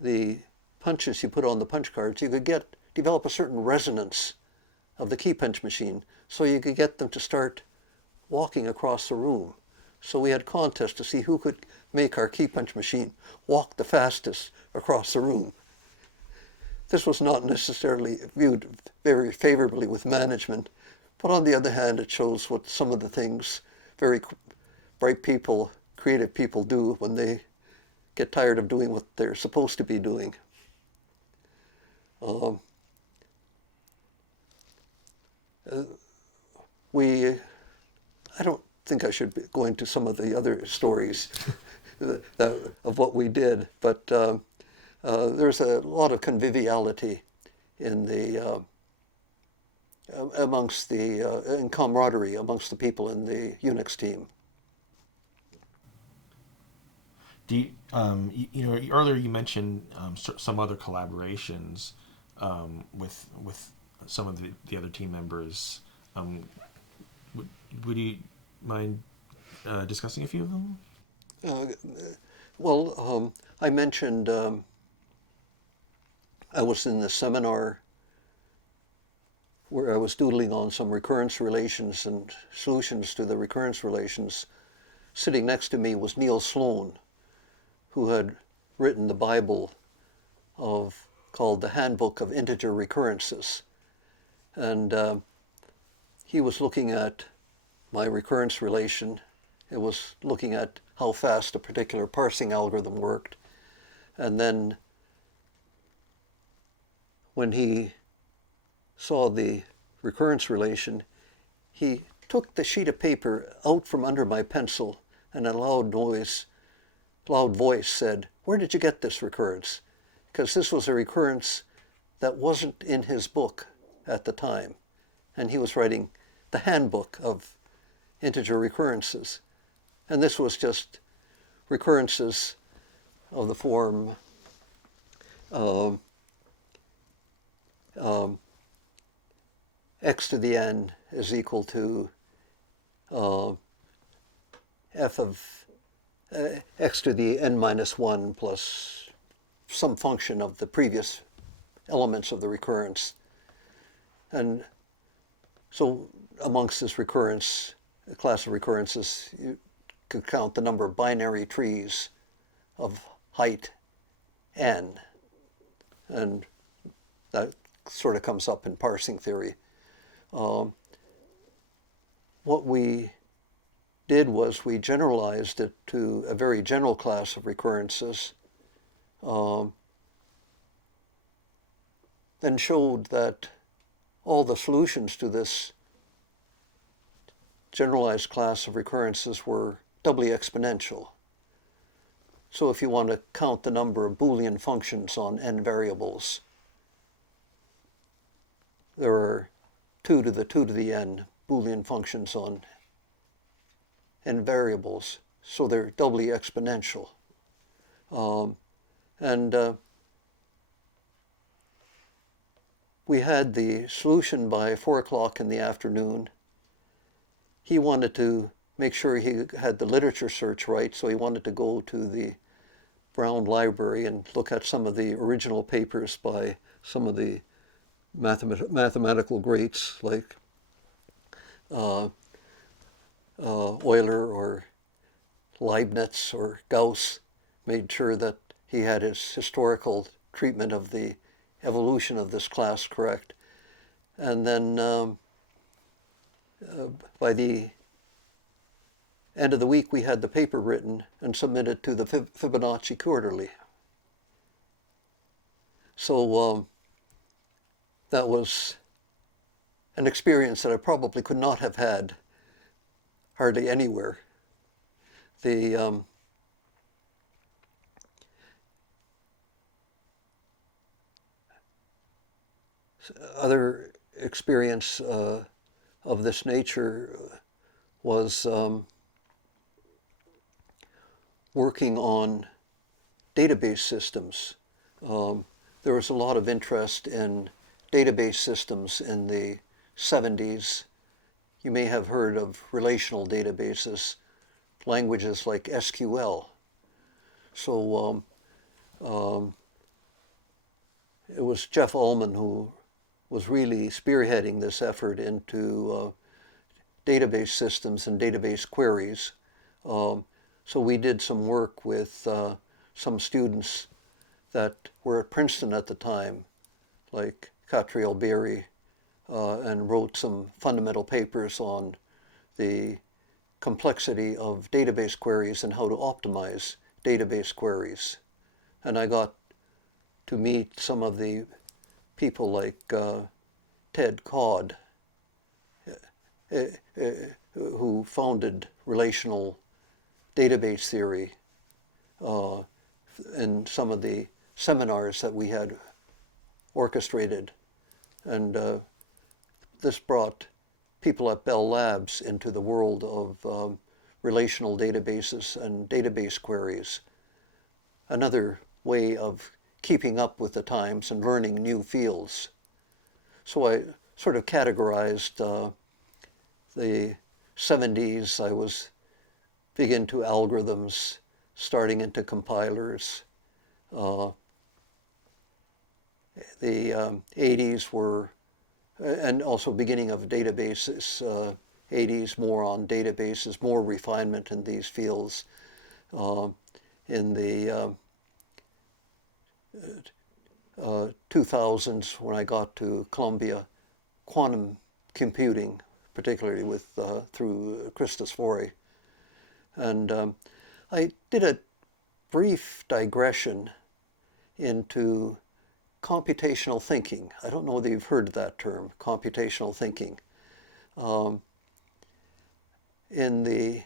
the punches you put on the punch cards, you could develop a certain resonance of the key punch machine, so you could get them to start walking across the room. So we had contests to see who could make our key punch machine walk the fastest across the room. This was not necessarily viewed very favorably with management, but on the other hand, it shows what some of the things very bright people, creative people do when they get tired of doing what they're supposed to be doing. I don't think I should go into some of the other stories of what we did, but there's a lot of conviviality in the in camaraderie amongst the people in the Unix team. Do you, earlier you mentioned some other collaborations with some of the other team members. Would you mind discussing a few of them? I mentioned I was in the seminar where I was doodling on some recurrence relations and solutions to the recurrence relations. Sitting next to me was Neil Sloan, who had written the Bible called the Handbook of Integer Recurrences. And he was looking at my recurrence relation. It was looking at how fast a particular parsing algorithm worked. And then when he saw the recurrence relation, he took the sheet of paper out from under my pencil and in a loud voice said, "Where did you get this recurrence?" Because this was a recurrence that wasn't in his book at the time. And he was writing the Handbook of Integer Recurrences. And this was just recurrences of the form x to the n is equal to f of x to the n minus 1 plus some function of the previous elements of the recurrence. And so amongst this recurrence, a class of recurrences, you could count the number of binary trees of height n. And that sort of comes up in parsing theory. What we did was we generalized it to a very general class of recurrences and showed that all the solutions to this generalized class of recurrences were doubly exponential. So if you want to count the number of Boolean functions on n variables, there are 2 to the n Boolean functions on n variables, so they're doubly exponential. We had the solution by 4 o'clock in the afternoon. He wanted to make sure he had the literature search right, so he wanted to go to the Brown Library and look at some of the original papers by some of the mathematical greats like Euler or Leibniz or Gauss, made sure that he had his historical treatment of the evolution of this class correct. And then by the end of the week, we had the paper written and submitted to the Fibonacci Quarterly. So that was an experience that I probably could not have had hardly anywhere. The other experience of this nature was working on database systems. There was a lot of interest in database systems in the 70s. You may have heard of relational databases, languages like SQL. So it was Jeff Ullman who was really spearheading this effort into database systems and database queries. So we did some work with some students that were at Princeton at the time, like Catriel Berry, and wrote some fundamental papers on the complexity of database queries and how to optimize database queries. And I got to meet some of the people like Ted Codd, who founded relational database theory in some of the seminars that we had orchestrated. And this brought people at Bell Labs into the world of relational databases and database queries. Another way of keeping up with the times and learning new fields. So I sort of categorized the 70s. I was big into algorithms, starting into compilers. The 80s were, and also beginning of databases, 80s more on databases, more refinement in these fields. In the 2000s, when I got to Columbia, quantum computing, particularly with through Christos Fori. And I did a brief digression into computational thinking. I don't know whether you've heard that term, computational thinking. In the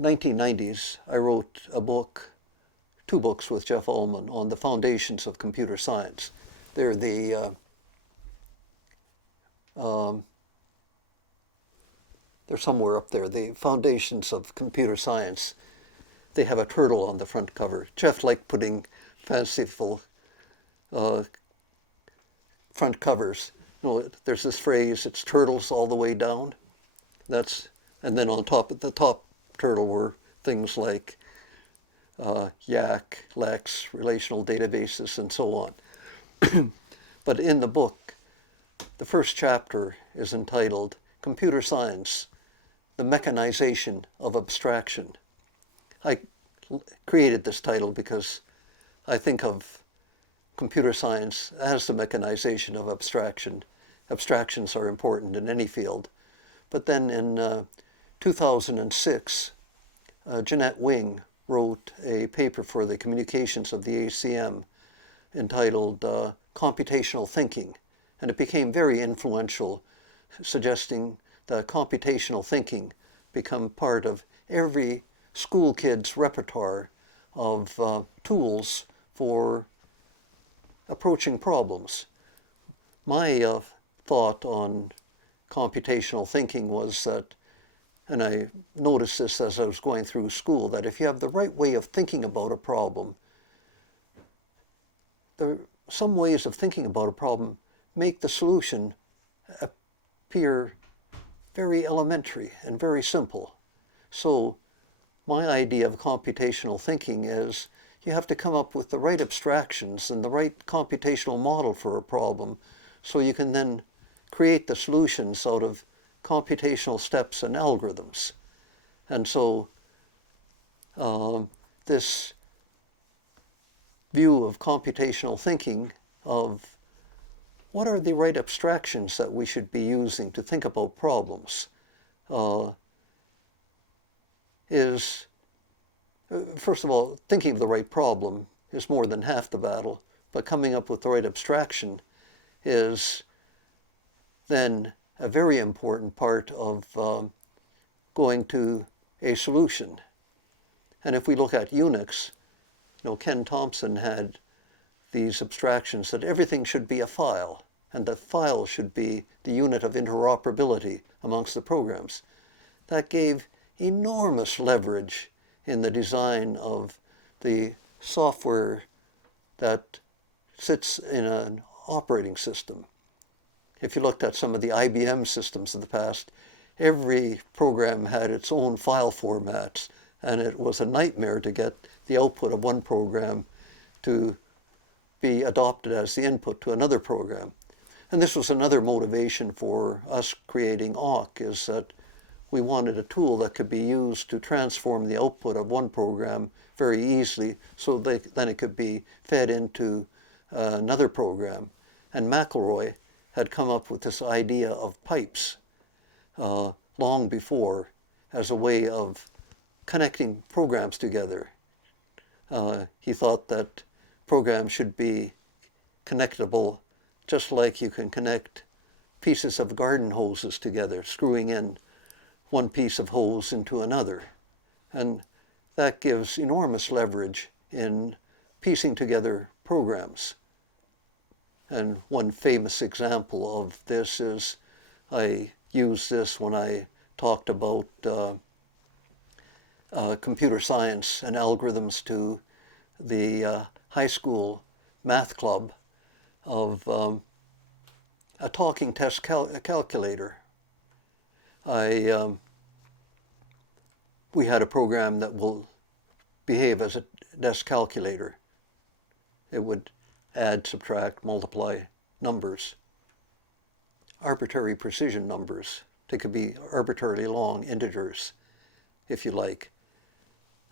1990s, I wrote a book, 2 books with Jeff Ullman on the foundations of computer science. They're the they're somewhere up there, the foundations of computer science. They have a turtle on the front cover. Jeff liked putting fanciful front covers. You know, there's this phrase, it's turtles all the way down. And then on top, at the top turtle were things like yacc, lex, relational databases, and so on. But in the book, the first chapter is entitled Computer Science, the Mechanization of Abstraction. I created this title because I think of computer science as the mechanization of abstraction. Abstractions are important in any field. But then in 2006, Jeanette Wing wrote a paper for the communications of the ACM entitled Computational Thinking, and it became very influential suggesting that computational thinking become part of every school kid's repertoire of tools for approaching problems. My thought on computational thinking was that, and I noticed this as I was going through school, that if you have the right way of thinking about a problem, some ways of thinking about a problem make the solution appear very elementary and very simple. So my idea of computational thinking is you have to come up with the right abstractions and the right computational model for a problem so you can then create the solutions out of computational steps and algorithms. And so this view of computational thinking of what are the right abstractions that we should be using to think about problems is, first of all, thinking of the right problem is more than half the battle, but coming up with the right abstraction is then a very important part of going to a solution. And if we look at Unix, Ken Thompson had these abstractions that everything should be a file, and the file should be the unit of interoperability amongst the programs. That gave enormous leverage in the design of the software that sits in an operating system. If you looked at some of the IBM systems of the past, every program had its own file formats, and it was a nightmare to get the output of one program to be adopted as the input to another program. And this was another motivation for us creating awk, is that we wanted a tool that could be used to transform the output of one program very easily so then it could be fed into another program. And McElroy had come up with this idea of pipes long before as a way of connecting programs together. He thought that programs should be connectable just like you can connect pieces of garden hoses together, screwing in one piece of hose into another. And that gives enormous leverage in piecing together programs. And one famous example of this is, I used this when I talked about computer science and algorithms to the high school math club of a talking test calculator. We had a program that will behave as a desk calculator. It would add, subtract, multiply numbers, arbitrary precision numbers. They could be arbitrarily long integers, if you like.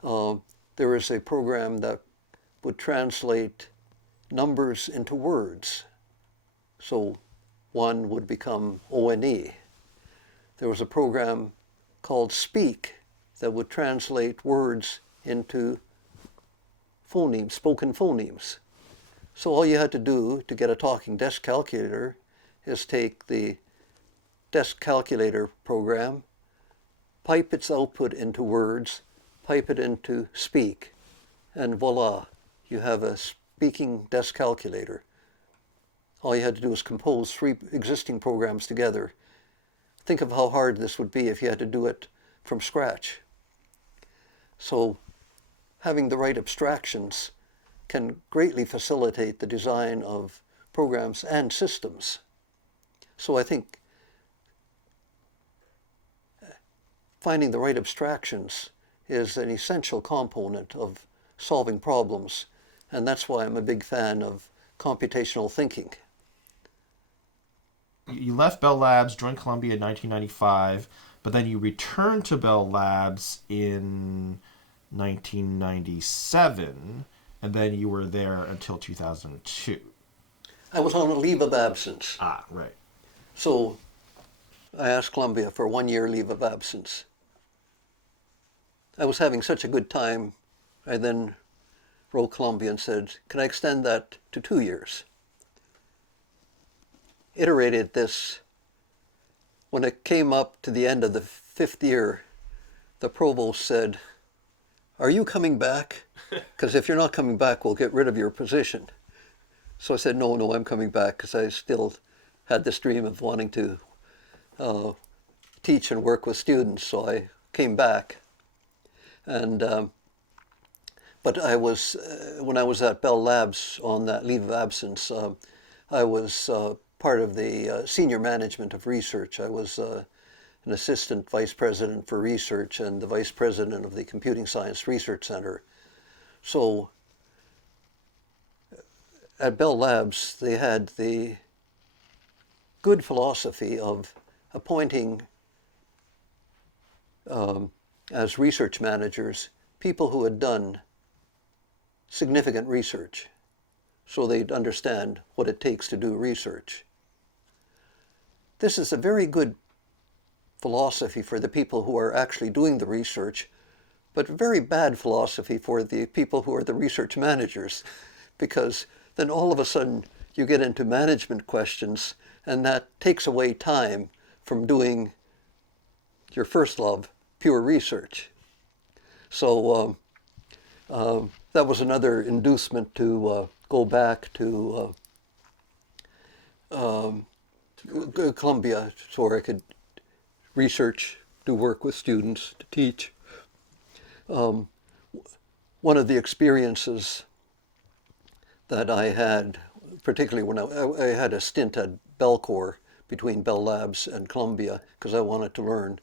There is a program that would translate numbers into words. So one would become O-N-E. There was a program called Speak that would translate words into phonemes, spoken phonemes. So all you had to do to get a talking desk calculator is take the desk calculator program, pipe its output into words, pipe it into Speak, and voila, you have a speaking desk calculator. All you had to do was compose 3 existing programs together. Think of how hard this would be if you had to do it from scratch. So having the right abstractions can greatly facilitate the design of programs and systems. So I think finding the right abstractions is an essential component of solving problems, and that's why I'm a big fan of computational thinking. You left Bell Labs, joined Columbia in 1995, but then you returned to Bell Labs in 1997, and then you were there until 2002. I was on a leave of absence. Ah, right. So I asked Columbia for a 1-year leave of absence. I was having such a good time, I then wrote Columbia and said, can I extend that to 2 years? Iterated this when it came up to the end of the 5th year, the provost said, "Are you coming back? Because if you're not coming back, we'll get rid of your position." So I said, no, I'm coming back, because I still had this dream of wanting to teach and work with students. So I came back. And but I was, when I was at Bell Labs on that leave of absence, I was part of the senior management of research. I was an assistant vice president for research and the vice president of the Computing Science Research Center. So at Bell Labs, they had the good philosophy of appointing as research managers people who had done significant research, so they'd understand what it takes to do research. This is a very good philosophy for the people who are actually doing the research, but very bad philosophy for the people who are the research managers, because then all of a sudden you get into management questions, and that takes away time from doing your first love, pure research. So that was another inducement to go back to Columbia, so I could research, do work with students, to teach. One of the experiences that I had, particularly when I had a stint at Bellcore between Bell Labs and Columbia, because I wanted to learn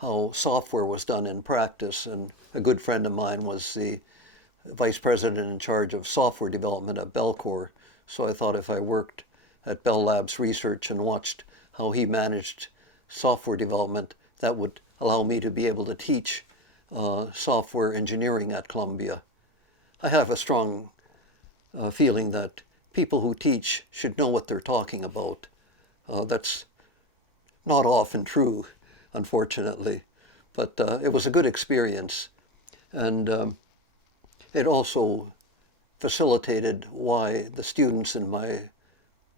how software was done in practice, and a good friend of mine was the vice president in charge of software development at Bellcore. So I thought if I worked at Bell Labs research and watched how he managed software development, that would allow me to be able to teach software engineering at Columbia. I have a strong feeling that people who teach should know what they're talking about. That's not often true, unfortunately, but it was a good experience, and it also facilitated why the students in my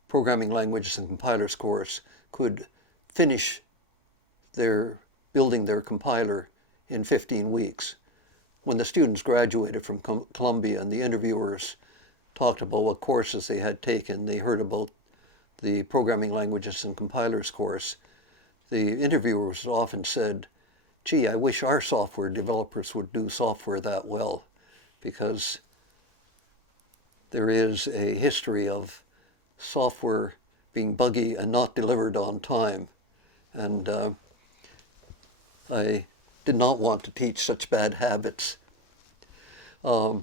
programming languages and compilers course could finish building their compiler in 15 weeks. When the students graduated from Columbia and the interviewers talked about what courses they had taken, they heard about the programming languages and compilers course, the interviewers often said, "Gee, I wish our software developers would do software that well," because there is a history of software being buggy and not delivered on time. And I did not want to teach such bad habits. But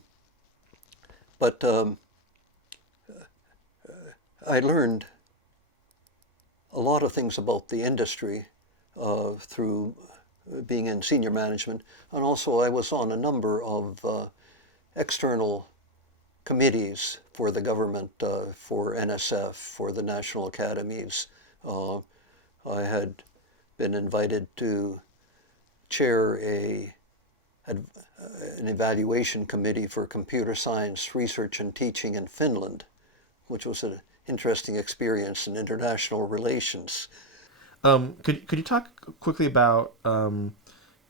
I learned a lot of things about the industry through being in senior management, and also I was on a number of external committees for the government, for NSF, for the national academies. I had been invited to chair an evaluation committee for computer science research and teaching in Finland, which was an interesting experience in international relations. Could you talk quickly about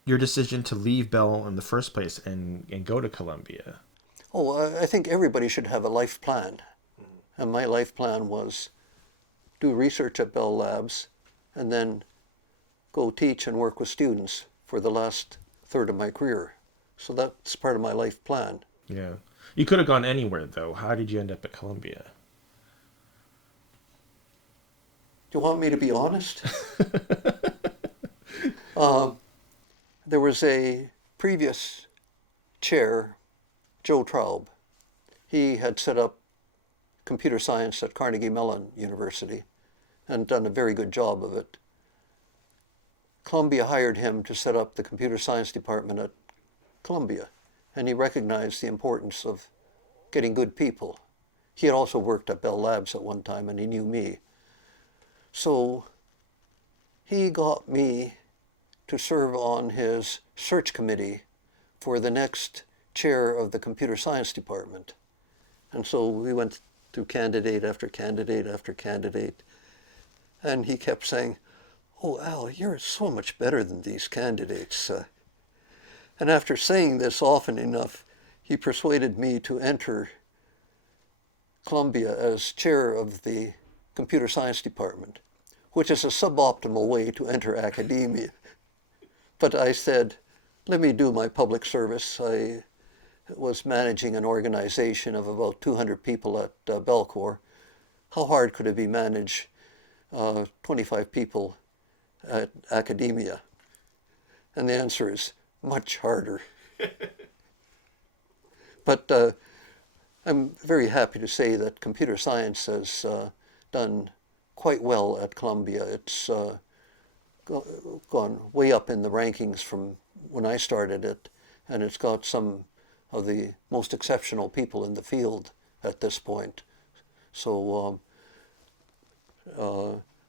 your decision to leave Bell in the first place and go to Columbia? Oh, I think everybody should have a life plan. And my life plan was do research at Bell Labs and then go teach and work with students for the last third of my career. So that's part of my life plan. Yeah. You could have gone anywhere, though. How did you end up at Columbia? Do you want me to be honest? There was a previous chair, Joe Traub. He had set up computer science at Carnegie Mellon University and done a very good job of it. Columbia hired him to set up the computer science department at Columbia, and he recognized the importance of getting good people. He had also worked at Bell Labs at one time, and he knew me. So he got me to serve on his search committee for the next chair of the computer science department. And so we went through candidate after candidate after candidate, and he kept saying, "Oh, Al, you're so much better than these candidates." And after saying this often enough, he persuaded me to enter Columbia as chair of the computer science department, which is a suboptimal way to enter academia. But I said, let me do my public service. I was managing an organization of about 200 people at Belcour. How hard could it be manage 25 people at academia? And the answer is much harder. But I'm very happy to say that computer science has done quite well at Columbia. It's gone way up in the rankings from when I started it, and it's got some of the most exceptional people in the field at this point. So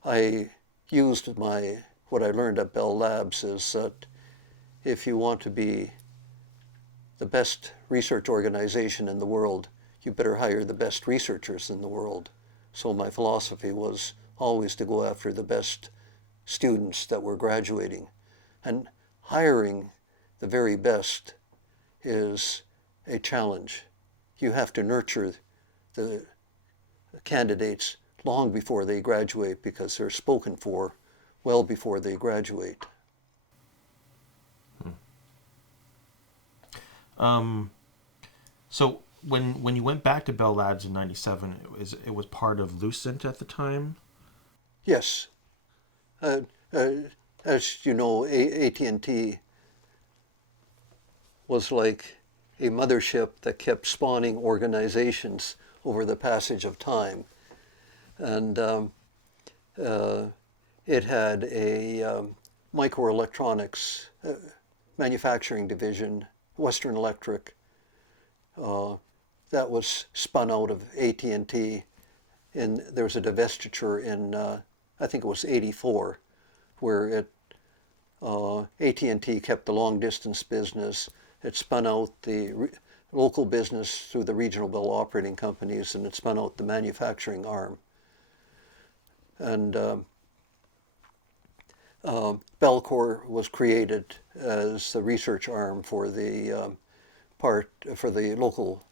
I used what I learned at Bell Labs is that if you want to be the best research organization in the world, you better hire the best researchers in the world. So my philosophy was always to go after the best students that were graduating. And hiring the very best is a challenge. You have to nurture the candidates long before they graduate because they're spoken for well before they graduate. So when you went back to Bell Labs in '97, it was part of Lucent at the time? Yes. As you know, AT&T was like a mothership that kept spawning organizations over the passage of time. And it had a microelectronics manufacturing division, Western Electric, that was spun out of AT&T. And there was a divestiture in, I think it was '84, where AT&T kept the long distance business. It spun out the local business through the regional bell operating companies, and it spun out the manufacturing arm. And Belcour was created as the research arm for the local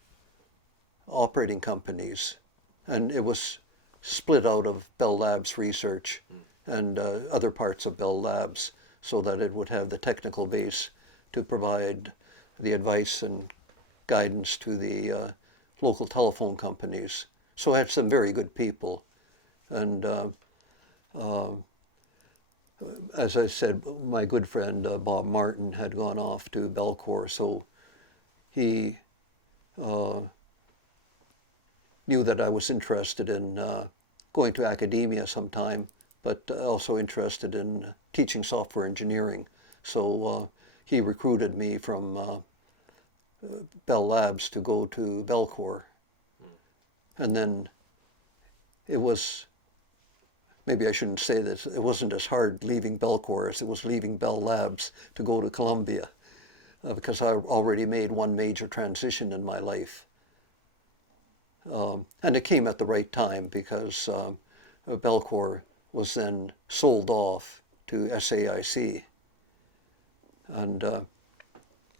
operating companies, and it was split out of Bell Labs research and other parts of Bell Labs so that it would have the technical base to provide the advice and guidance to the local telephone companies. So it had some very good people. And as I said, my good friend Bob Martin had gone off to Belcour, so he knew that I was interested in going to academia sometime, but also interested in teaching software engineering. So he recruited me from Bell Labs to go to Belcour. And then it was, maybe I shouldn't say this, it wasn't as hard leaving Belcour as it was leaving Bell Labs to go to Columbia, because I already made one major transition in my life. And it came at the right time because Belcour was then sold off to SAIC. And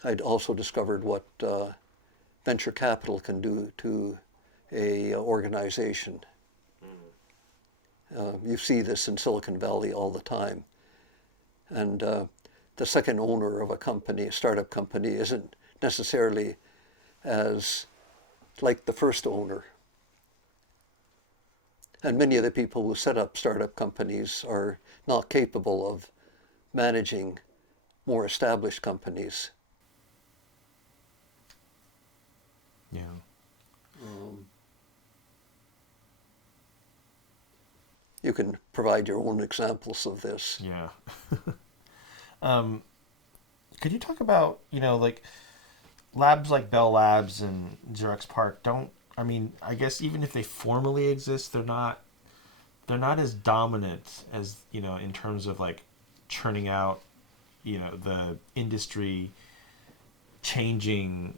I'd also discovered what venture capital can do to a organization. You see this in Silicon Valley all the time. And the second owner of a company, a startup company, isn't necessarily as like the first owner. And many of the people who set up startup companies are not capable of managing more established companies. Yeah. You can provide your own examples of this. Yeah. Could you talk about, like labs like Bell Labs and Xerox PARC I guess even if they formally exist, they're not as dominant as, in terms of like churning out, the industry changing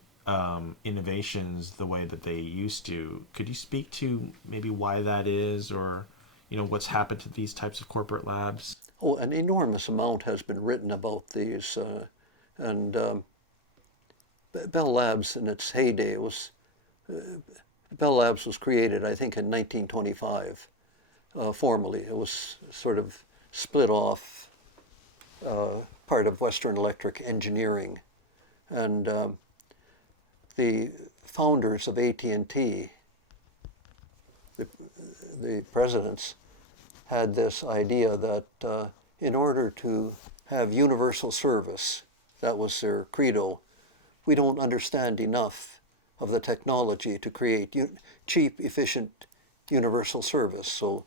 innovations the way that they used to. Could you speak to maybe why that is, or, what's happened to these types of corporate labs? Oh, an enormous amount has been written about these, and Bell Labs in its heyday Bell Labs was created, I think, in 1925. Formally, it was sort of split off, part of Western Electric Engineering, and the founders of AT&T, the presidents, had this idea that in order to have universal service, that was their credo, we don't understand enough of the technology to create cheap, efficient, universal service. So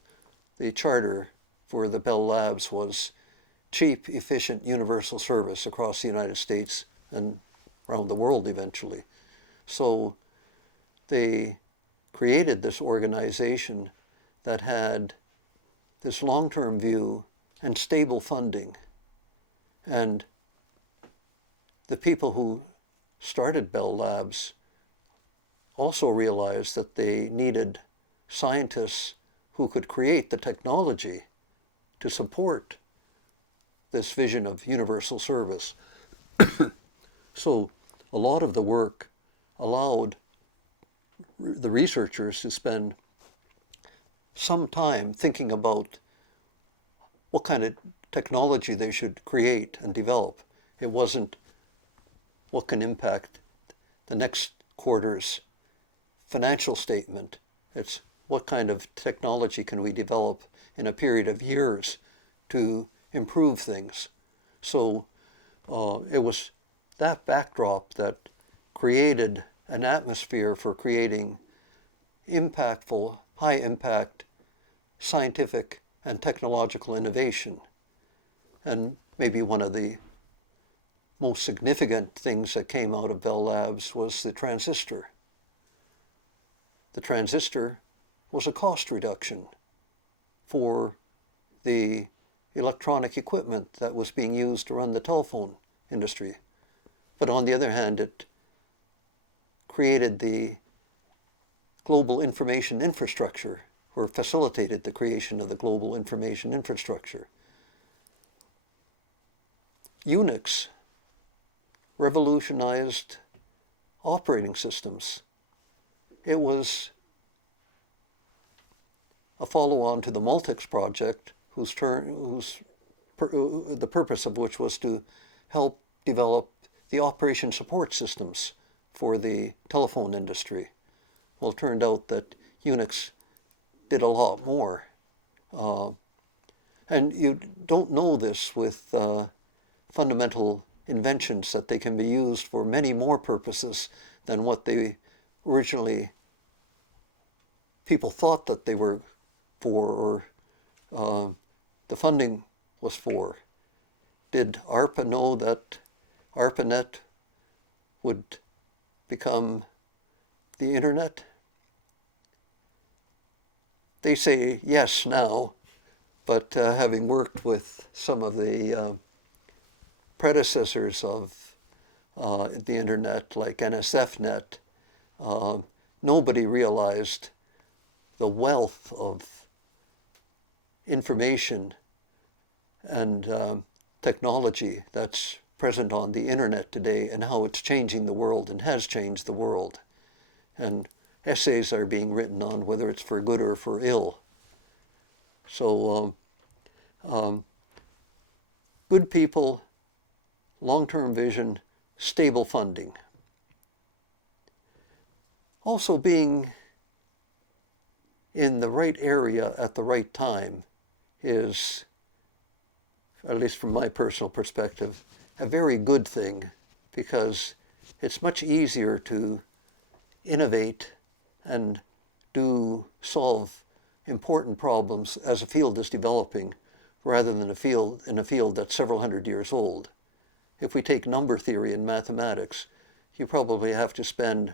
the charter for the Bell Labs was cheap, efficient, universal service across the United States and around the world eventually. So they created this organization that had this long-term view and stable funding. And the people who started Bell Labs also realized that they needed scientists who could create the technology to support this vision of universal service. So a lot of the work allowed the researchers to spend some time thinking about what kind of technology they should create and develop. It wasn't what can impact the next quarter's financial statement. It's what kind of technology can we develop in a period of years to improve things. So it was that backdrop that created an atmosphere for creating impactful, high-impact scientific and technological innovation. And maybe one of the most significant things that came out of Bell Labs was the transistor. The transistor was a cost reduction for the electronic equipment that was being used to run the telephone industry. But on the other hand, it created the global information infrastructure, or facilitated the creation of the global information infrastructure. Unix revolutionized operating systems. It was a follow-on to the Multics project, the purpose of which was to help develop the operation support systems for the telephone industry. Well, it turned out that Unix did a lot more. And you don't know this with fundamental inventions, that they can be used for many more purposes than what they originally people thought that they were for, or the funding was for. Did ARPA know that ARPANET would become the internet? They say yes now, but having worked with some of the predecessors of the internet, like NSFNet, nobody realized the wealth of information and technology that's present on the internet today, and how it's changing the world and has changed the world. And essays are being written on whether it's for good or for ill. So good people, long-term vision, stable funding. Also being in the right area at the right time is, at least from my personal perspective, a very good thing, because it's much easier to innovate and solve important problems as a field is developing, rather than in a field that's several hundred years old. If we take number theory in mathematics, you probably have to spend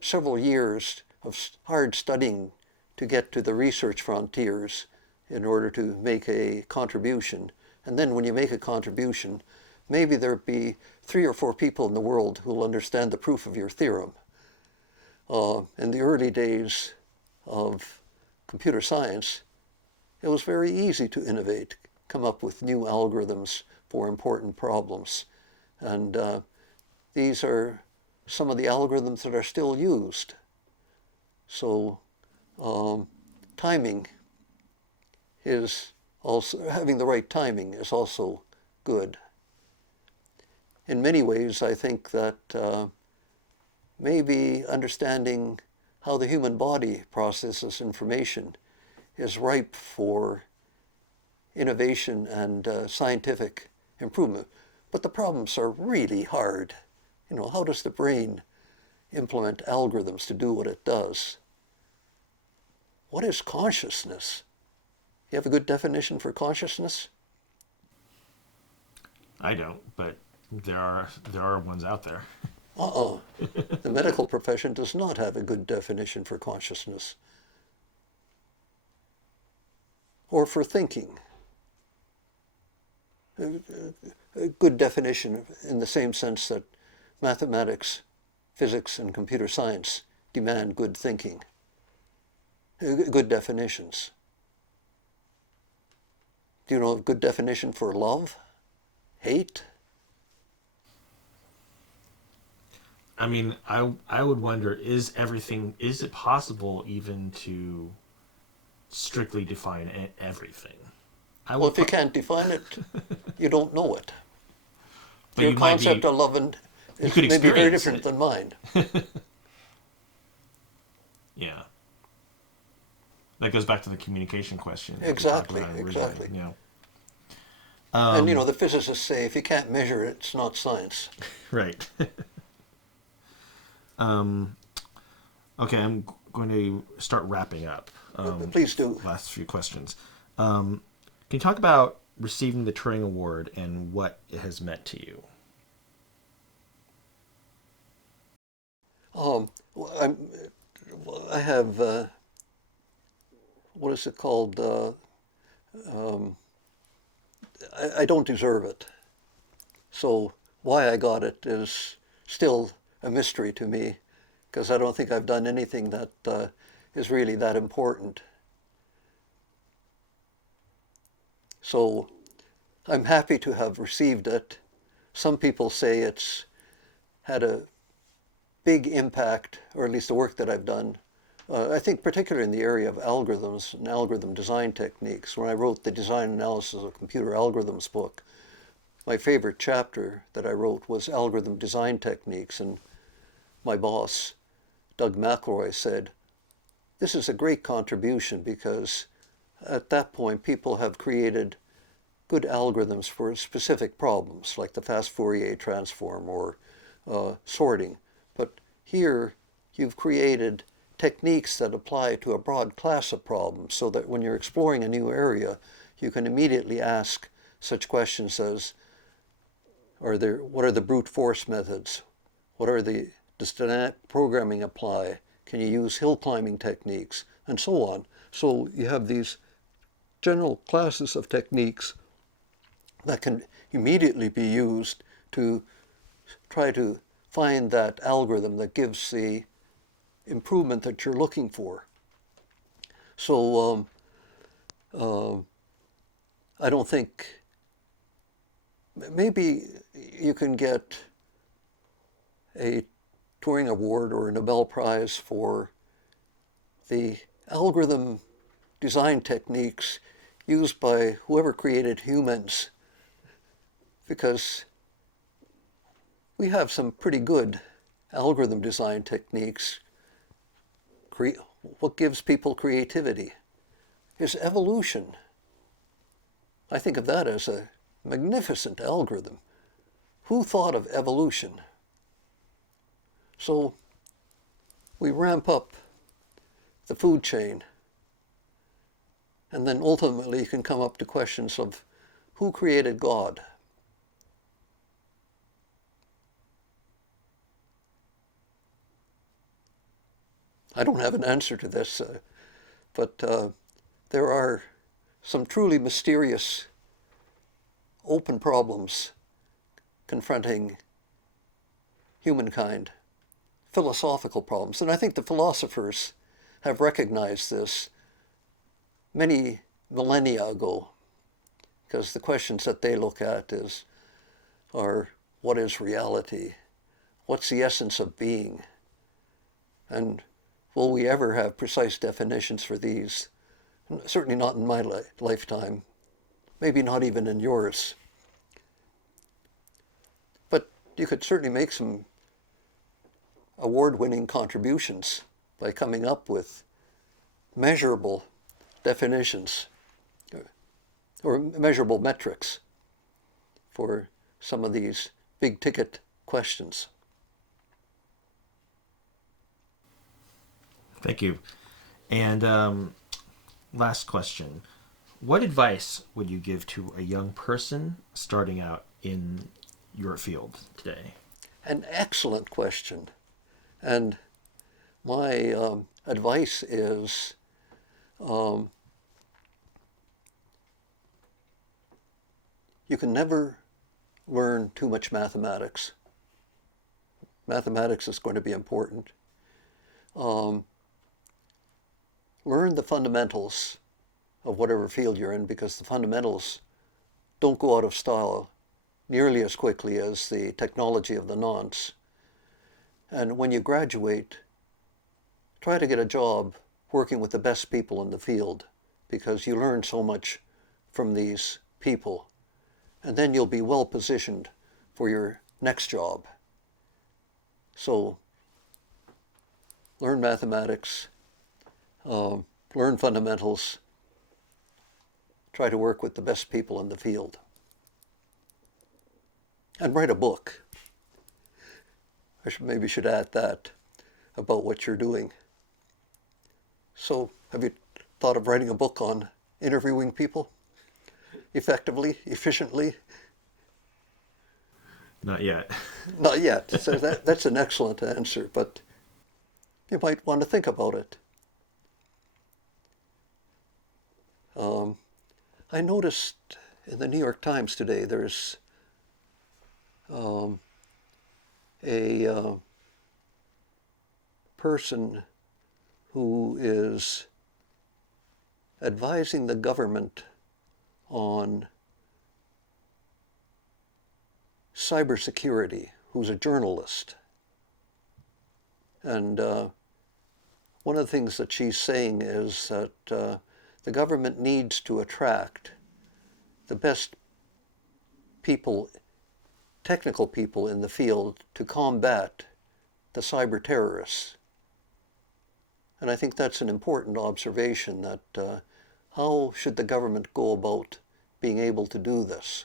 several years of hard studying to get to the research frontiers in order to make a contribution. And then when you make a contribution, maybe there'll be 3 or 4 people in the world who will understand the proof of your theorem. In the early days of computer science, it was very easy to innovate, come up with new algorithms for important problems. And these are some of the algorithms that are still used. So timing is also, having the right timing is also good. In many ways, I think that maybe understanding how the human body processes information is ripe for innovation and scientific improvement. But the problems are really hard. You know, how does the brain implement algorithms to do what it does? What is consciousness? You have a good definition for consciousness? I don't, but there are ones out there. The medical profession does not have a good definition for consciousness or for thinking. A good definition in the same sense that mathematics, physics, and computer science demand good thinking, good definitions. Do you know a good definition for love? Hate? I mean, I would wonder, is it possible even to strictly define everything? Well, if you can't define it, you don't know it. But your you might concept of love and is could maybe very experience different it. than mine. Yeah. That goes back to the communication question. that we talked Exactly, about originally, exactly. You know. And you know, the physicists say if you can't measure it, it's not science. Right. Okay, I'm going to start wrapping up. Please do. Last few questions. Can you talk about receiving the Turing Award and what it has meant to you? I have, what is it called? I don't deserve it. So why I got it is still a mystery to me, because I don't think I've done anything that is really that important. So I'm happy to have received it. Some people say it's had a big impact, or at least the work that I've done. I think particularly in the area of algorithms and algorithm design techniques. When I wrote the Design Analysis of Computer Algorithms book, my favorite chapter that I wrote was algorithm design techniques, and my boss, Doug McElroy, said, this is a great contribution because at that point people have created good algorithms for specific problems like the fast Fourier transform or sorting. But here you've created techniques that apply to a broad class of problems so that when you're exploring a new area, you can immediately ask such questions as, what are the brute force methods? Does dynamic programming apply? Can you use hill climbing techniques? And so on. So you have these general classes of techniques that can immediately be used to try to find that algorithm that gives the improvement that you're looking for. So I don't think, maybe you can get a Turing Award or a Nobel Prize for the algorithm design techniques used by whoever created humans, because we have some pretty good algorithm design techniques. What gives people creativity is evolution. I think of that as a magnificent algorithm. Who thought of evolution? So we ramp up the food chain, and then ultimately you can come up to questions of who created God? I don't have an answer to this, but there are some truly mysterious open problems confronting humankind, philosophical problems. And I think the philosophers have recognized this many, millennia ago, because the questions that they look at are what is reality? What's the essence of being? And will we ever have precise definitions for these? Certainly not in my lifetime, maybe not even in yours. But you could certainly make some award-winning contributions by coming up with measurable definitions or measurable metrics for some of these big-ticket questions. Thank you. And last question. What advice would you give to a young person starting out in your field today? An excellent question. And my advice is you can never learn too much mathematics. Mathematics is going to be important. Learn the fundamentals of whatever field you're in, because the fundamentals don't go out of style nearly as quickly as the technology of the nonce. And when you graduate, try to get a job working with the best people in the field, because you learn so much from these people. And then you'll be well positioned for your next job. So learn mathematics, learn fundamentals, try to work with the best people in the field. And write a book. I maybe should add that about what you're doing. So have you thought of writing a book on interviewing people effectively, efficiently? Not yet. Not yet. So that's an excellent answer, but you might want to think about it. I noticed in the New York Times today there's a person who is advising the government on cybersecurity, who's a journalist. And one of the things that she's saying is that the government needs to attract the best people, technical people in the field, to combat the cyber terrorists. And I think that's an important observation, that how should the government go about being able to do this?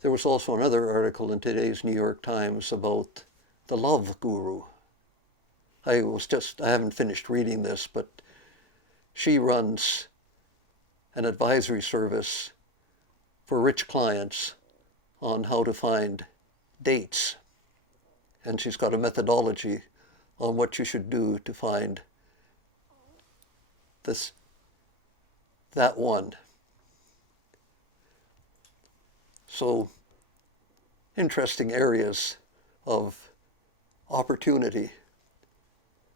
There was also another article in today's New York Times about the love guru. I haven't finished reading this, but she runs an advisory service for rich clients on how to find dates. And she's got a methodology on what you should do to find that one. So, interesting areas of opportunity.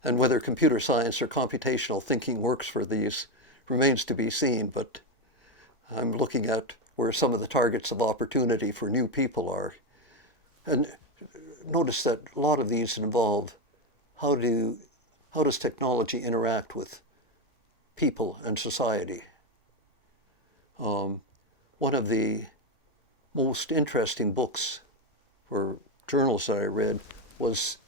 And whether computer science or computational thinking works for these remains to be seen, but I'm looking at where some of the targets of opportunity for new people are. And notice that a lot of these involve how does technology interact with people and society. One of the most interesting books or journals that I read was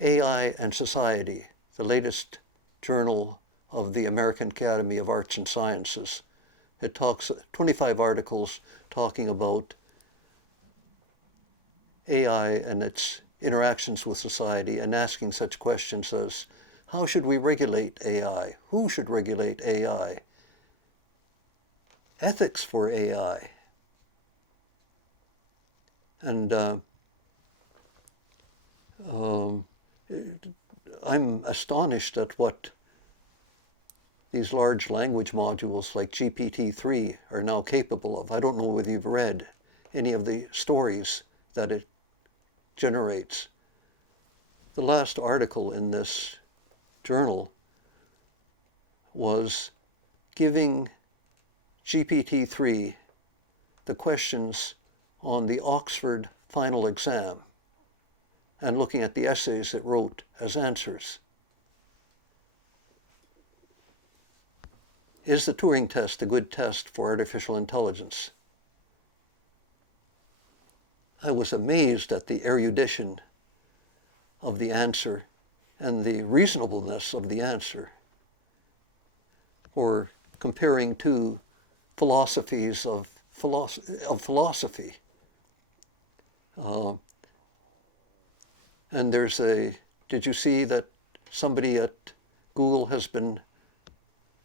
AI and Society, the latest journal of the American Academy of Arts and Sciences. It talks 25 articles talking about AI and its interactions with society, and asking such questions as, how should we regulate AI? Who should regulate AI? Ethics for AI. And I'm astonished at what these large language modules like GPT-3 are now capable of. I don't know whether you've read any of the stories that it generates. The last article in this journal was giving GPT-3 the questions on the Oxford final exam and looking at the essays it wrote as answers. Is the Turing test a good test for artificial intelligence? I was amazed at the erudition of the answer and the reasonableness of the answer, or comparing two philosophies of philosophy. And did you see that somebody at Google has been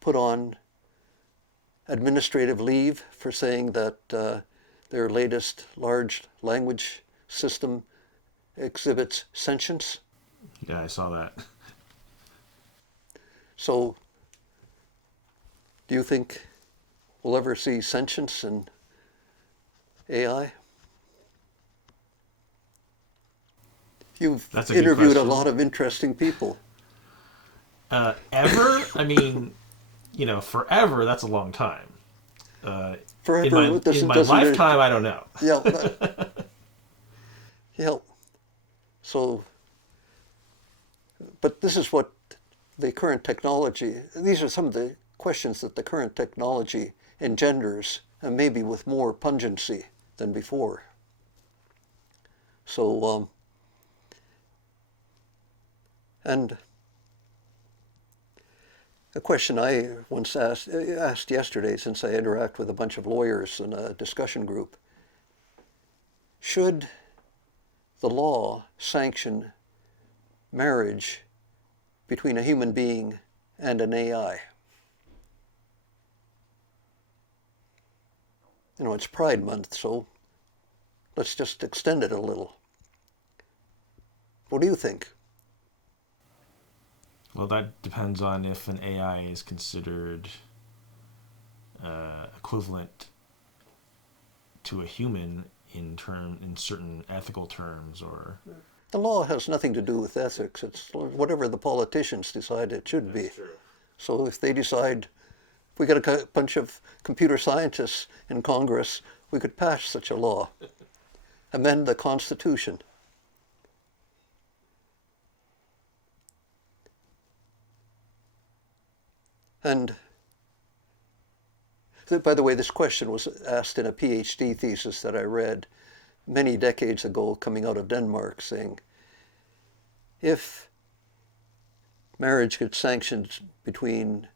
put on administrative leave for saying that their latest large language system exhibits sentience? Yeah, I saw that. So, do you think we'll ever see sentience in AI? You've interviewed a lot of interesting people. Ever? I mean, forever, that's a long time. Forever, in my lifetime, I don't know. Yeah. Yeah. So, but this is what the current technology, these are some of the questions that the current technology engenders, and maybe with more pungency than before. So, and a question I once asked yesterday, since I interact with a bunch of lawyers in a discussion group: should the law sanction marriage between a human being and an AI? It's Pride Month, so let's just extend it a little. What do you think? Well, that depends on if an AI is considered equivalent to a human in certain ethical terms, or... The law has nothing to do with ethics. It's whatever the politicians decide it should be. That's true. So if they decide, if we got a bunch of computer scientists in Congress, we could pass such a law, amend the Constitution. And by the way, this question was asked in a Ph.D. thesis that I read many decades ago, coming out of Denmark, saying, if marriage gets sanctioned between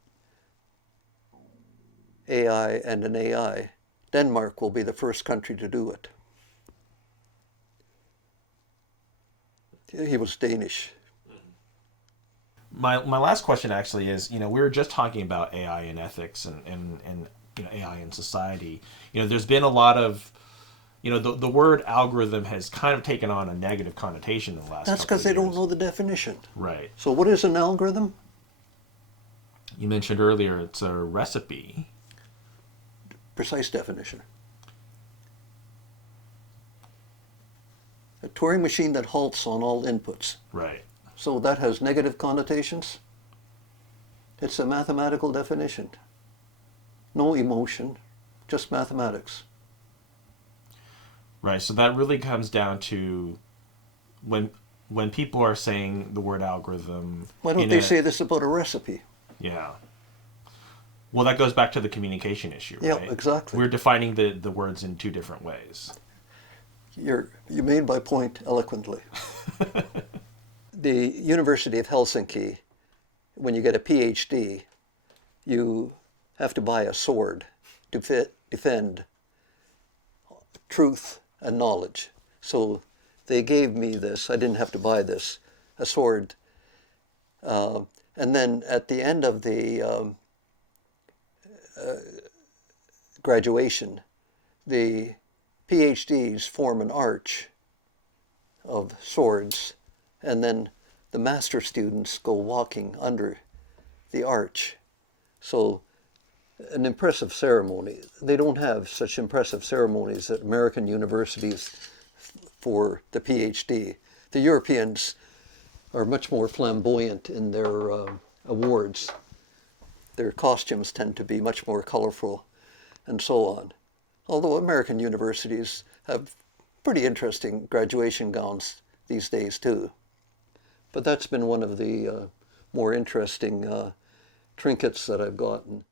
AI and an AI, Denmark will be the first country to do it. He was Danish. My last question actually is, we were just talking about AI and ethics and AI in society. There's been a lot of, the word algorithm has kind of taken on a negative connotation in the last That's because they don't know the definition. Right. So what is an algorithm? You mentioned earlier it's a recipe. Precise definition. A Turing machine that halts on all inputs. Right. So that has negative connotations? It's a mathematical definition. No emotion, just mathematics. Right, so that really comes down to when people are saying the word algorithm... Why don't they say this about a recipe? Yeah. Well, that goes back to the communication issue, right? Yeah, exactly. We're defining the words in two different ways. You made my point eloquently. The University of Helsinki, when you get a Ph.D., you have to buy a sword to defend truth and knowledge. So they gave me this, I didn't have to buy this, a sword. And then at the end of the graduation, the PhDs form an arch of swords, and then the master students go walking under the arch. So an impressive ceremony. They don't have such impressive ceremonies at American universities for the PhD. The Europeans are much more flamboyant in their awards. their costumes tend to be much more colorful and so on. Although American universities have pretty interesting graduation gowns these days too. But that's been one of the more interesting trinkets that I've gotten.